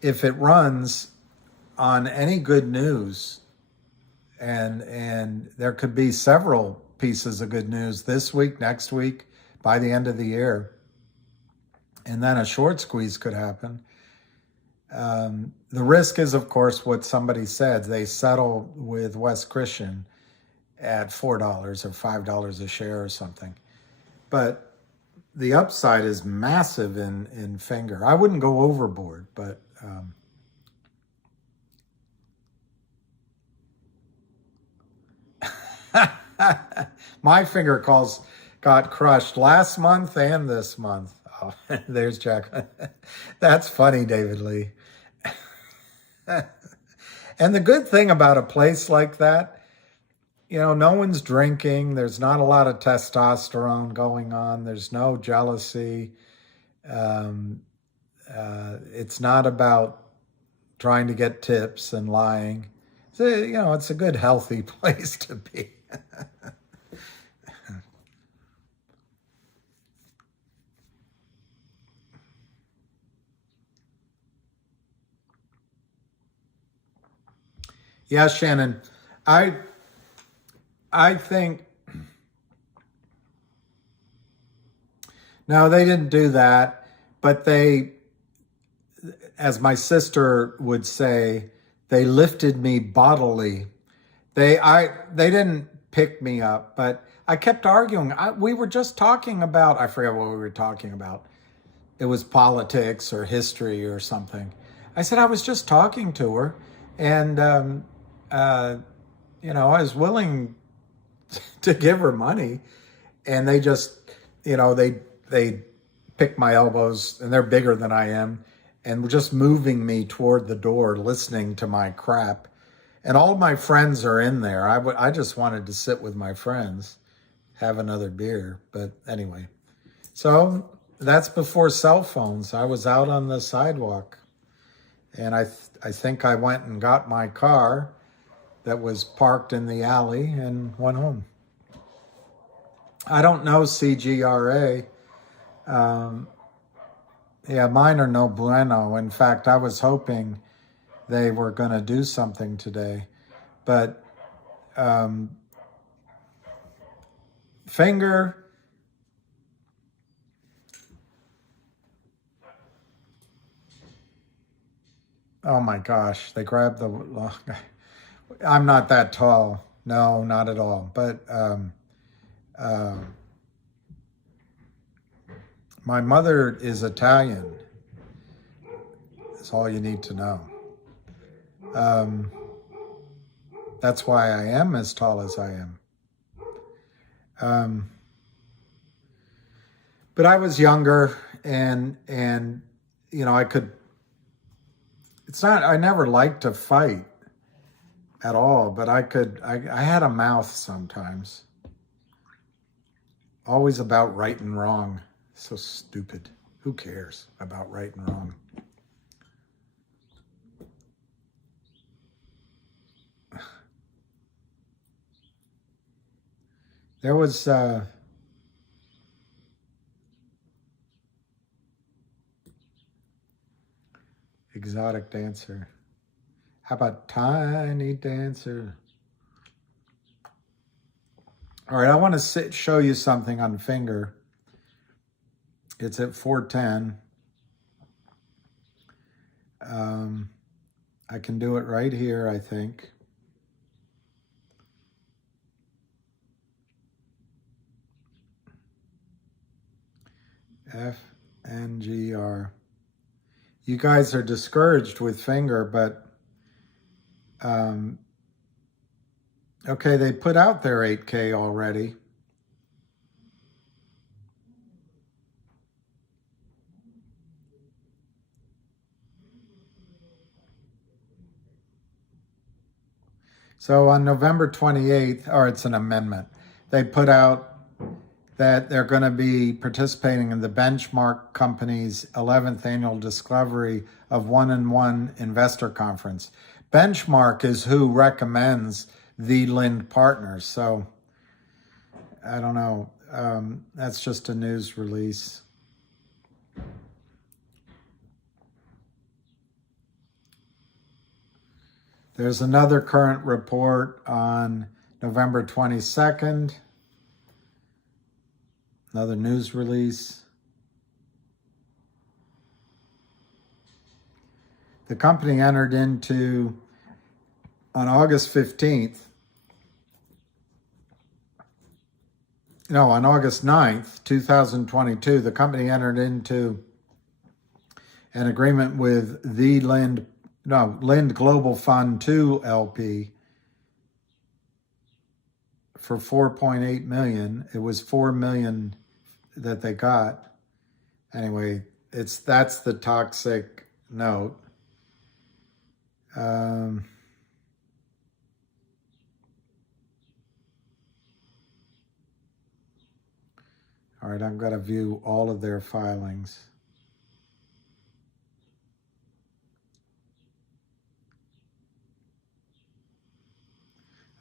If it runs on any good news, and there could be several pieces of good news this week, next week, by the end of the year, and then a short squeeze could happen. The risk is, of course, what somebody said. They settle with West Christian at $4 or $5 a share or something. But the upside is massive in Finger. I wouldn't go overboard, but my Finger calls got crushed last month and this month. Oh, there's Jack. That's funny, David Lee. And the good thing about a place like that, no one's drinking. There's not a lot of testosterone going on. There's no jealousy. It's not about trying to get tips and lying. So, it's a good, healthy place to be. Yeah, Shannon, I think, no, they didn't do that, but they, as my sister would say, they lifted me bodily. They didn't pick me up, but I kept arguing. We were just talking about, I forget what we were talking about. It was politics or history or something. I said I was just talking to her, and I was willing to give her money, and they just, they picked my elbows, and they're bigger than I am, and were just moving me toward the door, listening to my crap. And all my friends are in there. I just wanted to sit with my friends, have another beer. But anyway, so that's before cell phones. I was out on the sidewalk, and I think I went and got my car that was parked in the alley and went home. I don't know CGRA. Yeah, mine are no bueno. In fact, I was hoping they were going to do something today. But Finger, oh my gosh, they grabbed the... I'm not that tall. No, not at all. But my mother is Italian. That's all you need to know. That's why I am as tall as I am. But I was younger, and I could... It's not... I never liked to fight at all, but I had a mouth sometimes. Always about right and wrong. So stupid. Who cares about right and wrong? There was exotic dancer. How about tiny dancer? All right, I want to show you something on finger. It's at 410. I can do it right here, I think. FNGR. You guys are discouraged with finger, but okay, they put out their 8K already. So on November 28th, or it's an amendment, they put out that they're going to be participating in the Benchmark Company's 11th annual Discovery of One-on-One Investor Conference. Benchmark is who recommends the Lind Partners. So I don't know. That's just a news release. There's another current report on November 22nd. Another news release. The company entered into, on August 15th, no, on August 9th, 2022, the company entered into an agreement with the Lind Global Fund 2 LP for $4.8 million. It was $4 million that they got. Anyway, that's the toxic note. All right, I'm going to view all of their filings.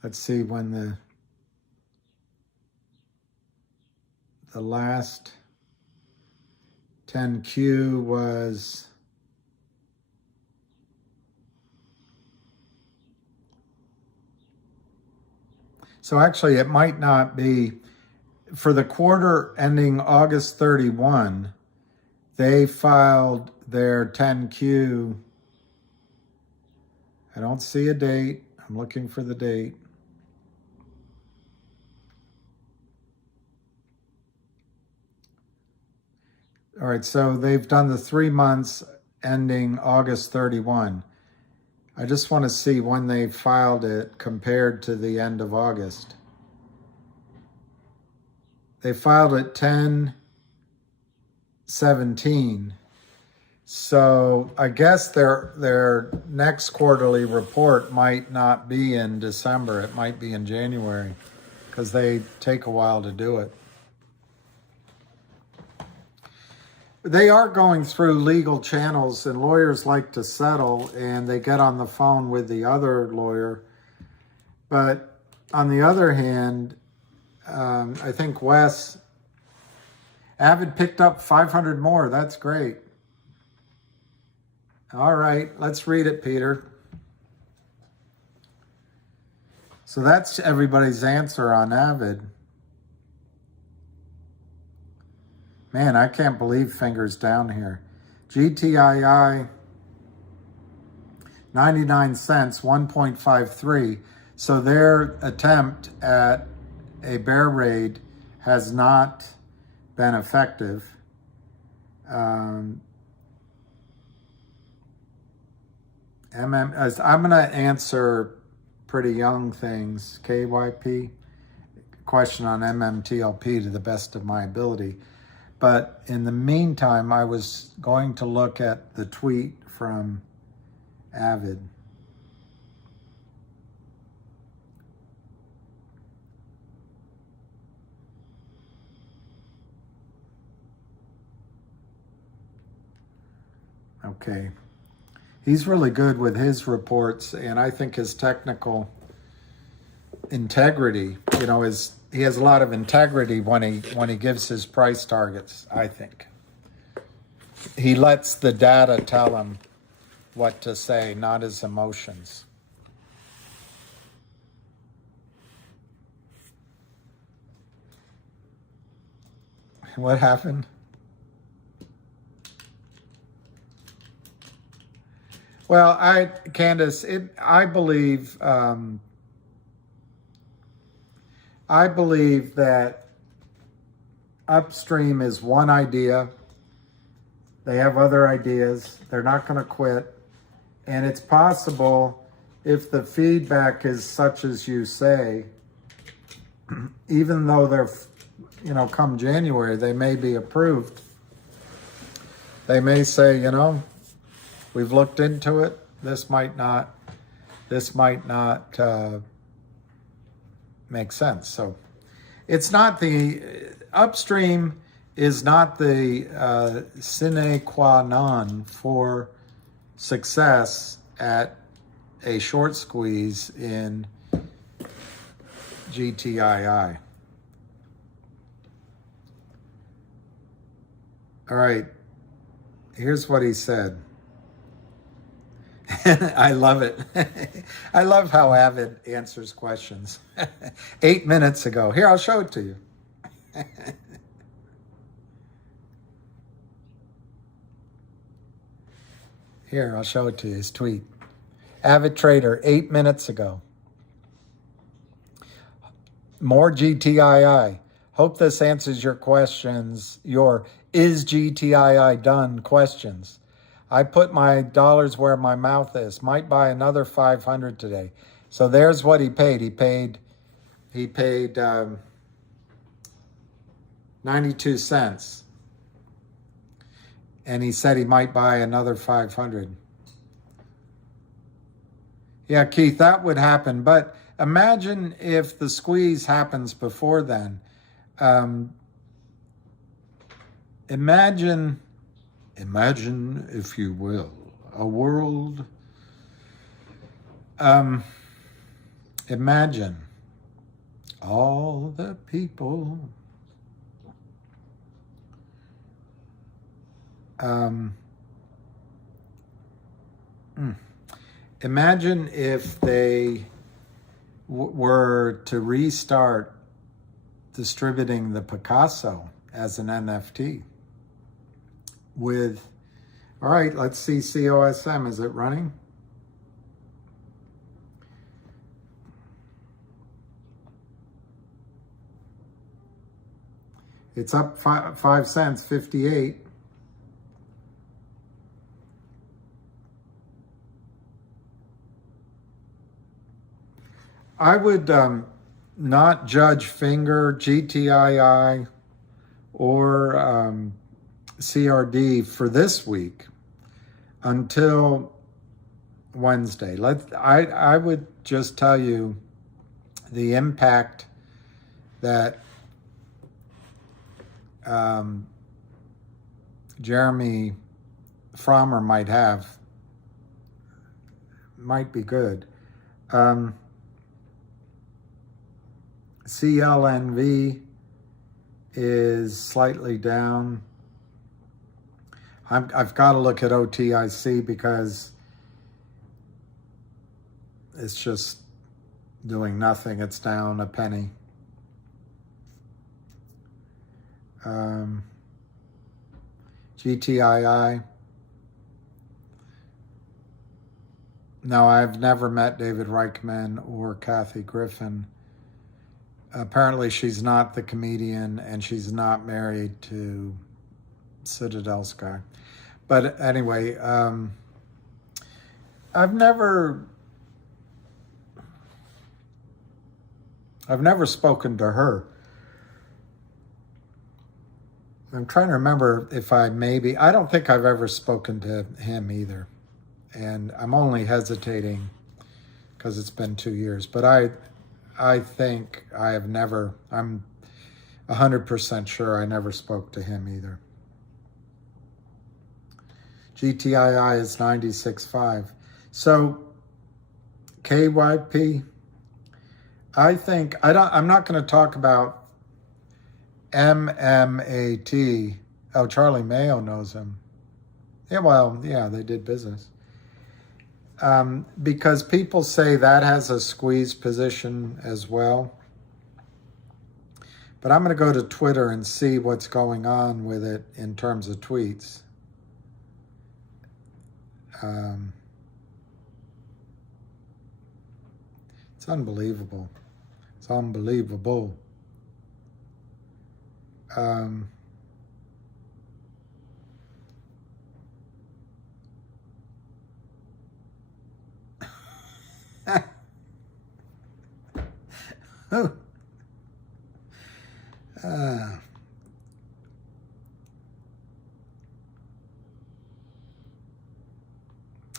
Let's see when the last 10Q was so actually it might not be for the quarter ending August 31. They filed their 10Q. I don't see a date. I'm looking for the date. All right, so they've done the 3 months ending August 31. I just want to see when they filed it compared to the end of August. They filed it 10/17. So I guess their next quarterly report might not be in December. It might be in January because they take a while to do it. They are going through legal channels, and lawyers like to settle, and they get on the phone with the other lawyer. But on the other hand, I think Avid picked up 500 more. That's great. All right, let's read it, Peter. So that's everybody's answer on Avid. Man, I can't believe fingers down here. GTII, 99 cents, 1.53. So their attempt at a bear raid has not been effective. I'm going to answer pretty young things. KYP, question on Mmtlp to the best of my ability. But in the meantime, I was going to look at the tweet from Avid. Okay. He's really good with his reports, and I think his technical integrity, his he has a lot of integrity when he gives his price targets, I think. He lets the data tell him what to say, not his emotions. What happened? Well, Candace, I believe that upstream is one idea. They have other ideas. They're not going to quit. And it's possible, if the feedback is such as you say, even though they're, come January, they may be approved. They may say, we've looked into it. This might not make sense. So it's not the upstream is not the sine qua non for success at a short squeeze in GTII. All right, here's what he said. I love it. I love how Avid answers questions. 8 minutes ago. Here, I'll show it to you. Here, I'll show it to you, his tweet. Avid Trader, 8 minutes ago. More GTII. Hope this answers your questions, your is GTII done questions. I put my dollars where my mouth is. Might buy another 500 today. So there's what he paid. He paid 92 cents. And he said he might buy another 500. Yeah, Keith, that would happen. But imagine if the squeeze happens before then. Imagine, if you will, a world. Imagine all the people. Imagine if they were to restart distributing the Picasso as an NFT with, all right, let's see COSM, is it running? It's up 5 cents, 58. I would not judge finger, GTII, or CRD for this week until Wednesday. I would just tell you the impact that Jeremy Frommer might have might be good. CLNV is slightly down. I've got to look at OTIC because it's just doing nothing. It's down a penny. GTII. No, I've never met David Reichman or Kathy Griffin. Apparently she's not the comedian and she's not married to Citadel Sky. But anyway, I've never spoken to her. I'm trying to remember if I don't think I've ever spoken to him either. And I'm only hesitating because it's been 2 years. But I think I have never, I'm 100% sure I never spoke to him either. GTII is 96.5. So KYP, I think, I'm not going to talk about MMAT. Oh, Charlie Mayo knows him. Yeah, well, yeah, they did business. Because people say that has a squeeze position as well. But I'm going to go to Twitter and see what's going on with it in terms of tweets. It's unbelievable. It's unbelievable.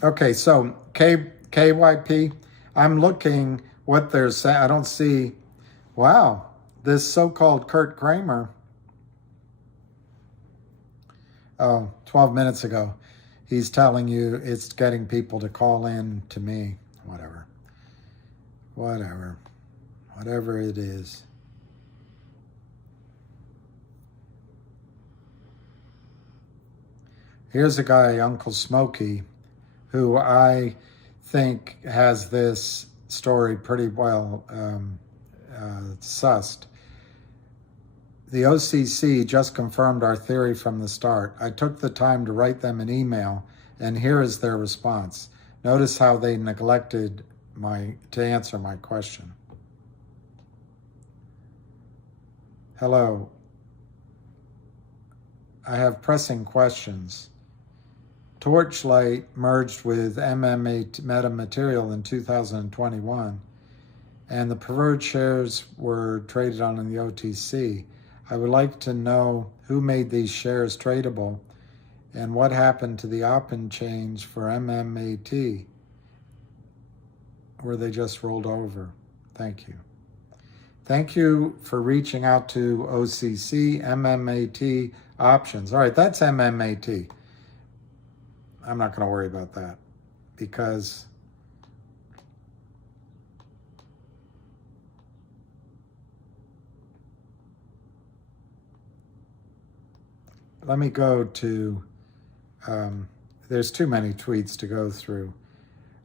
Okay, so KYP, I'm looking what they're saying. I don't see, wow, this so-called Kurt Kramer, 12 minutes ago, he's telling you it's getting people to call in to me. Whatever it is. Here's a guy, Uncle Smokey, who I think has this story pretty well sussed. The OCC just confirmed our theory from the start. I took the time to write them an email, and here is their response. Notice how they neglected to answer my question. Hello. I have pressing questions. Torchlight merged with Mmtlp in 2021, and the preferred shares were traded on in the OTC. I would like to know who made these shares tradable and what happened to the opt-in change for MMAT. Were they just rolled over? Thank you. Thank you for reaching out to OCC, MMAT options. All right, that's MMAT. I'm not going to worry about that because let me go to, there's too many tweets to go through.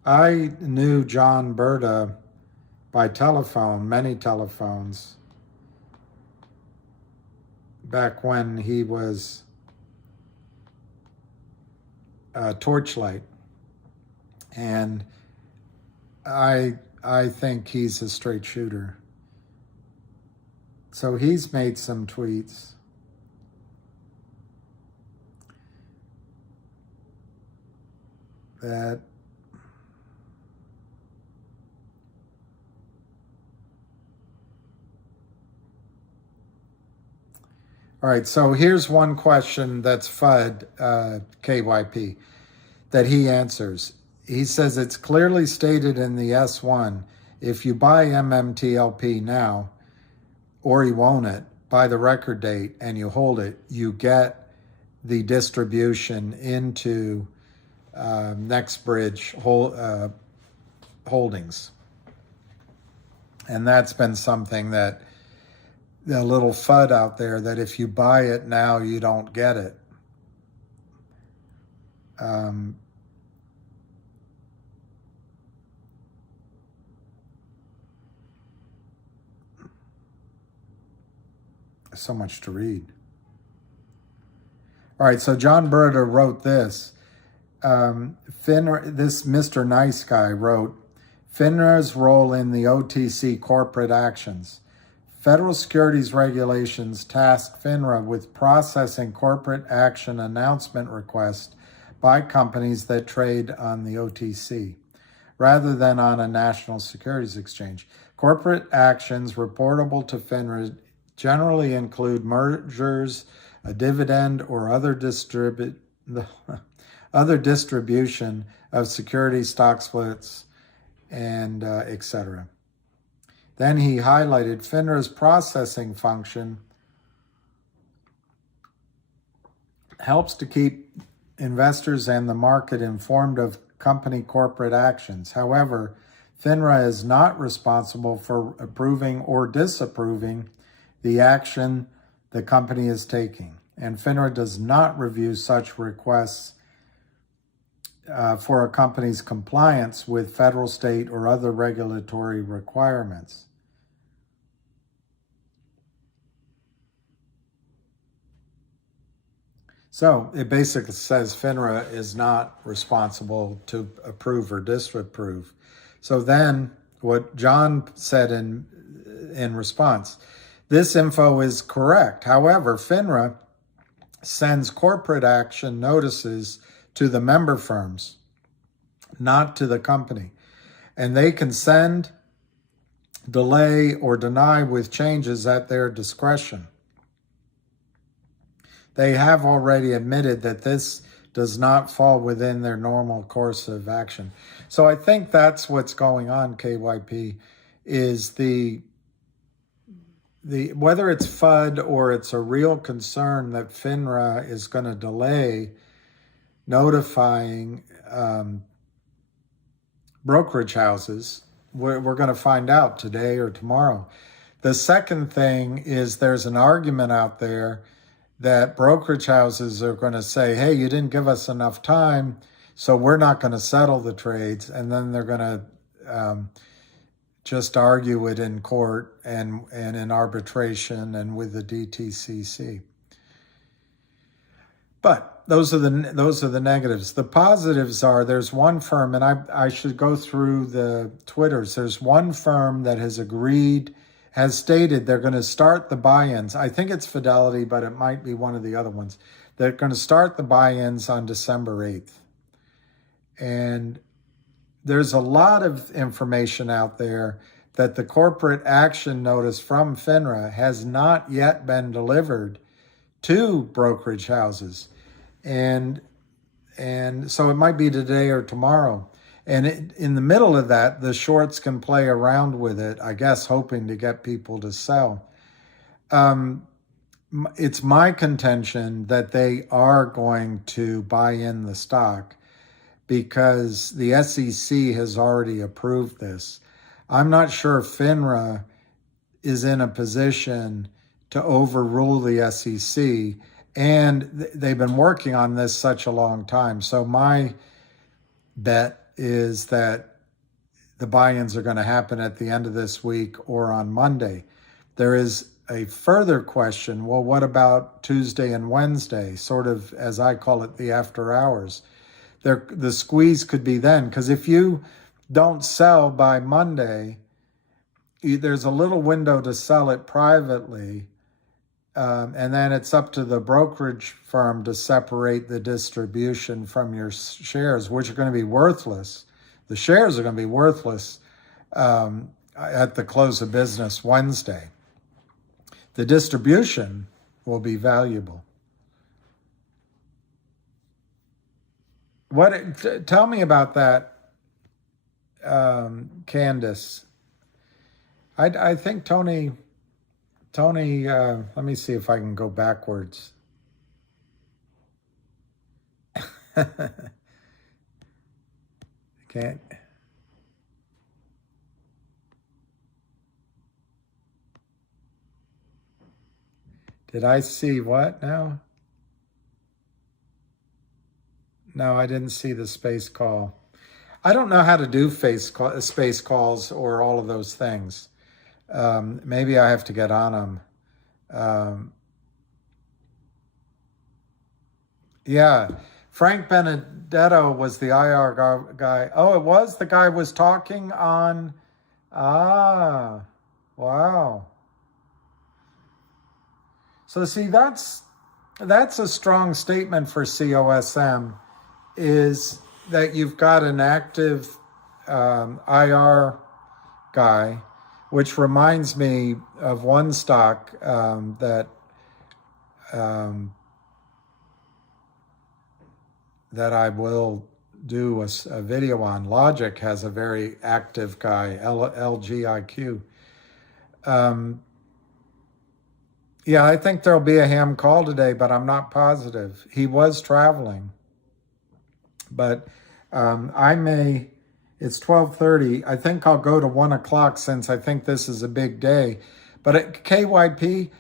I knew John Berta by telephone, many telephones, back when he was Torchlight. And I think he's a straight shooter. So he's made some tweets. That all right, so here's one question that's FUD, KYP, that he answers. He says it's clearly stated in the S1, if you buy MMTLP now, or you own it by the record date and you hold it, you get the distribution into NextBridge holdings. And that's been something that a little FUD out there, that if you buy it now, you don't get it. So much to read. All right, so John Berta wrote this. This Mr. Nice Guy wrote, FINRA's role in the OTC corporate actions. Federal securities regulations task FINRA with processing corporate action announcement requests by companies that trade on the OTC, rather than on a national securities exchange. Corporate actions reportable to FINRA generally include mergers, a dividend, or other distribution of security stock splits, and etc. Then he highlighted FINRA's processing function helps to keep investors and the market informed of company corporate actions. However, FINRA is not responsible for approving or disapproving the action the company is taking, and FINRA does not review such requests for a company's compliance with federal, state, or other regulatory requirements. So it basically says FINRA is not responsible to approve or disapprove. So then what John said in response, this info is correct. However, FINRA sends corporate action notices to the member firms, not to the company. And they can send, delay, or deny with changes at their discretion. They have already admitted that this does not fall within their normal course of action. So I think that's what's going on, KYP, is the whether it's FUD or it's a real concern that FINRA is going to delay notifying brokerage houses. We're going to find out today or tomorrow. The second thing is there's an argument out there that brokerage houses are going to say, hey, you didn't give us enough time, so we're not going to settle the trades. And then they're going to just argue it in court and in arbitration and with the DTCC. But those are the negatives. The positives are there's one firm, and I should go through the Twitters. There's one firm that has agreed, has stated they're going to start the buy-ins. I think it's Fidelity, but it might be one of the other ones. They're going to start the buy-ins on December 8th. And there's a lot of information out there that the corporate action notice from FINRA has not yet been delivered to brokerage houses. And so it might be today or tomorrow. And in the middle of that, the shorts can play around with it, I guess, hoping to get people to sell. It's my contention that they are going to buy in the stock because the SEC has already approved this. I'm not sure FINRA is in a position to overrule the SEC, and they've been working on this such a long time. So my bet is that the buy-ins are going to happen at the end of this week or on Monday. There is a further question, well, what about Tuesday and Wednesday, sort of, as I call it, the after hours? The squeeze could be then, because if you don't sell by Monday, there's a little window to sell it privately, and then it's up to the brokerage firm to separate the distribution from your shares, which are going to be worthless. The shares are going to be worthless at the close of business Wednesday. The distribution will be valuable. Tell me about that, Candace. I think Tony, let me see if I can go backwards. Can't. Did I see what now? No, I didn't see the space call. I don't know how to do space calls or all of those things. Maybe I have to get on them. Yeah, Frank Benedetto was the IR guy. Oh, it was? The guy was talking on... Ah, wow. So see, that's a strong statement for COSM, is that you've got an active IR guy, which reminds me of one stock that I will do a video on. Logic has a very active guy, LGIQ. Yeah, I think there'll be a ham call today, but I'm not positive. He was traveling. But I may It's 12:30. I think I'll go to 1 o'clock since I think this is a big day. But at KYP,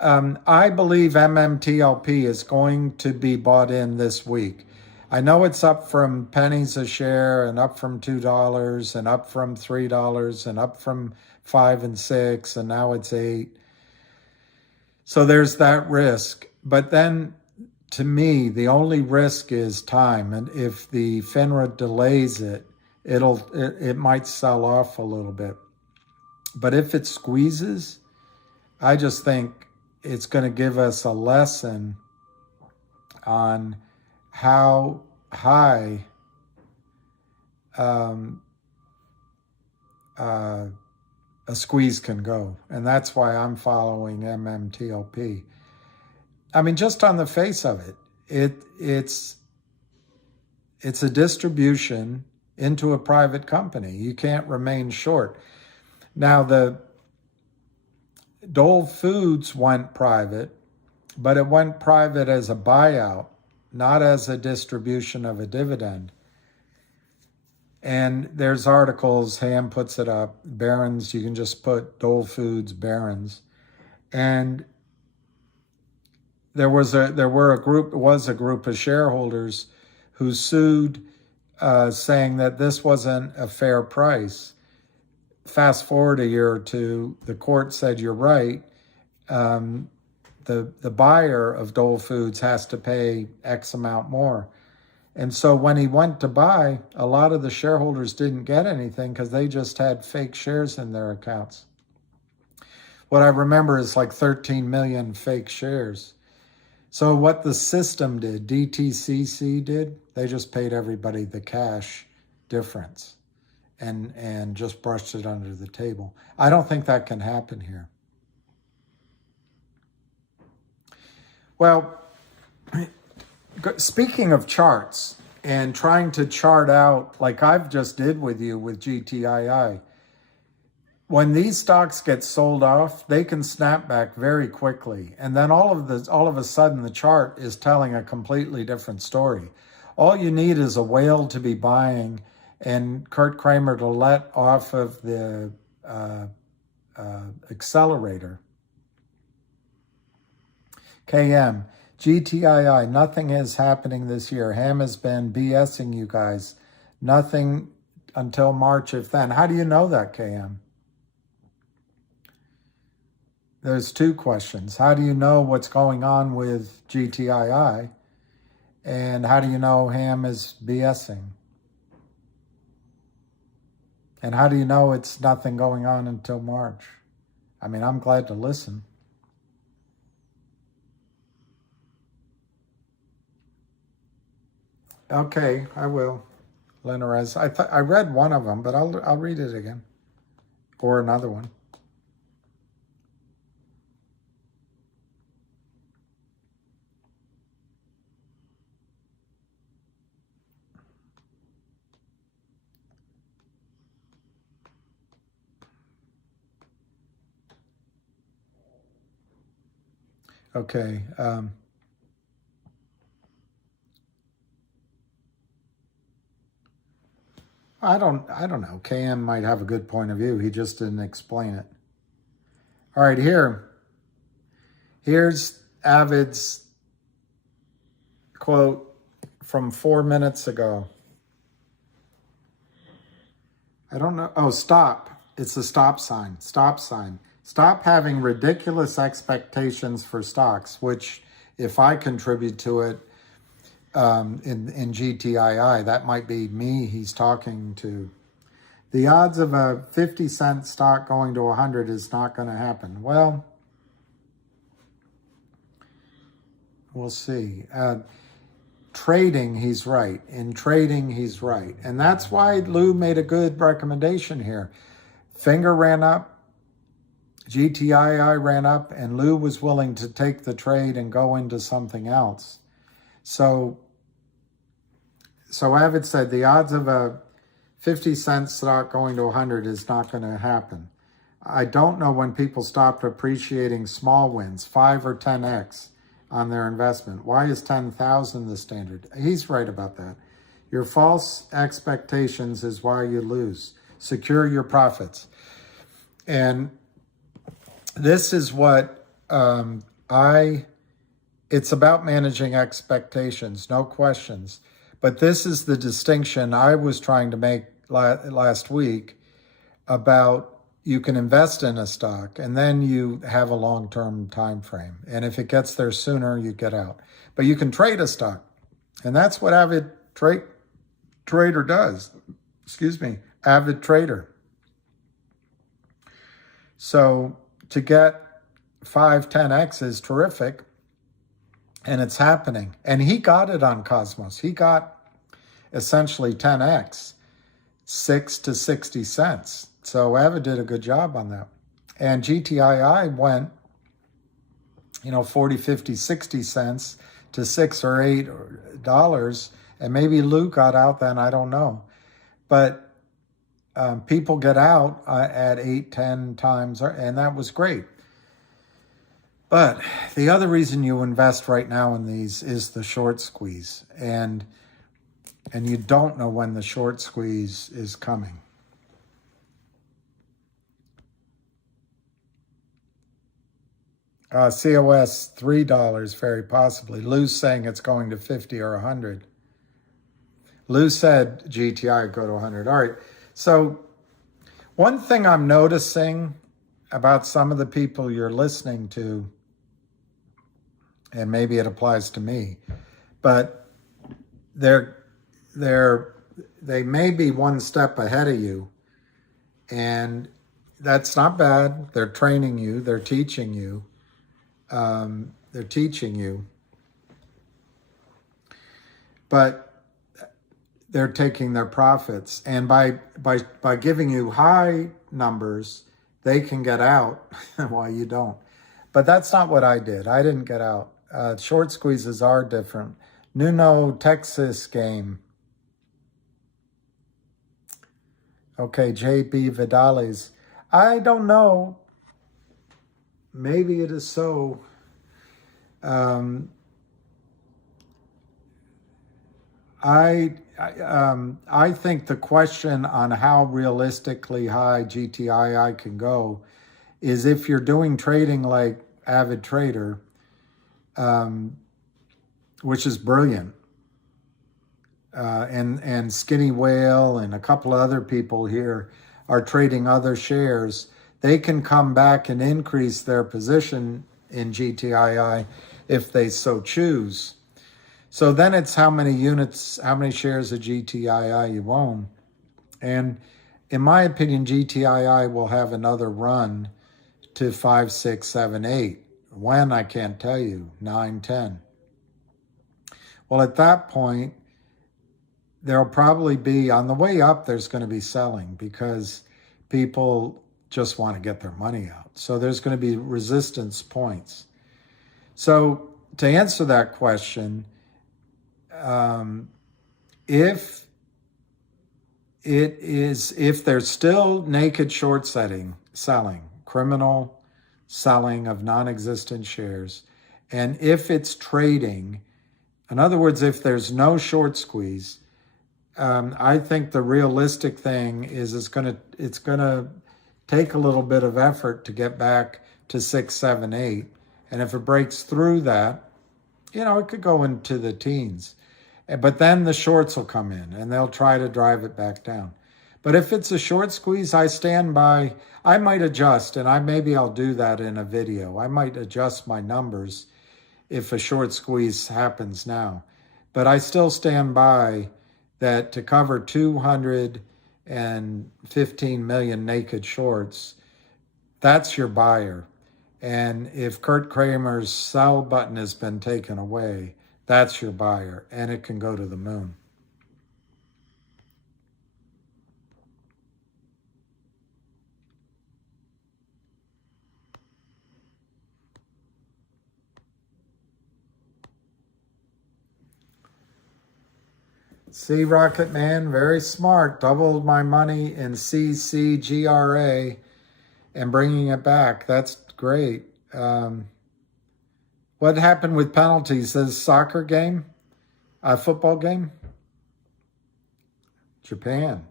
I believe MMTLP is going to be bought in this week. I know it's up from pennies a share and up from $2 and up from $3 and up from 5 and 6 and now it's 8. So there's that risk. But then to me, the only risk is time. And if the FINRA delays it, it might sell off a little bit. But if it squeezes, I just think it's going to give us a lesson on how high a squeeze can go. And that's why I'm following MMTLP. I mean, just on the face of it, it's a distribution into a private company. You can't remain short. Now, the Dole Foods went private, but it went private as a buyout, not as a distribution of a dividend. And there's articles, Ham puts it up, Barron's, you can just put Dole Foods, Barron's. And there was a group of shareholders who sued, saying that this wasn't a fair price. Fast forward a year or two, the court said, you're right. The buyer of Dole Foods has to pay X amount more. And so when he went to buy, a lot of the shareholders didn't get anything because they just had fake shares in their accounts. What I remember is like 13 million fake shares. So what the system did, DTCC did, they just paid everybody the cash difference and just brushed it under the table. I don't think that can happen here. Well, speaking of charts and trying to chart out, like I've just did with you with GTII, when these stocks get sold off, they can snap back very quickly. And then all of a sudden, the chart is telling a completely different story. All you need is a whale to be buying and Kurt Kramer to let off of the accelerator. KM, GTII, nothing is happening this year. Ham has been BSing you guys. Nothing until March, if then. How do you know that, KM? There's two questions. How do you know what's going on with GTII? And how do you know Ham is BSing? And how do you know it's nothing going on until March? I mean, I'm glad to listen. Okay, I will. Linares. I read one of them, but I'll read it again. Or another one. Okay. I don't know. KM might have a good point of view. He just didn't explain it. All right, here's Avid's quote from 4 minutes ago. I don't know. Oh, stop. It's a stop sign. Stop sign. Stop having ridiculous expectations for stocks, which if I contribute to it in GTII, that might be me he's talking to. The odds of a 50-cent stock going to 100 is not going to happen. Well, we'll see. Trading, he's right. In trading, he's right. And that's why Lou made a good recommendation here. Finger ran up, GTII ran up, and Lou was willing to take the trade and go into something else. So Avid said the odds of a 50-cent stock going to 100 is not going to happen. I don't know when people stopped appreciating small wins, 5 or 10x on their investment. Why is 10,000 the standard? He's right about that. Your false expectations is why you lose. Secure your profits. And this is what it's about managing expectations, no questions. But this is the distinction I was trying to make last week about you can invest in a stock and then you have a long-term time frame. And if it gets there sooner, you get out. But you can trade a stock. And that's what avid trader does. Excuse me, avid trader. So to get 5-10x is terrific. And it's happening. And he got it on Cosmos. He got essentially 10x, 6 to 60 cents. So Avid did a good job on that. And GTII went, 40, 50, 60 cents to $6 or $8. And maybe Lou got out then, I don't know. But people get out at 8, 10 times, and that was great. But the other reason you invest right now in these is the short squeeze. And you don't know when the short squeeze is coming. COS, $3, very possibly. Lou's saying it's going to 50 or 100. Lou said GTI go to 100. All right. So one thing I'm noticing about some of the people you're listening to, and maybe it applies to me, but they may be one step ahead of you, and that's not bad. They're training you. They're teaching you. But they're taking their profits, and by giving you high numbers, they can get out while you don't. But that's not what I did. I didn't get out. Short squeezes are different. Nuno Texas game. Okay, JB Vidales. I don't know. Maybe it is so. I think the question on how realistically high GTII can go is if you're doing trading like Avid Trader, which is brilliant, and Skinny Whale and a couple of other people here are trading other shares, they can come back and increase their position in GTII if they so choose. So then it's how many units, how many shares of GTII you own. And in my opinion, GTII will have another run to 5, 6, 7, 8. When, I can't tell you, 9, 10. Well, at that point, there'll probably be, on the way up, there's going to be selling because people just want to get their money out. So there's going to be resistance points. So to answer that question, if there's still naked short selling, criminal selling of non-existent shares, and if it's trading, in other words, if there's no short squeeze, I think the realistic thing is it's gonna take a little bit of effort to get back to 6, 7, 8, and if it breaks through that, it could go into the teens. But then the shorts will come in and they'll try to drive it back down. But if it's a short squeeze, I stand by. I might adjust, and maybe I'll do that in a video. I might adjust my numbers if a short squeeze happens now. But I still stand by that to cover 215 million naked shorts, that's your buyer. And if Kurt Kramer's sell button has been taken away, that's your buyer, and it can go to the moon. See, Rocket Man, very smart. Doubled my money in CCGRA and bringing it back. That's great. What happened with penalties? This soccer game? A football game? Japan.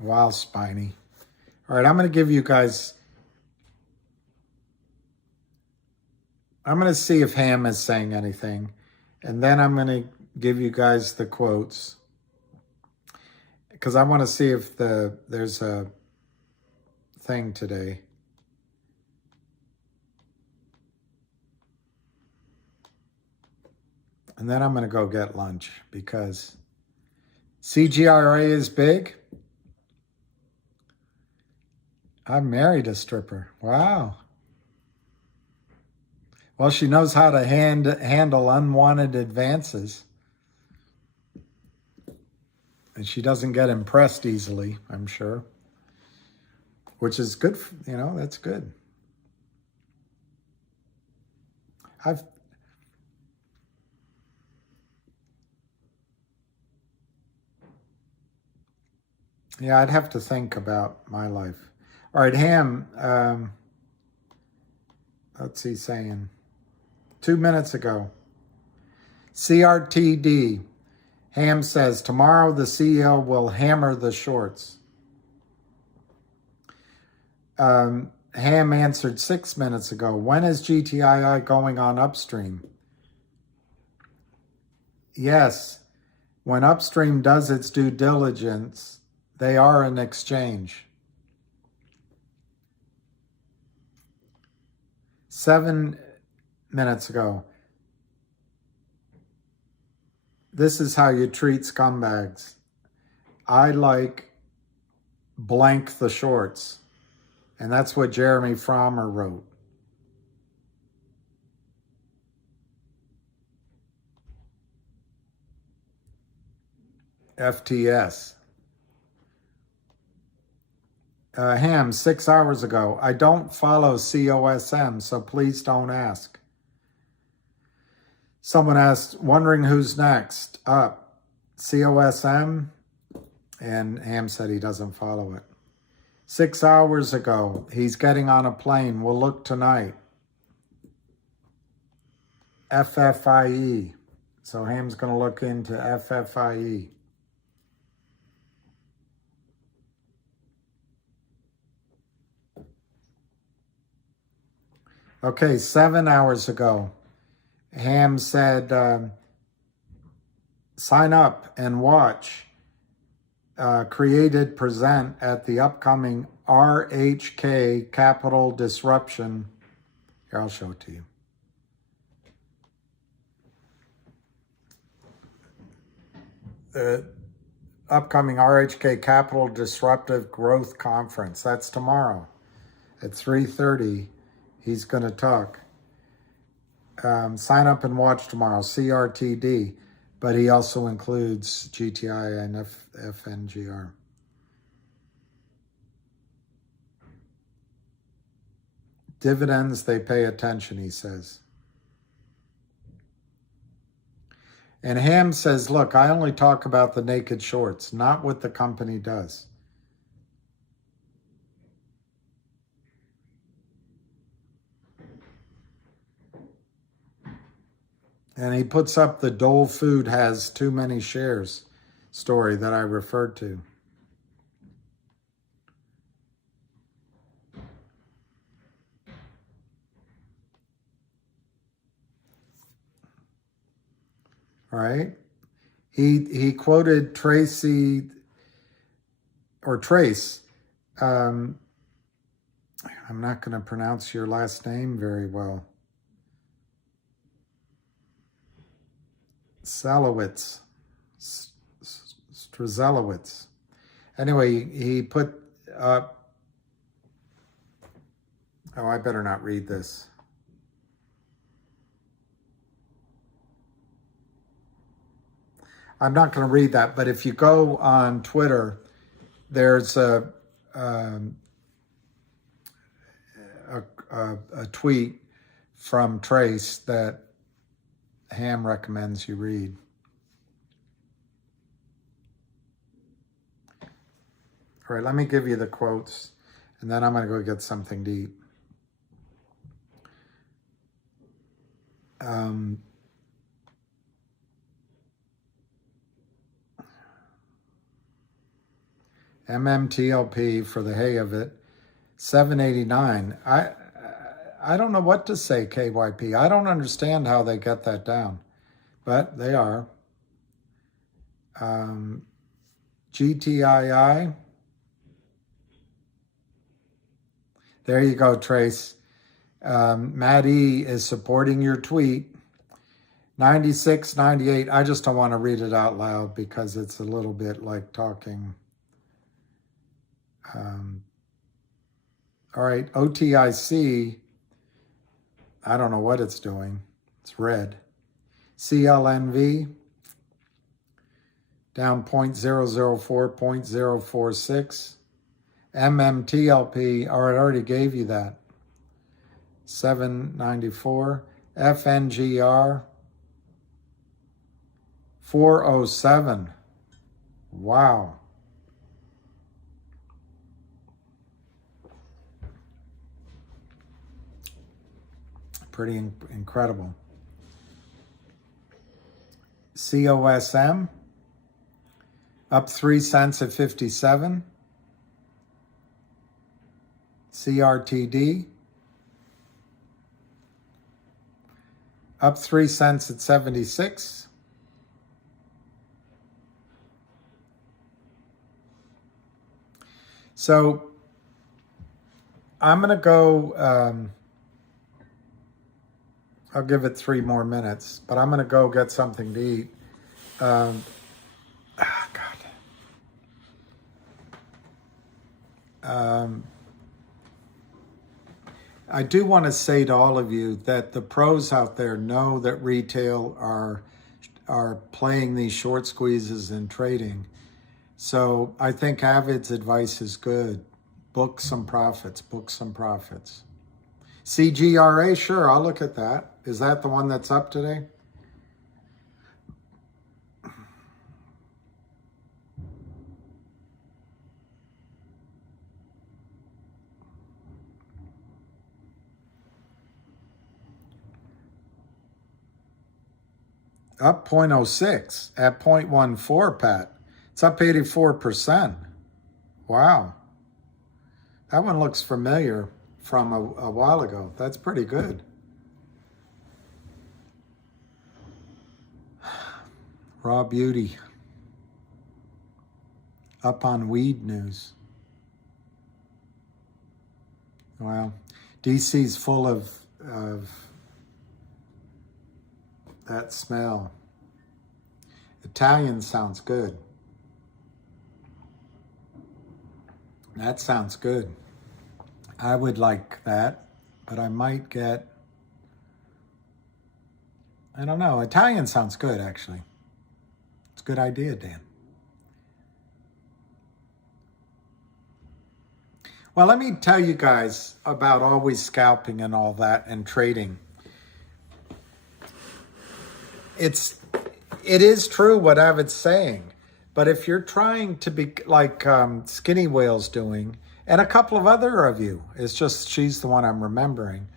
Wow, Spiny. All right, I'm going to give you guys... I'm going to see if Ham is saying anything. And then I'm going to give you guys the quotes. Because I want to see if there's a thing today. And then I'm going to go get lunch because CGRA is big. I married a stripper. Wow. Well, she knows how to handle unwanted advances. And she doesn't get impressed easily, I'm sure. Which is good, you know, that's good. Yeah, I'd have to think about my life. All right, Ham, what's he saying? 2 minutes ago. CRTD. Ham says, tomorrow the CEO will hammer the shorts. Ham answered 6 minutes ago. When is GTII going on upstream? Yes, when upstream does its due diligence, they are an exchange. 7 minutes ago. This is how you treat scumbags. I like blank the shorts. And that's what Jeremy Frommer wrote. FTS. Ham, 6 hours ago. I don't follow COSM, so please don't ask. Someone asked, wondering who's next up. COSM? And Ham said he doesn't follow it. 6 hours ago, he's getting on a plane. We'll look tonight. FFIE. So Ham's going to look into FFIE. Okay, 7 hours ago, Ham said, sign up and watch Created Present at the upcoming RHK Capital Disruption. Here, I'll show it to you. The upcoming RHK Capital Disruptive Growth Conference. That's tomorrow at 3:30. He's going to talk. Sign up and watch tomorrow, CRTD. But he also includes GTI and FNGR. Dividends, they pay attention, he says. And Ham says, look, I only talk about the naked shorts, not what the company does. And he puts up the Dole Food has too many shares story that I referred to. All right. He quoted Tracy, or Trace. I'm not going to pronounce your last name very well. Salowitz, Strzelowitz. Anyway, he put up, oh, I better not read this. I'm not going to read that, but if you go on Twitter, there's a tweet from Trace that Ham recommends you read. All right, let me give you the quotes, and then I'm going to go get something to eat. MMTLP for the hay of it, 789. I don't know what to say, KYP. I don't understand how they get that down, but they are. GTII. There you go, Trace. Matt E is supporting your tweet. 96, 98. I just don't want to read it out loud because it's a little bit like talking. All right, OTIC. I don't know what it's doing. It's red. CLNV. Down 0.004, 0.046. MMTLP, or I already gave you that. 794. FNGR. 407. Wow. Pretty incredible. COSM. Up 3 cents at 57. CRTD. Up 3 cents at 76. So I'm going to go, I'll give it 3 more minutes, but I'm going to go get something to eat. God. I do want to say to all of you that the pros out there know that retail are playing these short squeezes and trading. So I think Avid's advice is good. Book some profits, book some profits. CGRA, sure, I'll look at that. Is that the one that's up today? Up 0.06 at 0.14, Pat. It's up 84%. Wow. That one looks familiar from a while ago. That's pretty good. Raw Beauty. Up on weed news. Wow. DC's full of that smell. Italian sounds good. That sounds good. I would like that, but I might get, I don't know. Italian sounds good, actually. It's a good idea, Dan. Well, let me tell you guys about always scalping and all that and trading. It is true what Avid's saying, but if you're trying to be like Skinny Whale's doing, and a couple of other of you, it's just she's the one I'm remembering.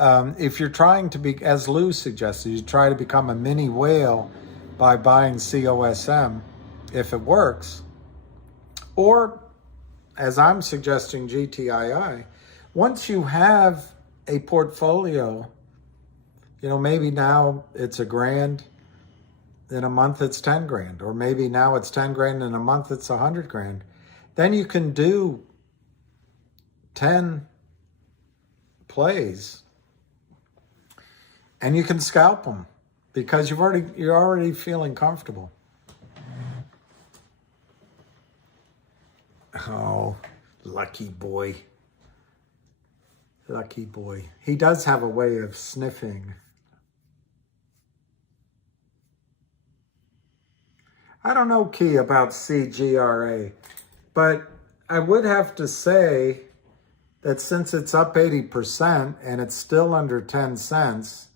If you're trying to be, as Lou suggested, you try to become a mini whale by buying COSM, if it works, or as I'm suggesting GTII, once you have a portfolio, you know, maybe now it's $1,000, in a month it's 10 grand, or maybe now it's 10 grand, in a month it's 100 grand. Then you can do 10 plays and you can scalp them because you're already feeling comfortable. Oh, lucky boy. Lucky boy. He does have a way of sniffing. I don't know, Key, about CGRA, but I would have to say that since it's up 80% and it's still under 10 cents,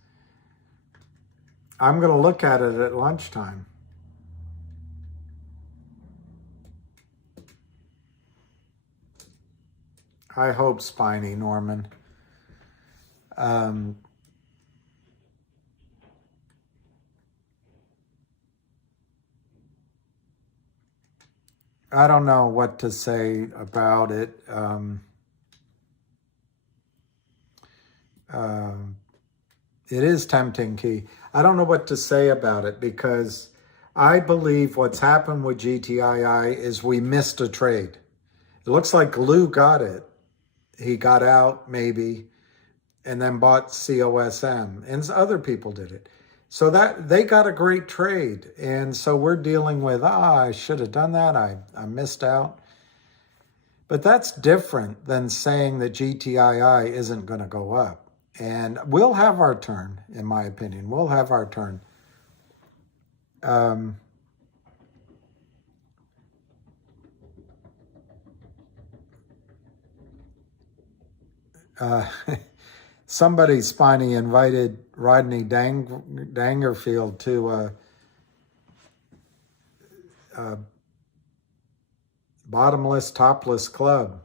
I'm going to look at it at lunchtime. I hope, Spiny Norman. I don't know what to say about it. It is tempting, Key. I don't know what to say about it because I believe what's happened with GTII is we missed a trade. It looks like Lou got it. He got out maybe and then bought COSM, and other people did it. So that they got a great trade. And so we're dealing with, I should have done that. I missed out. But that's different than saying that GTII isn't going to go up. And we'll have our turn, in my opinion. We'll have our turn. Somebody, Spiny, invited Rodney Dangerfield to a bottomless, topless club.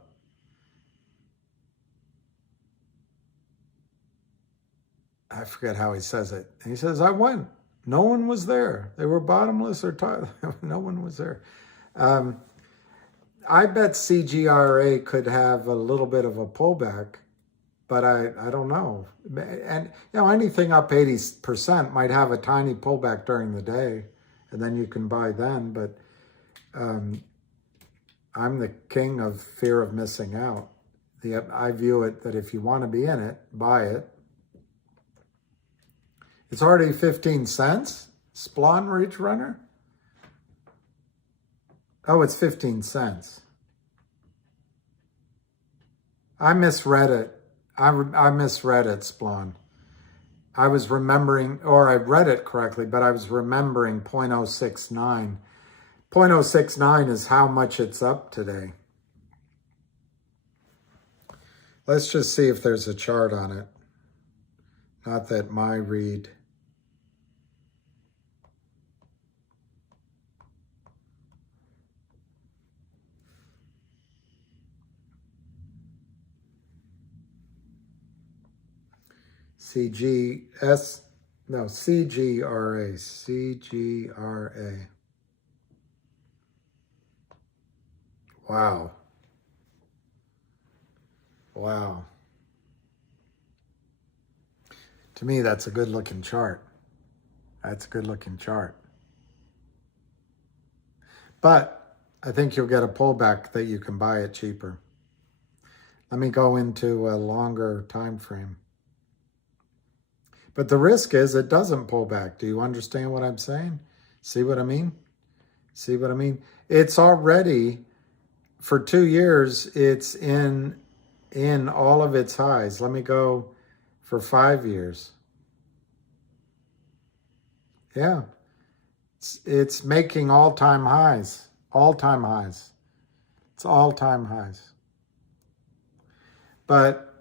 I forget how he says it. And he says, I went. No one was there. They were bottomless or no one was there. I bet CGRA could have a little bit of a pullback, but I don't know. And, you know, anything up 80% might have a tiny pullback during the day, and then you can buy then. But I'm the king of fear of missing out. I view it that if you want to be in it, buy it. It's already 15 cents. Splon Reach Runner. Oh, it's 15 cents. I misread it. I misread it, Splon. I was remembering, or I read it correctly, but I was remembering 0.069. 0.069 is how much it's up today. Let's just see if there's a chart on it. Not that my read. CGS, no, CGRA, CGRA. Wow. Wow. To me, that's a good looking chart. That's a good looking chart. But I think you'll get a pullback that you can buy it cheaper. Let me go into a longer time frame. But the risk is it doesn't pull back. Do you understand what I'm saying? See what I mean? See what I mean? It's already, for 2 years, it's in all of its highs. Let me go for 5 years. Yeah. It's making all-time highs. All-time highs. It's all-time highs. But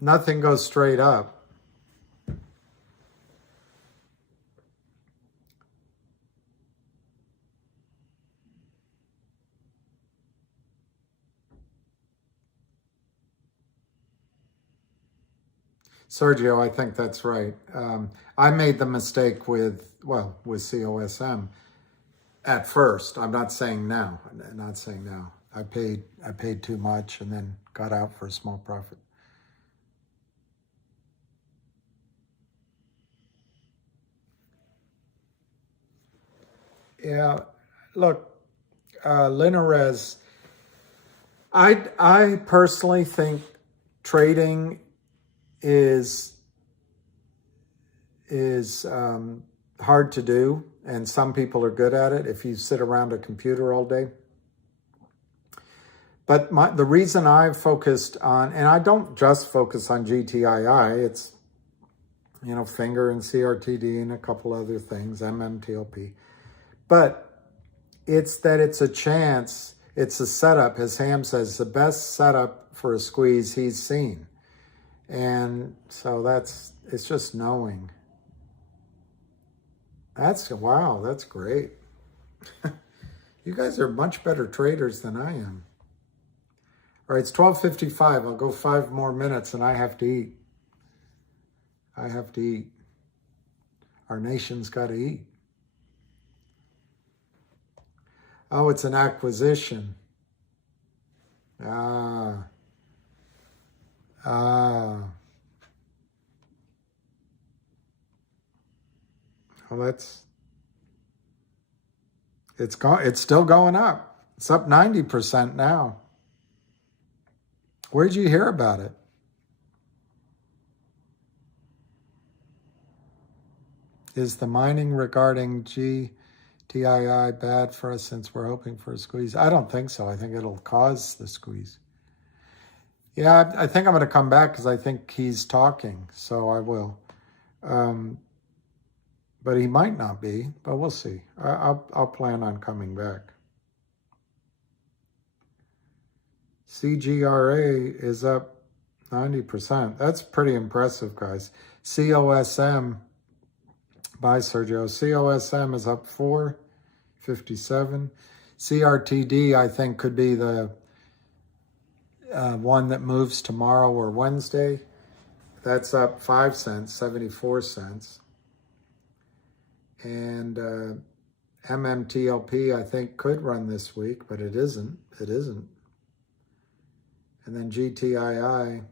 nothing goes straight up. Sergio, I think that's right. I made the mistake with COSM at first. I'm not saying now. I'm not saying now. I paid too much and then got out for a small profit. Yeah, look, Linares, I personally think trading is hard to do, and some people are good at it if you sit around a computer all day. But the reason I've focused on, and I don't just focus on GTII, it's, you know, finra and Crtd and a couple other things, Mmtlp. But it's that it's a chance, it's a setup, as Ham says, the best setup for a squeeze he's seen. And so it's just knowing. Wow, that's great. You guys are much better traders than I am. All right, it's 12:55. I'll go 5 more minutes and I have to eat. I have to eat. Our nation's got to eat. Oh, it's an acquisition. Ah. Ah. Well, it's still going up. It's up 90% now. Where'd you hear about it? Is the mining regarding GTII bad for us since we're hoping for a squeeze? I don't think so. I think it'll cause the squeeze. Yeah, I think I'm going to come back because I think he's talking, so I will. But he might not be, but we'll see. I'll plan on coming back. Cgra is up 90%. That's pretty impressive, guys. COSM, by Sergio. COSM is up 4.57. CRTD, I think, could be the one that moves tomorrow or Wednesday. That's up 5 cents, 74 cents. And Mmtlp, I think, could run this week, but it isn't. It isn't. And then GTII,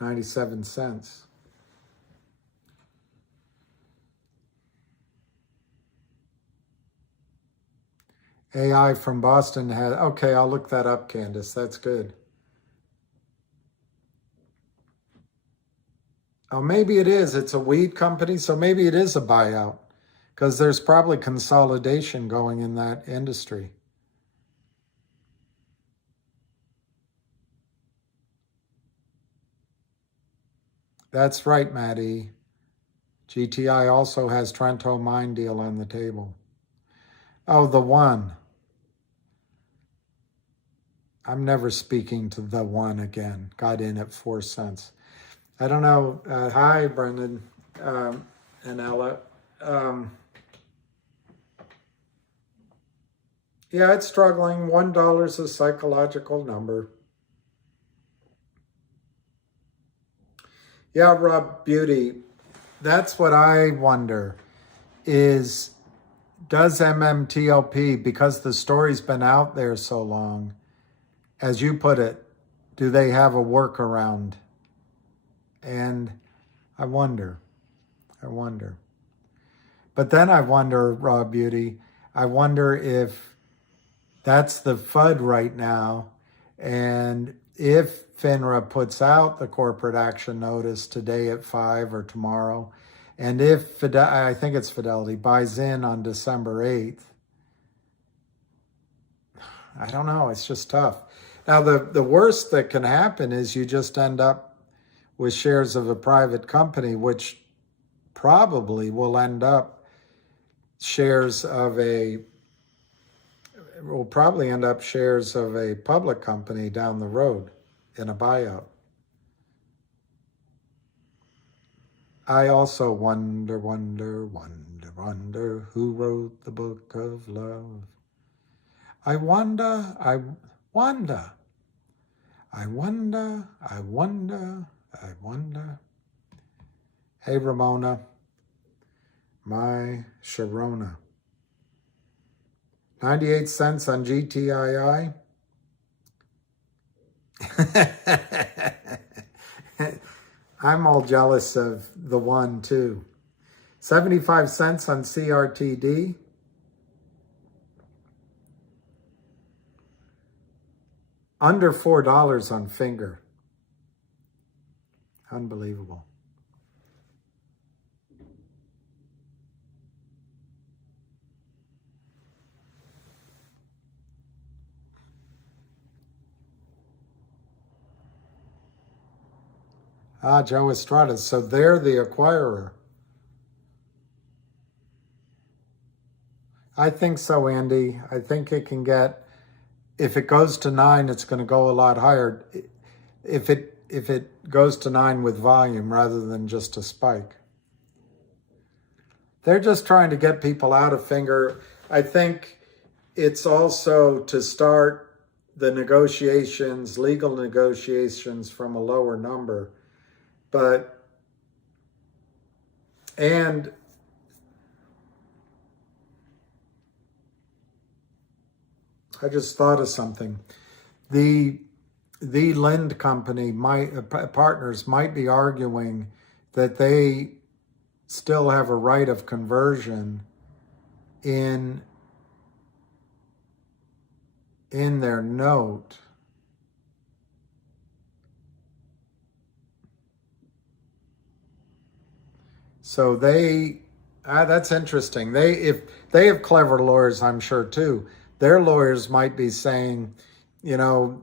$0.97. AI from Boston had, okay, I'll look that up, Candace. That's good. Oh, maybe it is. It's a weed company, so maybe it is a buyout because there's probably consolidation going in that industry. That's right, Maddie. GTI also has Trento mine deal on the table. Oh, the one. I'm never speaking to the one again. Got in at 4 cents. I don't know. Hi, Brendan and Ella. Yeah, it's struggling. $1 is a psychological number. Yeah, Rob Beauty. That's what I wonder is, does Mmtlp, because the story's been out there so long, as you put it, do they have a workaround? And I wonder. But then I wonder, Raw Beauty, I wonder if that's the FUD right now. And if FINRA puts out the corporate action notice today at 5 or tomorrow, and if, I think it's Fidelity, buys in on December 8th, I don't know, it's just tough. Now, the worst that can happen is you just end up with shares of a private company, which probably will end up shares of a public company down the road in a buyout. I also wonder who wrote the book of love. I wonder. Hey, Ramona, my Sharona. 98 cents on GTII. I'm all jealous of the one, too. 75 cents on CRTD. Under $4 on Finger. Unbelievable. Ah, Joe Estrada. So they're the acquirer. I think so, Andy. I think it can get, if it goes to 9, it's going to go a lot higher. If it goes to 9 with volume rather than just a spike. They're just trying to get people out of Finger. I think it's also to start the negotiations, legal negotiations from a lower number. And I just thought of something. The Lind company partners might be arguing that they still have a right of conversion in their note. So that's interesting. If they have clever lawyers, I'm sure too. Their lawyers might be saying, you know,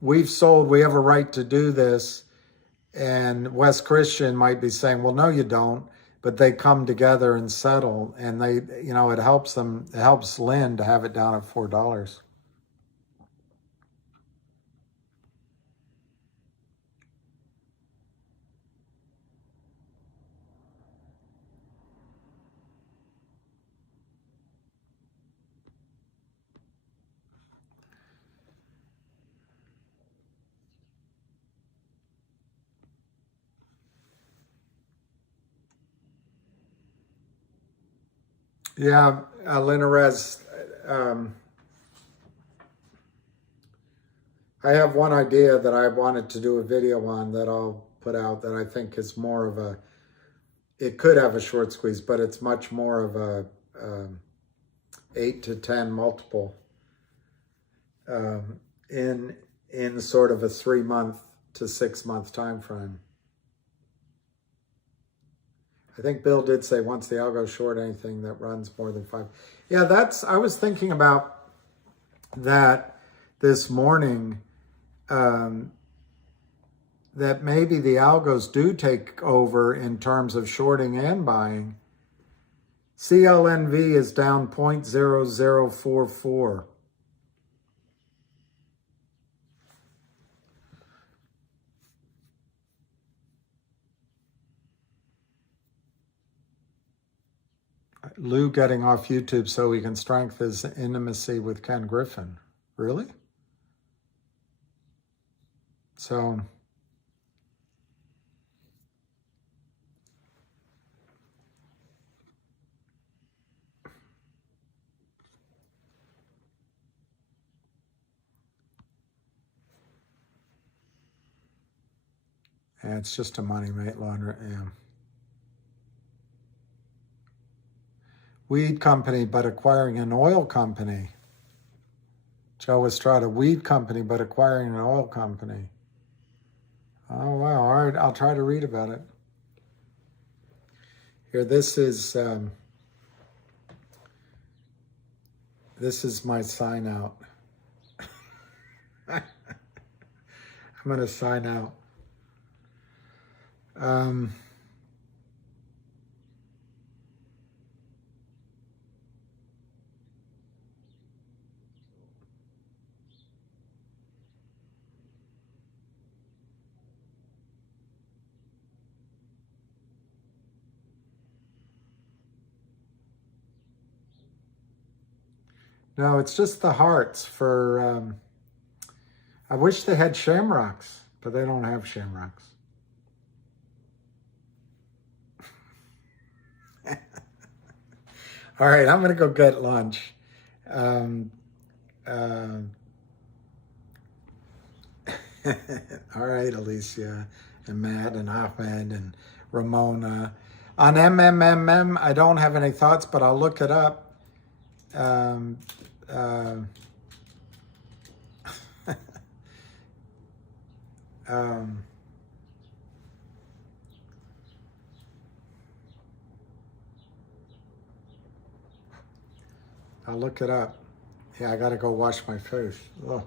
we have a right to do this. And West Christian might be saying, well, no, you don't. But they come together and settle, and it helps Lynn to have it down at $4. Yeah, Linarez, I have one idea that I wanted to do a video on that I'll put out that I think is more of it could have a short squeeze, but it's much more of a 8 to 10 multiple in sort of a 3 month to 6 month time frame. I think Bill did say once the algo short anything that runs more than 5. Yeah, I was thinking about that this morning, that maybe the algos do take over in terms of shorting and buying. CLNV is down 0.0044. Lou getting off YouTube so he can strengthen his intimacy with Ken Griffin. Really? So, yeah, it's just a money laundering. Yeah. Weed company, but acquiring an oil company. Joe Estrada, weed company, but acquiring an oil company. Oh, wow. All right, I'll try to read about it. Here, this is my sign out. I'm going to sign out. No, it's just the hearts for, I wish they had shamrocks, but they don't have shamrocks. All right, I'm going to go get lunch. All right, Alicia and Matt and Ahmed and Ramona. On MMMM, I don't have any thoughts, but I'll look it up. I'll look it up. Yeah, I got to go wash my face. Ugh.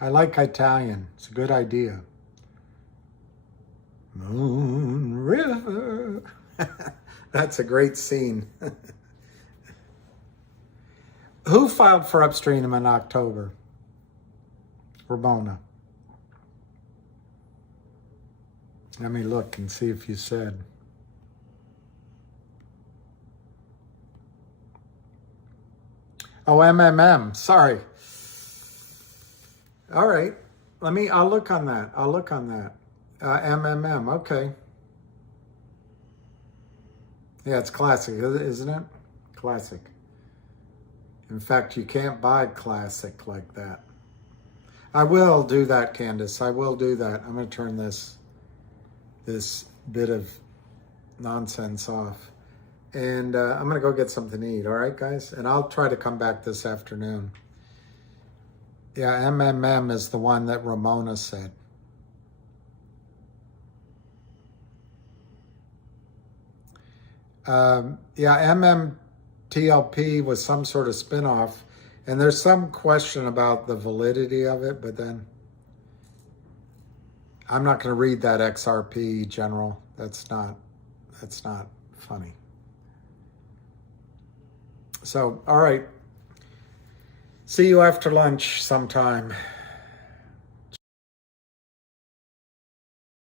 I like Italian. It's a good idea. Moon River. That's a great scene. Who filed for upstream in October? Ramona. Let me look and see if you said. Oh, MMM. Sorry. All right. I'll look on that. I'll look on that. MMM. Okay. Yeah, it's classic, isn't it? Classic. In fact, you can't buy classic like that. I will do that, Candace. I will do that. I'm going to turn this bit of nonsense off. And I'm going to go get something to eat. All right, guys? And I'll try to come back this afternoon. Yeah, MMM is the one that Ramona said. Yeah, Mmtlp was some sort of spinoff, and there's some question about the validity of it, but then I'm not going to read that XRP general. That's not funny. So, all right. See you after lunch sometime.